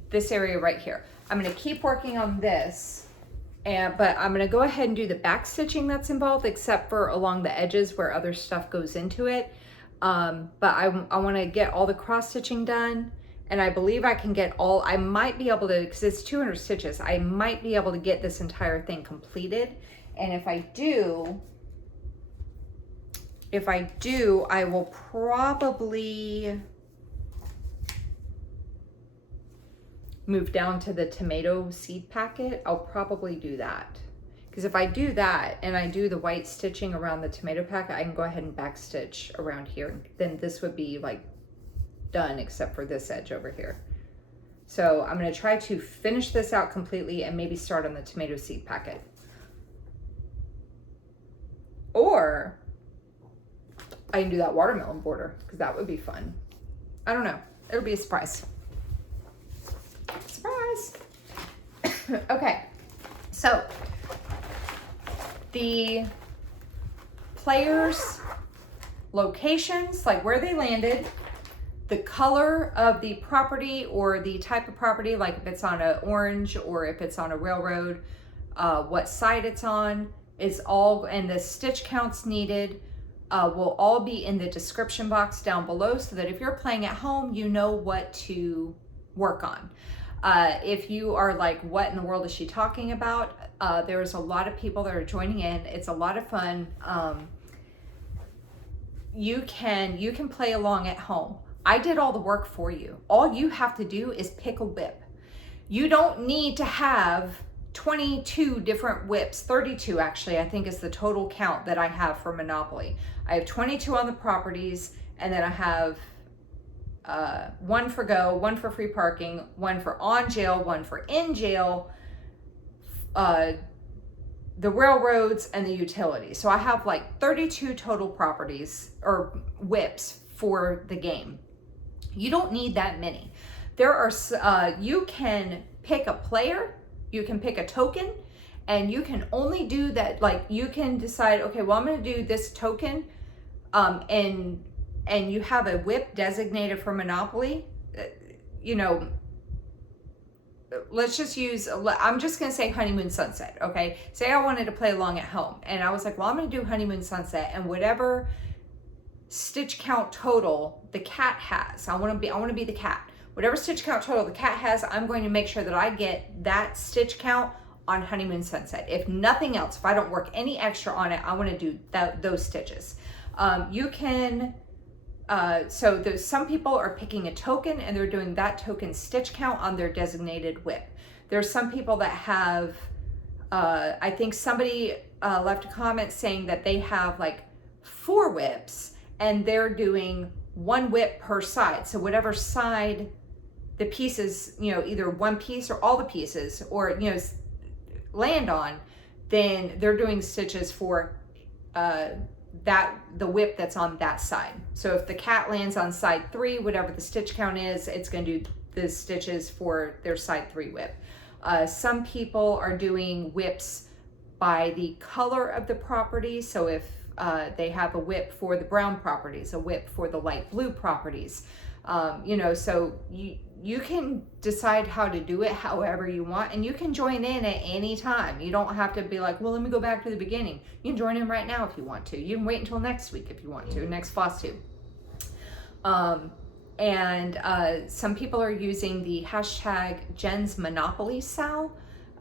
this area right here, I'm going to keep working on this, but I'm going to go ahead and do the back stitching that's involved, except for along the edges where other stuff goes into it. But I want to get all the cross stitching done, and I believe I can get all, I might be able to, because it's 200 stitches, I might be able to get this entire thing completed. And if I do, I will probably move down to the tomato seed packet. I'll probably do that, because if I do that and I do the white stitching around the tomato packet, I can go ahead and back stitch around here. Then this would be like done, except for this edge over here. So I'm going to try to finish this out completely and maybe start on the tomato seed packet. Or I can do that watermelon border, because that would be fun. I don't know. It'll be a surprise. Surprise. Okay, so the players' locations, like where they landed, the color of the property or the type of property, like if it's on an orange or if it's on a railroad, what side it's on is all, and the stitch counts needed will all be in the description box down below, so that if you're playing at home, you know what to work on. If you are like, what in the world is she talking about? There's a lot of people that are joining in. It's a lot of fun. You can play along at home. I did all the work for you. All you have to do is pick a whip. You don't need to have 22 different whips, 32 actually, I think is the total count that I have for Monopoly. I have 22 on the properties, and then I have one for go, one for free parking, one for on jail, one for in jail, the railroads, and the utilities. So I have like 32 total properties or whips for the game. You don't need that many. There are, you can pick a player, you can pick a token, and you can only do that, like you can decide, okay, well, I'm going to do this token, and you have a whip designated for Monopoly. You know, let's just use, I'm just going to say Honeymoon Sunset, okay? Say I wanted to play along at home, and I was like, well, I'm going to do Honeymoon Sunset, and whatever stitch count total the cat has, I want to be the cat. Whatever stitch count total the cat has, I'm going to make sure that I get that stitch count on Honeymoon Sunset. If nothing else, if I don't work any extra on it, I want to do those stitches. You can, so there's some people are picking a token and they're doing that token stitch count on their designated whip. There's some people that have, I think somebody left a comment saying that they have like 4 whips and they're doing 1 whip per side. So whatever side the pieces, you know, either one piece or all the pieces, or, you know, land on, then they're doing stitches for the whip that's on that side. So if the cat lands on side 3, whatever the stitch count is, it's going to do the stitches for their side 3 whip. Some people are doing whips by the color of the property. So if they have a whip for the brown properties, a whip for the light blue properties, You know, so you can decide how to do it however you want, and you can join in at any time. You don't have to be like, well, let me go back to the beginning. You can join in right now if you want to. You can wait until next week if you want to, next Flosstube. Some people are using the hashtag Jen's Monopoly Sal,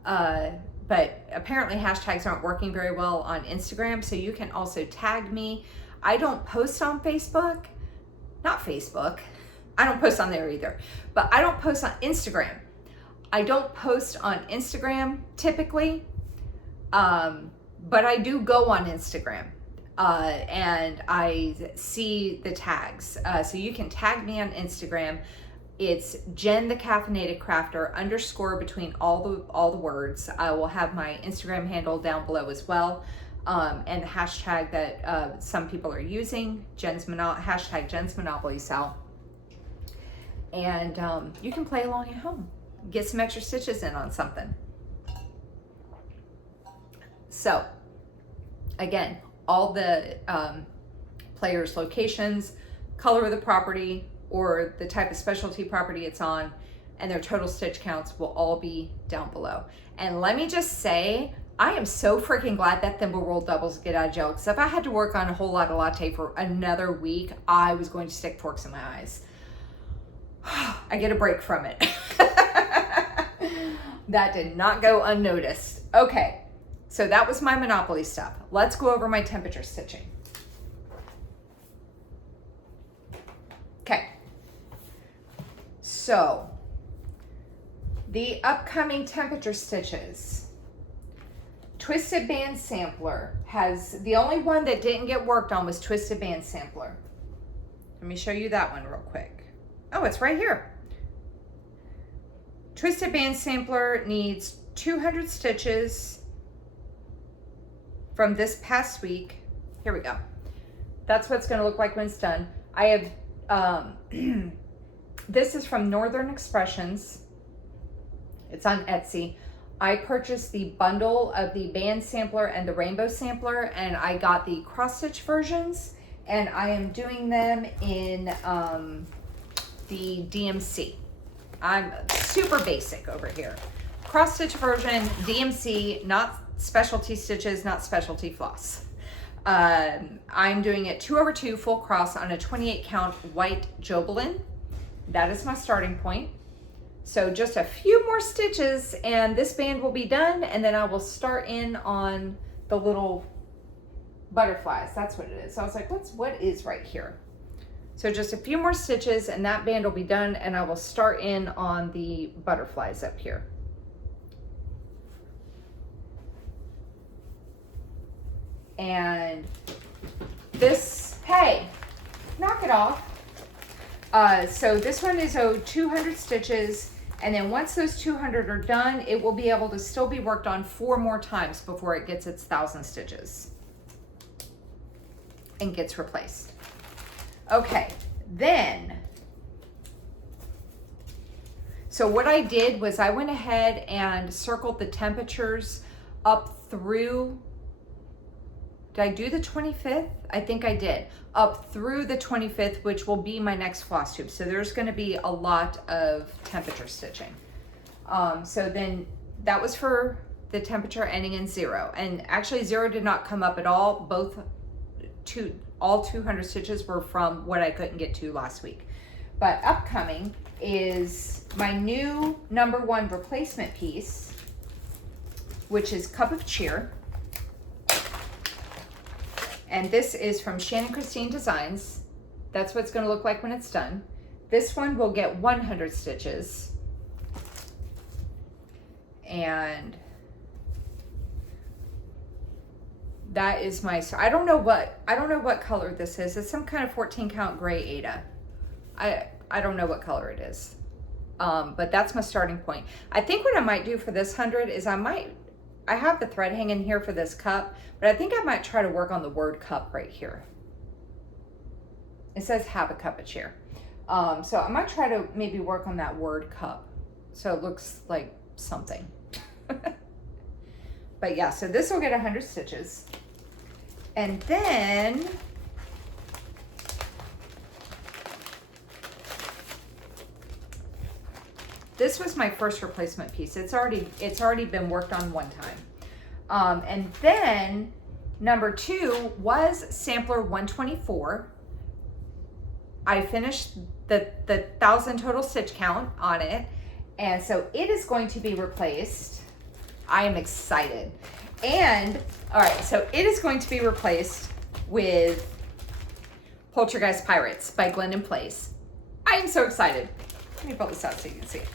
but apparently hashtags aren't working very well on Instagram, so you can also tag me. I don't post on Facebook, not Facebook. I don't post on there either, but I don't post on Instagram. I don't post on Instagram typically, but I do go on Instagram. And I see the tags. So you can tag me on Instagram. It's Jen the Caffeinated Crafter #_ between all the words. I will have my Instagram handle down below as well. And the hashtag that some people are using, hashtag Jen's Monopoly Sal. And you can play along at home. Get some extra stitches in on something. So, again, all the players' locations, color of the property, or the type of specialty property it's on, and their total stitch counts will all be down below. And let me just say, I am so freaking glad that Thimble Roll doubles get out of jail, because if I had to work on a whole lot of latte for another week, I was going to stick forks in my eyes. I get a break from it. That did not go unnoticed. Okay. So that was my Monopoly stuff. Let's go over my temperature stitching. Okay. So the upcoming temperature stitches. Twisted Band Sampler has, the only one that didn't get worked on was Twisted Band Sampler. Let me show you that one real quick. Oh, it's right here. Twisted Band Sampler needs 200 stitches from this past week. Here we go. That's what it's going to look like when it's done. I have, this is from Northern Expressions. It's on Etsy. I purchased the bundle of the band sampler and the rainbow sampler, and I got the cross stitch versions, and I am doing them in the DMC. I'm super basic over here. Cross stitch version, DMC, not specialty stitches, not specialty floss. I'm doing it 2/2 full cross on a 28 count white Jobelin. That is my starting point. So just a few more stitches and this band will be done, and then I will start in on the little butterflies. That's what it is. So I was like, what is right here? So just a few more stitches and that band will be done, and I will start in on the butterflies up here. And this, hey, knock it off. So this one is 200 stitches, and then once those 200 are done, it will be able to still be worked on 4 more times before it gets its 1,000 stitches and gets replaced. Okay, then, so what I did was I went ahead and circled the temperatures up through, did I do the 25th? I think I did. Up through the 25th, which will be my next floss tube. So there's going to be a lot of temperature stitching. So then that was for the temperature ending in 0. And actually 0 did not come up at all. All 200 stitches were from what I couldn't get to last week. But upcoming is my new #1 replacement piece, which is Cup of Cheer. And this is from Shannon Christine Designs. That's what it's going to look like when it's done. This one will get 100 stitches. And that is my, so I don't know what color this is. It's some kind of 14 count gray Ada. I don't know what color it is. But that's my starting point. I think what I might do for this 100 is I have the thread hanging here for this cup, but I think I might try to work on the word cup right here. It says have a cup of cheer. So I might try to maybe work on that word cup so it looks like something. But yeah, so this will get 100 stitches. And then this was my first replacement piece. It's already been worked on one time. And then number 2 was sampler 124. I finished the 1,000 total stitch count on it. And so it is going to be replaced. I am excited. And all right, so it is going to be replaced with Poltergeist Pirates by Glendon Place. I am so excited. Let me pull this out so you can see it.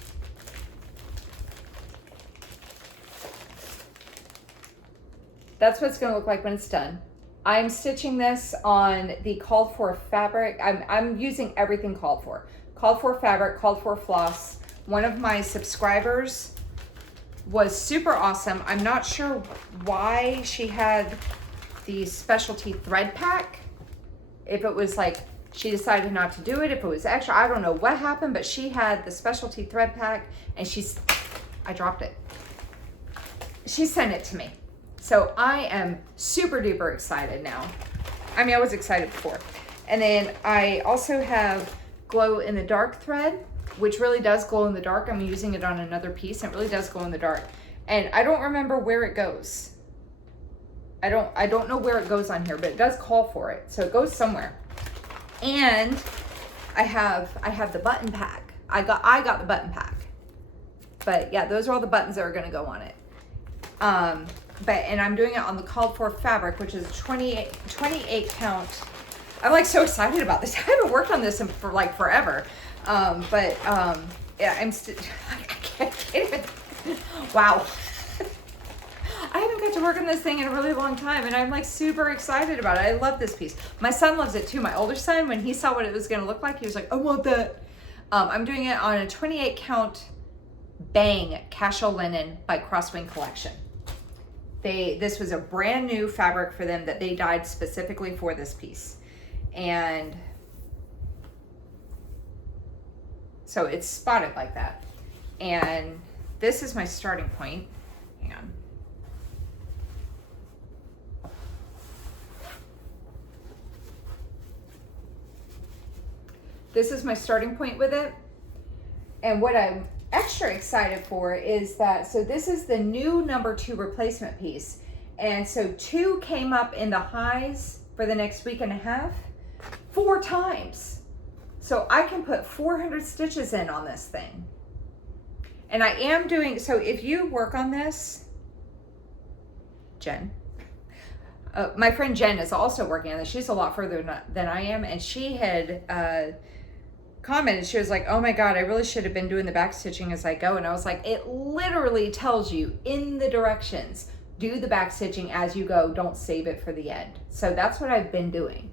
That's what it's going to look like when it's done. I'm stitching this on the called for fabric. I'm using everything called for. Called for fabric, called for floss. One of my subscribers was super awesome. I'm not sure why she had the specialty thread pack. If it was like she decided not to do it, if it was extra, I don't know what happened, but she had the specialty thread pack and I dropped it. She sent it to me. So I am super duper excited now. I mean, I was excited before. And then I also have glow in the dark thread, which really does glow in the dark. I'm using it on another piece and it really does glow in the dark. And I don't remember where it goes. I don't know where it goes on here, but it does call for it. So it goes somewhere. And I have the button pack. I got the button pack. But yeah, those are all the buttons that are gonna go on it. And I'm doing it on the called for fabric, which is 28 count. I'm like so excited about this. I haven't worked on this for like forever. Yeah, I can't even, wow. I haven't got to work on this thing in a really long time and I'm like super excited about it. I love this piece. My son loves it too. My older son, when he saw what it was gonna look like, he was like, I want that. I'm doing it on a 28 count Bang Casual Linen by Crosswing Collection. This was a brand new fabric for them that they dyed specifically for this piece. And so it's spotted like that. And this is my starting point. Hang on. This is my starting point with it. And what I'm extra excited for is that, so this is the new number 2 replacement piece. And so 2 came up in the highs for the next week and a half 4 times. So I can put 400 stitches in on this thing. And I am doing, so if you work on this, Jen, my friend Jen is also working on this. She's a lot further than I am. And she had commented, she was like, oh my God, I really should have been doing the back stitching as I go. And I was like, it literally tells you in the directions, do the back stitching as you go, don't save it for the end. So that's what I've been doing.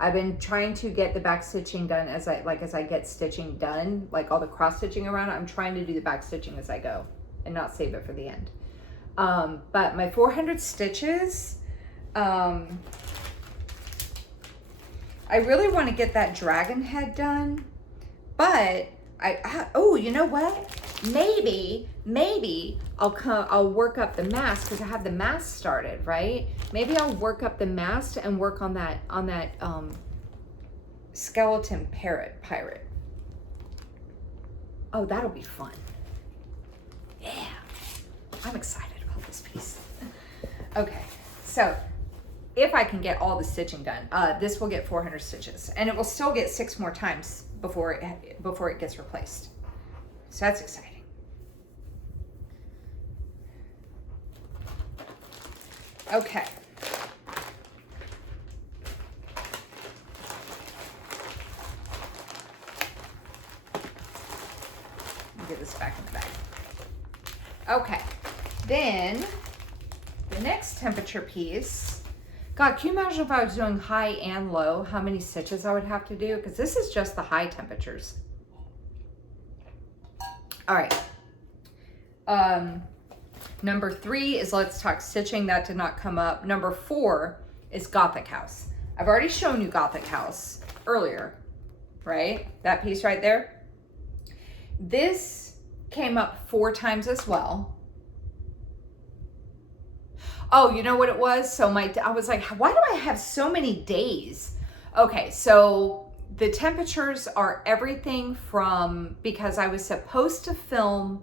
I've been trying to get the back stitching done as I get stitching done, like all the cross stitching around, I'm trying to do the back stitching as I go and not save it for the end. But my 400 stitches, I really want to get that dragon head done, but oh, you know what? Maybe I'll work up the mast because I have the mast started, right? Maybe I'll work up the mast and work on that skeleton pirate. Oh, that'll be fun. Yeah, I'm excited about this piece. Okay, so if I can get all the stitching done, this will get 400 stitches and it will still get 6 more times before it gets replaced. So that's exciting. Okay. Let me get this back in the bag. Okay. Then the next temperature piece. God, can you imagine if I was doing high and low, how many stitches I would have to do? Because this is just the high temperatures. All right. Number 3 is Let's Talk Stitching. That did not come up. Number 4 is Gothic House. I've already shown you Gothic House earlier, right? That piece right there. This came up 4 times as well. Oh, you know what it was? So I was like, why do I have so many days? Okay, so the temperatures are everything from, because I was supposed to film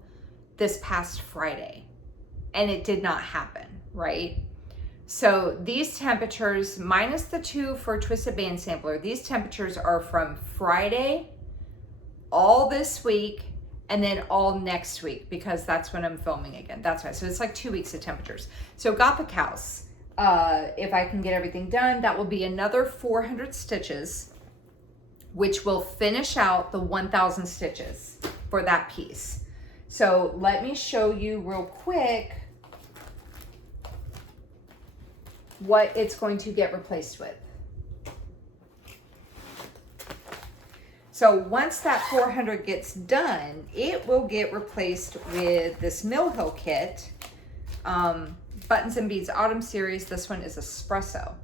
this past Friday and it did not happen, right? So these temperatures, minus the 2 for Twisted Band Sampler, these temperatures are from Friday, all this week, and then all next week, because that's when I'm filming again. That's right. So it's like 2 weeks of temperatures. So Gothic House, if I can get everything done, that will be another 400 stitches, which will finish out the 1,000 stitches for that piece. So let me show you real quick what it's going to get replaced with. So once that 400 gets done, it will get replaced with this Mill Hill kit, Buttons and Beads Autumn Series. This one is Espresso.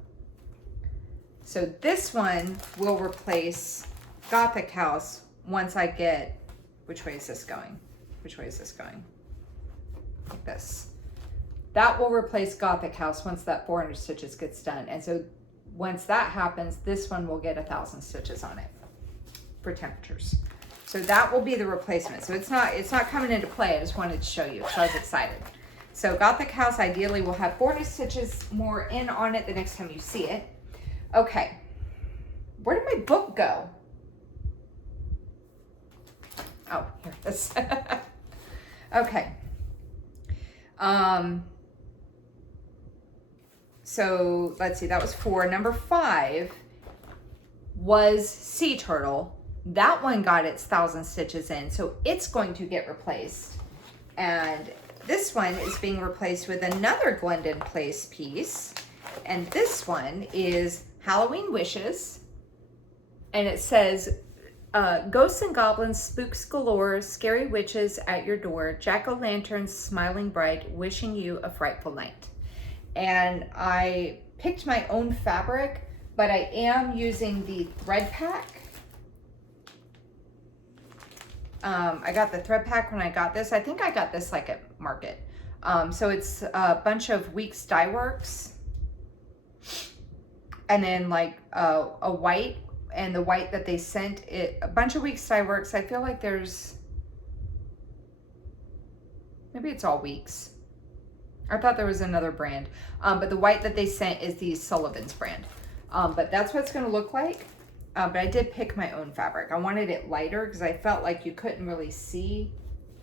So this one will replace Gothic House once I get, which way is this going? Which way is this going? Like this. That will replace Gothic House once that 400 stitches gets done. And so once that happens, this one will get 1,000 stitches on it for temperatures. So that will be the replacement. So it's not coming into play. I just wanted to show you, so I was excited. So Gothic House ideally will have 400 stitches more in on it the next time you see it. Okay, where did my book go? Oh, here it is. Okay. So let's see, that was 4. Number 5 was Sea Turtle. That one got its 1,000 stitches in, so it's going to get replaced. And this one is being replaced with another Glendon Place piece. And this one is Halloween Wishes. And it says, ghosts and goblins, spooks galore, scary witches at your door, jack-o'-lanterns smiling bright, wishing you a frightful night. And I picked my own fabric, but I am using the thread pack. I got the thread pack when I got this. I think I got this like at Market. So it's a bunch of Weeks Dye Works, and then like a white, and the white that they sent, a bunch of Weeks Dye Works. I feel like there's, maybe it's all Weeks. I thought there was another brand, but the white that they sent is the Sullivan's brand. But that's what it's going to look like. But I did pick my own fabric. I wanted it lighter because I felt like you couldn't really see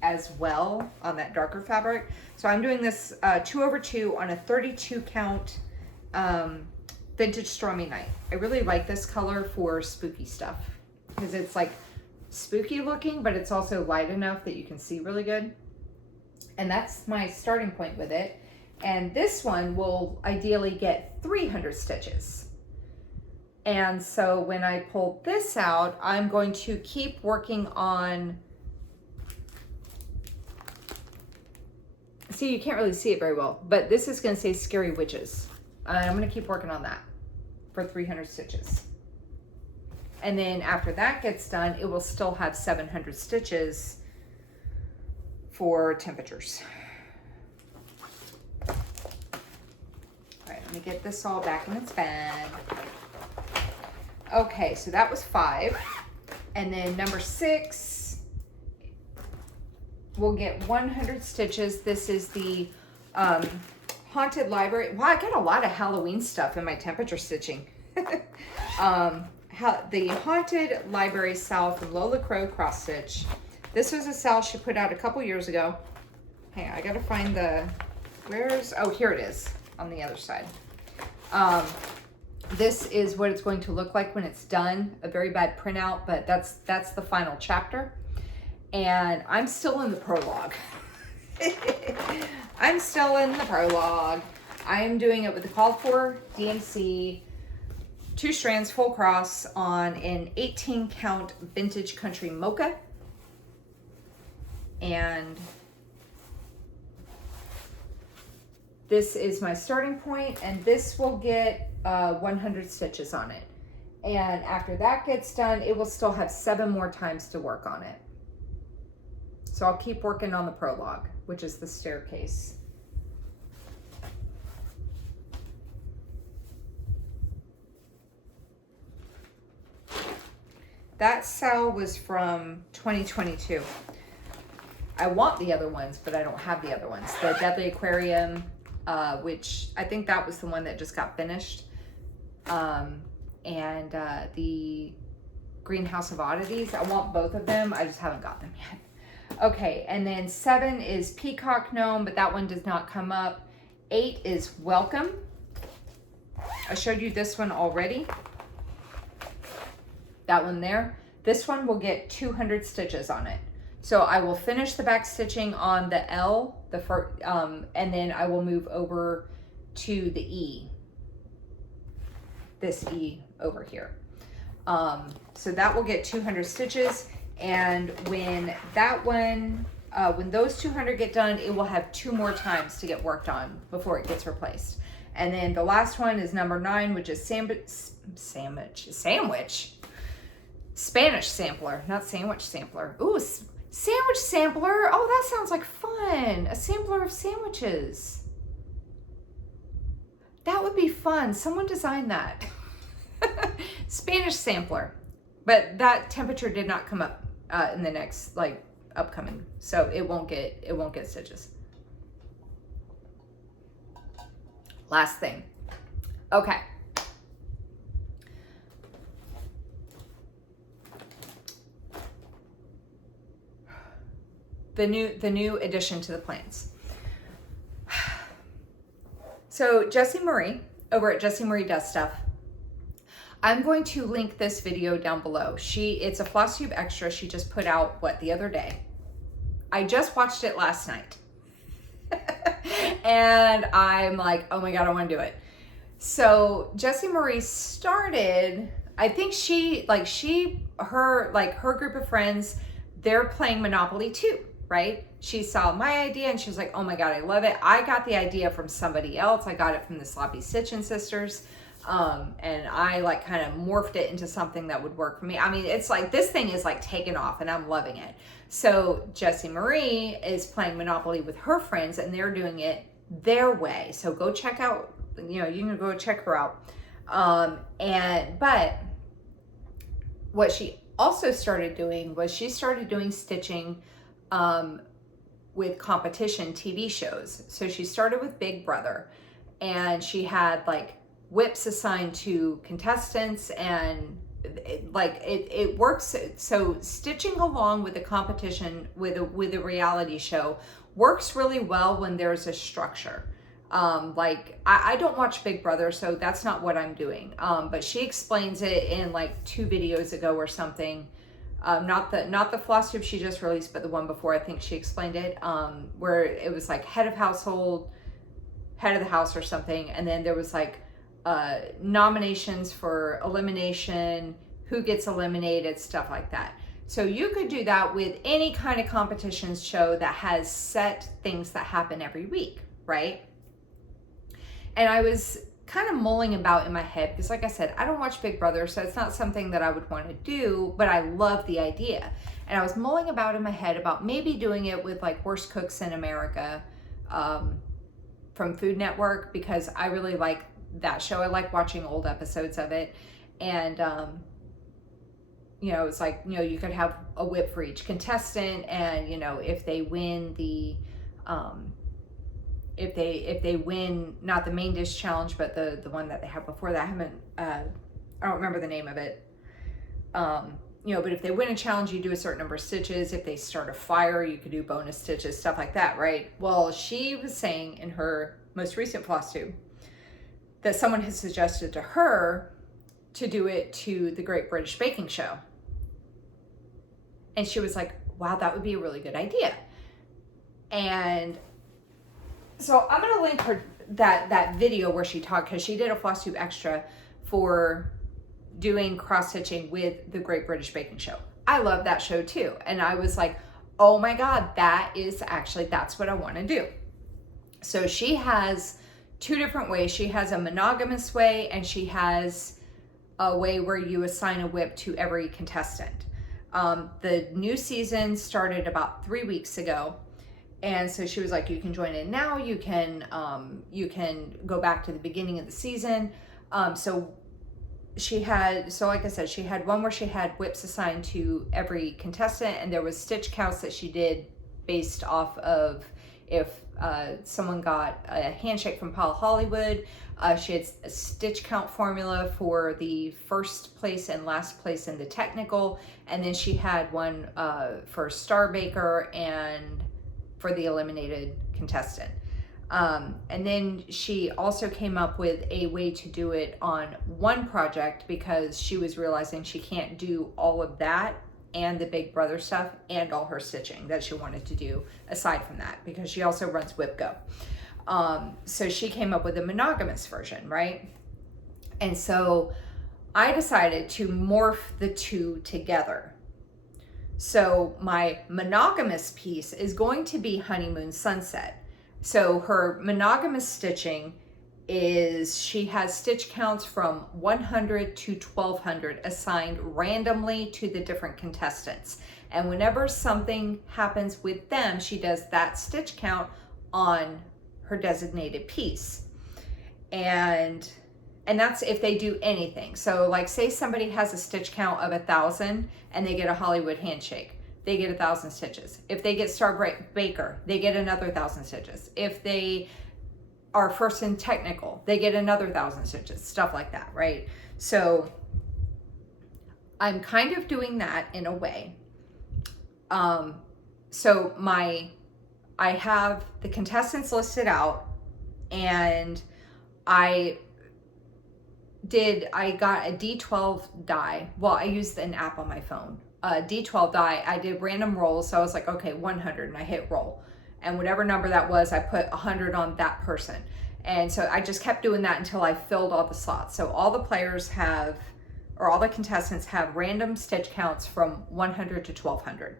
as well on that darker fabric. So I'm doing this 2/2 on a 32 count Vintage Stormy Night. I really like this color for spooky stuff because it's like spooky looking, but it's also light enough that you can see really good. And that's my starting point with it. And this one will ideally get 300 stitches. And so when I pull this out, I'm going to keep working on, see, you can't really see it very well, but this is going to say Scary Witches. I'm going to keep working on that for 300 stitches. And then after that gets done, it will still have 700 stitches for temperatures. All right, let me get this all back in its bag. Okay, so that was 5. And then number 6 will get 100 stitches. This is the Haunted Library. Wow, I got a lot of Halloween stuff in my temperature stitching. The Haunted Library Sal from Lola Crow cross stitch. This was a sal she put out a couple years ago. Hang on, I gotta find the, where's, oh, here it is on the other side. This is what it's going to look like when it's done. A very bad printout, but that's the final chapter. And I'm still in the prologue. I'm still in the prologue. I am doing it with the called for DMC, 2 strands full cross on an 18 count Vintage Country Mocha. And this is my starting point, and this will get 100 stitches on it. And after that gets done, it will still have 7 more times to work on it. So I'll keep working on the prologue, which is the staircase. that sale was from 2022. I want the other ones, but I don't have the other ones. The Deadly Aquarium, which I think that was the one that just got finished. And the Greenhouse of Oddities. I want both of them. I just haven't got them yet. Okay, and then 7 is Peacock Gnome, but that one does not come up. 8 is Welcome. I showed you this one already. That one there. This one will get 200 stitches on it. So I will finish the back stitching on the L, the first, and then I will move over to the E. This E over here. So that will get 200 stitches. And when that one, when those 200 get done, it will have 2 more times to get worked on before it gets replaced. And then the last one is number 9, which is Spanish sampler, not sandwich sampler. Ooh, sandwich sampler. Oh, that sounds like fun. A sampler of sandwiches. That would be fun. Someone designed that. Spanish sampler. But that temperature did not come up in the next upcoming. So it won't get stitches. Last thing. Okay. The new addition to the plans. So Jessie Marie over at Jessie Marie Does Stuff. I'm going to link this video down below. It's a Flosstube extra she just put out the other day. I just watched it last night. And I'm like, oh my God, I want to do it. So Jessie Marie started, I think her group of friends, they're playing Monopoly too, right? She saw my idea and she was like, oh my God, I love it. I got the idea from somebody else. I got it from the Sloppy Stitchin' Sisters. And I kind of morphed it into something that would work for me. I mean, it's this thing is taken off and I'm loving it. So Jessie Marie is playing Monopoly with her friends and they're doing it their way. So go check out, you can go check her out. But what she also started doing was she started doing stitching, with competition TV shows. So she started with Big Brother and she had whips assigned to contestants and it works. So stitching along with the competition with a reality show works really well when there's a structure. I don't watch Big Brother, so that's not what I'm doing. But she explains it in 2 videos ago or something. Not the Flosstube she just released, but the one before, I think she explained it, where it was head of household, head of the house or something. And then there was nominations for elimination, who gets eliminated, stuff like that. So you could do that with any kind of competition show that has set things that happen every week, right? And I was kind of mulling about in my head because, like I said, I don't watch Big Brother, so it's not something that I would want to do, but I love the idea. And I was mulling about in my head about maybe doing it with Worst Cooks in America from Food Network, because I really like that show. I like watching old episodes of it. And it's you could have a whip for each contestant, and if they win the if they win not the main dish challenge, but the one that they had before that, I don't remember the name of it. But if they win a challenge, you do a certain number of stitches. If they start a fire, you could do bonus stitches, stuff like that, right? Well, she was saying in her most recent Flosstube that someone had suggested to her to do it to the Great British Baking Show. And she was like, wow, that would be a really good idea. And so I'm going to link her that video where she talked, because she did a Flosstube extra for doing cross-stitching with the Great British Baking Show. I love that show too. And I was like, oh my God, that's what I want to do. So she has 2 different ways. She has a monogamous way, and she has a way where you assign a whip to every contestant. The new season started about 3 weeks ago. And so she was like, you can join in now. You can go back to the beginning of the season. So she had, so like I said, she had one where she had whips assigned to every contestant, and there was stitch counts that she did based off of if someone got a handshake from Paul Hollywood. She had a stitch count formula for the first place and last place in the technical, and then she had one for Star Baker and for the eliminated contestant. And then she also came up with a way to do it on one project, because she was realizing she can't do all of that and the Big Brother stuff and all her stitching that she wanted to do aside from that, because she also runs WhipGo. So she came up with a monogamous version, right? And so I decided to morph the two together. So my monogamous piece is going to be Honeymoon Sunset. So her monogamous stitching is, she has stitch counts from 100 to 1200 assigned randomly to the different contestants. And whenever something happens with them, she does that stitch count on her designated piece. And that's if they do anything. So like, say somebody has a stitch count of 1,000 and they get a Hollywood handshake, they get 1,000 stitches. If they get Star Baker, they get another 1,000 stitches. If they are first in technical, they get another 1,000 stitches, stuff like that, right? So I'm kind of doing that in a way. So I have the contestants listed out, and I got a D12 die. Well, I used an app on my phone. D12 die, I did random rolls. So I was like, okay, 100, and I hit roll. And whatever number that was, I put 100 on that person. And so I just kept doing that until I filled all the slots. So all the players have, or all the contestants have random stitch counts from 100 to 1200.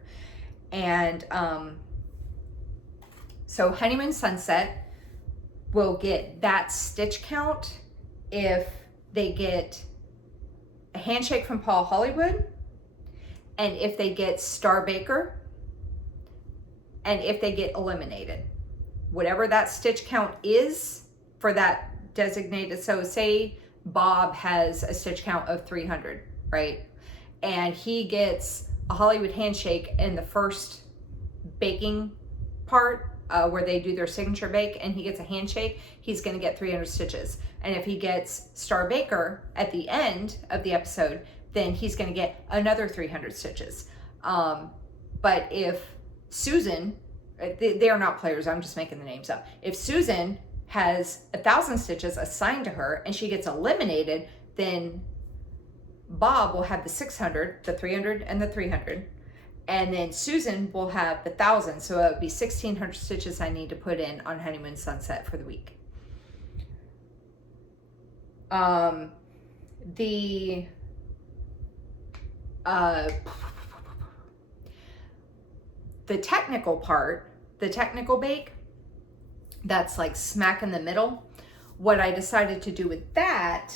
And so Honeymoon Sunset will get that stitch count if they get a handshake from Paul Hollywood, and if they get Star Baker, and if they get eliminated. Whatever that stitch count is for that designated. So say Bob has a stitch count of 300, right? And he gets a Hollywood handshake in the first baking part, where they do their signature bake, and he gets a handshake, he's gonna get 300 stitches. And if he gets Star Baker at the end of the episode, then he's gonna get another 300 stitches. But if Susan, they are not players, I'm just making the names up. If Susan has 1,000 stitches assigned to her and she gets eliminated, then Bob will have the 600, the 300, and the 300. And then Susan will have the 1,000. So it would be 1,600 stitches I need to put in on Honeymoon Sunset for the week. The technical part, the technical bake, that's like smack in the middle. What I decided to do with that,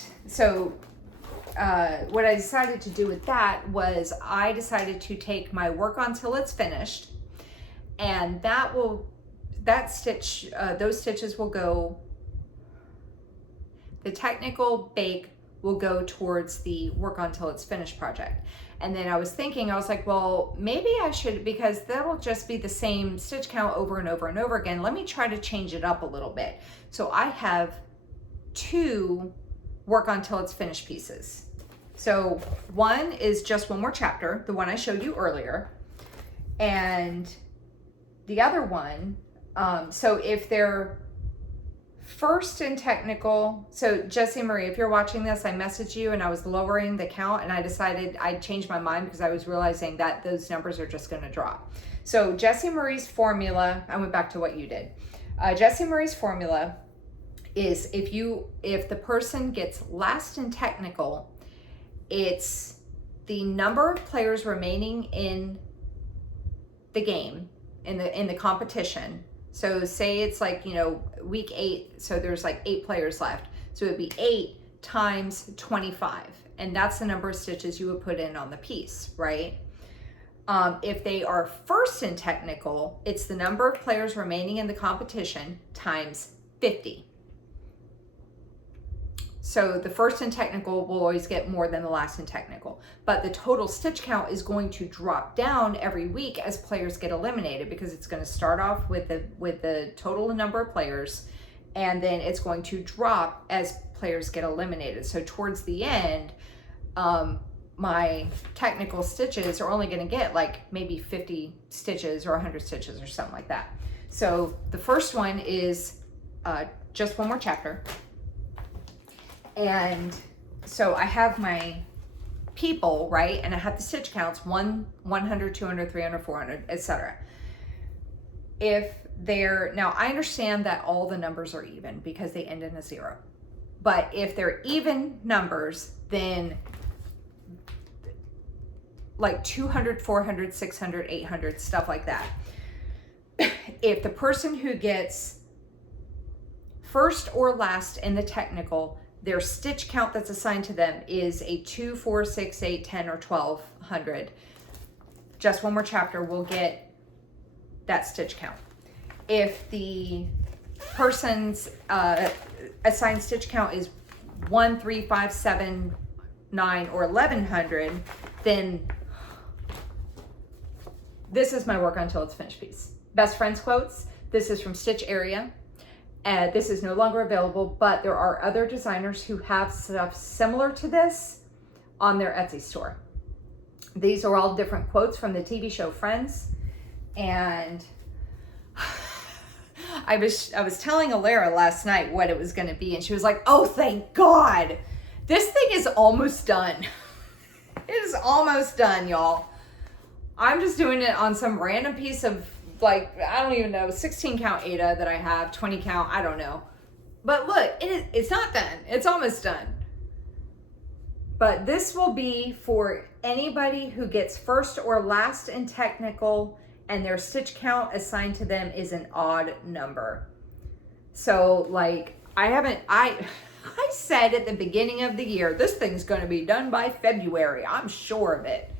what I decided to do with that was I decided to take my work on till it's finished, and those stitches will go, the technical bake will go towards the work on till it's finished project. And then I was thinking, I was like, well, maybe I should, because that'll just be the same stitch count over and over and over again. Let me try to change it up a little bit. So I have 2 work on till it's finished pieces. So one is just one more chapter, the one I showed you earlier. And the other one, so if they're first in technical, so Jessie Marie, if you're watching this, I messaged you and I was lowering the count, and I decided I'd change my mind because I was realizing that those numbers are just going to drop. So Jessie Marie's formula, I went back to what you did. Jessie Marie's formula is if the person gets last in technical, it's the number of players remaining in the game, in the competition. So say it's like, week 8, so there's like 8 players left. So it'd be 8 times 25. And that's the number of stitches you would put in on the piece, right? If they are first in technical, it's the number of players remaining in the competition times 50. So the first in technical will always get more than the last in technical. But the total stitch count is going to drop down every week as players get eliminated, because it's going to start off with the total number of players, and then it's going to drop as players get eliminated. So towards the end, my technical stitches are only going to get like maybe 50 stitches or 100 stitches or something like that. So the first one is just one more chapter. And so I have my people, right? And I have the stitch counts, 1, 100, 200, 300, 400, etc. Now I understand that all the numbers are even because they end in a 0. But if they're even numbers, then like 200, 400, 600, 800, stuff like that. If the person who gets first or last in the technical, their stitch count that's assigned to them is a 2, 4, 6, 8, 10, or 1200. Just one more chapter will get that stitch count. If the person's assigned stitch count is 1, 3, 5, 7, 9, or 1100, then this is my work until it's finished piece. Best friends quotes. This is from Stitch Area. This is no longer available, but there are other designers who have stuff similar to this on their Etsy store. These are all different quotes from the TV show Friends. And I was telling Alara last night what it was going to be, and she was like, oh, thank God. This thing is almost done. It is almost done, y'all. I'm just doing it on some random piece of, like, I don't even know, 16 count Aida that I have, 20 count, I don't know. But look, it's not done. It's almost done. But this will be for anybody who gets first or last in technical and their stitch count assigned to them is an odd number. So like, I said at the beginning of the year, this thing's gonna be done by February. I'm sure of it.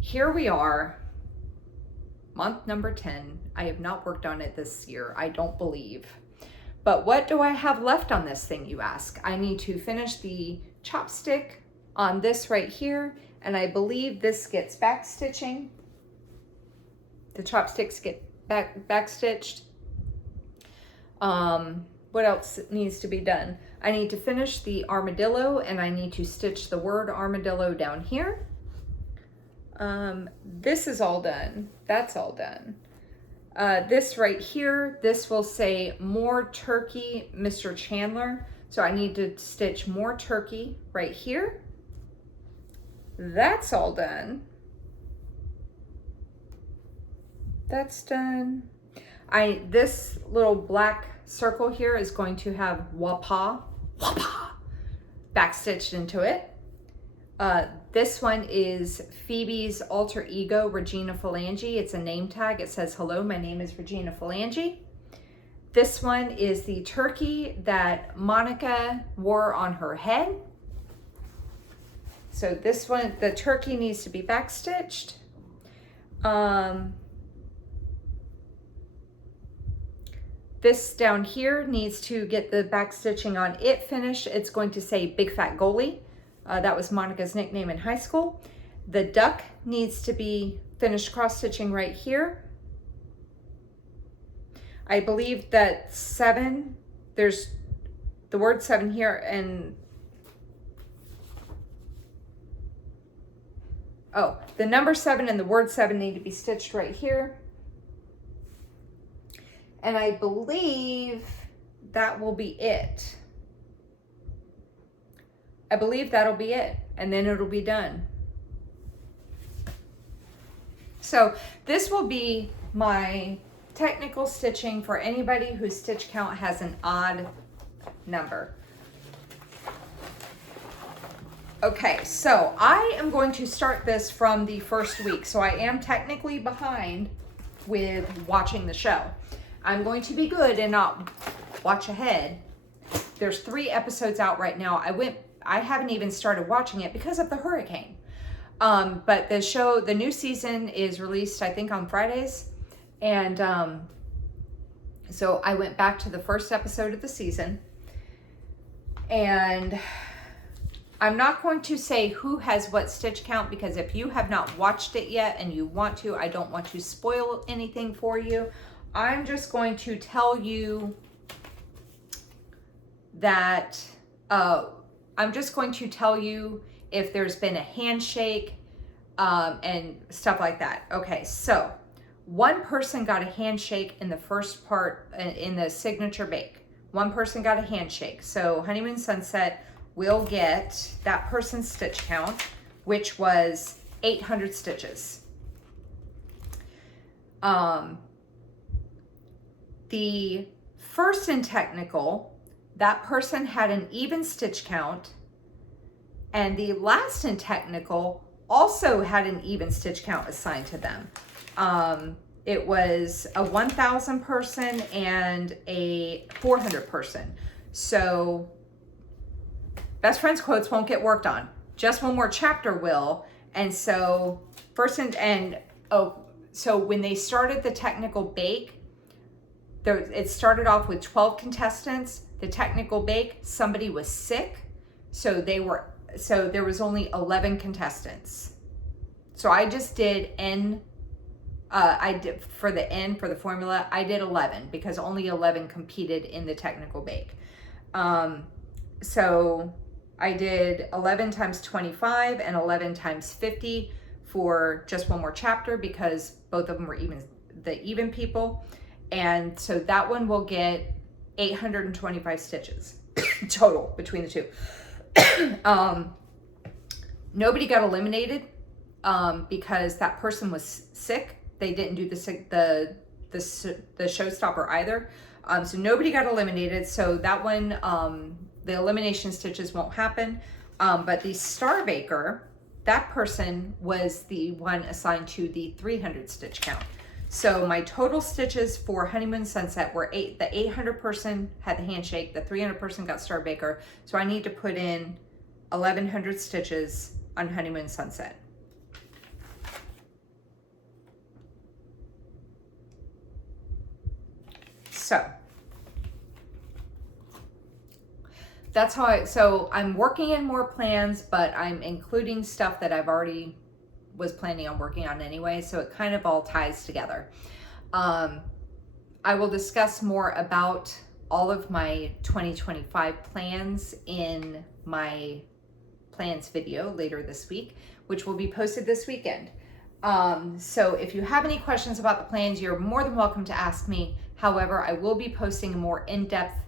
Here we are. Month number 10. I have not worked on it this year, I don't believe. But what do I have left on this thing, you ask? I need to finish the chopstick on this right here, and I believe this gets back stitching. The chopsticks get back stitched. What else needs to be done? I need to finish the armadillo, and I need to stitch the word armadillo down here. This is all done. That's all done. This right here, this will say more turkey, Mr. Chandler. So I need to stitch more turkey right here. That's all done. That's done. This little black circle here is going to have wapa backstitched into it. This one is Phoebe's alter ego, Regina Phalange. It's a name tag. It says, hello, my name is Regina Phalange. This one is the turkey that Monica wore on her head. So this one, the turkey needs to be backstitched. This down here needs to get the backstitching on it finished. It's going to say Big Fat Goalie. That was Monica's nickname in high school. The duck needs to be finished cross-stitching right here. I believe that 7, there's the word 7 here, and oh, the number 7 and the word 7 need to be stitched right here. And I believe that will be it. I believe that'll be it, and then it'll be done. So this will be my technical stitching for anybody whose stitch count has an odd number. Okay, so I am going to start this from the first week. So I am technically behind with watching the show. I'm going to be good and not watch ahead. There's 3 episodes out right now. I haven't even started watching it because of the hurricane. But the new season is released, I think, on Fridays. And so I went back to the first episode of the season. And I'm not going to say who has what stitch count, because if you have not watched it yet and you want to, I don't want to spoil anything for you. I'm just going to tell you that, I'm just going to tell you if there's been a handshake and stuff like that. Okay, so one person got a handshake in the first part, in the signature bake. One person got a handshake. So Honeymoon Sunset will get that person's stitch count, which was 800 stitches. The first in technical, that person had an even stitch count, and the last in technical also had an even stitch count assigned to them. It was a 1,000 person and a 400 person. So best friends quotes won't get worked on. Just one more chapter will. And so so when they started the technical bake, it started off with 12 contestants. The technical bake, somebody was sick, so there was only 11 contestants. So I just did for the formula, I did 11 because only 11 competed in the technical bake. So I did 11 times 25 and 11 times 50 for just one more chapter, because both of them were even people. And so that one will get 825 stitches total between the two. Nobody got eliminated because that person was sick. They didn't do the showstopper either. So nobody got eliminated. So that one, the elimination stitches won't happen. But the Star Baker, that person was the one assigned to the 300 stitch count. So my total stitches for Honeymoon Sunset were 8. The 800 person had the handshake. The 300 person got Star Baker. So I need to put in 1,100 stitches on Honeymoon Sunset. So that's how so I'm working in more plans, but I'm including stuff that I've already was planning on working on anyway, so it kind of all ties together. I will discuss more about all of my 2025 plans in my plans video later this week, which will be posted this weekend. So if you have any questions about the plans, you're more than welcome to ask me. However, I will be posting a more in-depth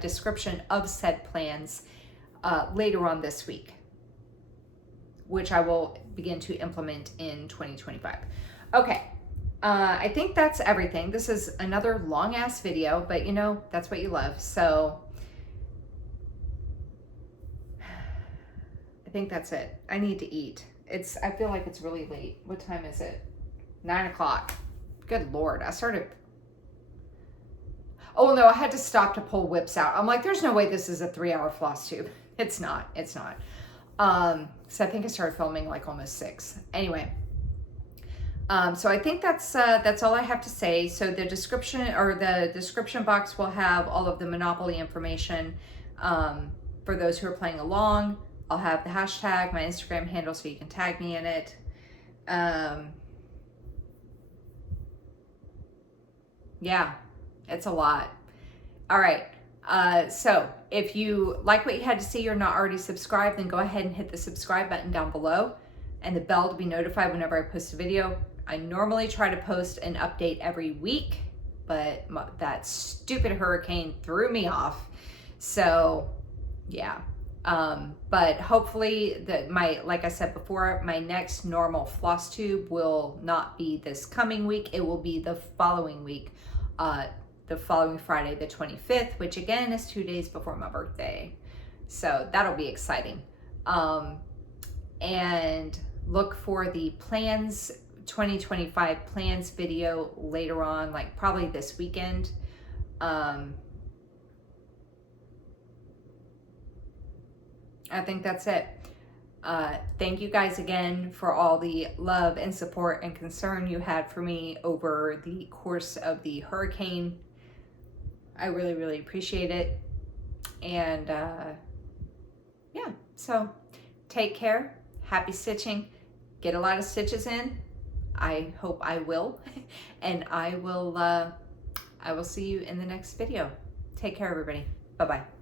description of said plans later on this week, which I will begin to implement in 2025. Okay, I think that's everything. This is another long ass video, but you know, that's what you love. So I think that's it. I need to eat. I feel like it's really late. What time is it? 9 o'clock. Good Lord, I started. Oh no, I had to stop to pull whips out. I'm like, there's no way this is a 3-hour floss tube. It's not. So I think I started filming like almost 6. Anyway, so I think that's all I have to say. So the description box will have all of the Monopoly information for those who are playing along. I'll have the hashtag, my Instagram handle, so you can tag me in it. Yeah, it's a lot. All right. So if you like what you had to see, you're not already subscribed, then go ahead and hit the subscribe button down below and the bell to be notified whenever I post a video. I normally try to post an update every week, but that stupid hurricane threw me off. So yeah. But hopefully like I said before, my next normal floss tube will not be this coming week. It will be the following week, the following Friday, the 25th, which again is 2 days before my birthday. So that'll be exciting. And look for the plans, 2025 plans video later on, like probably this weekend. I think that's it. Thank you guys again for all the love and support and concern you had for me over the course of the hurricane. I really, really appreciate it. And yeah, so take care. Happy stitching. Get a lot of stitches in. I hope I will. And I will see you in the next video. Take care, everybody. Bye-bye.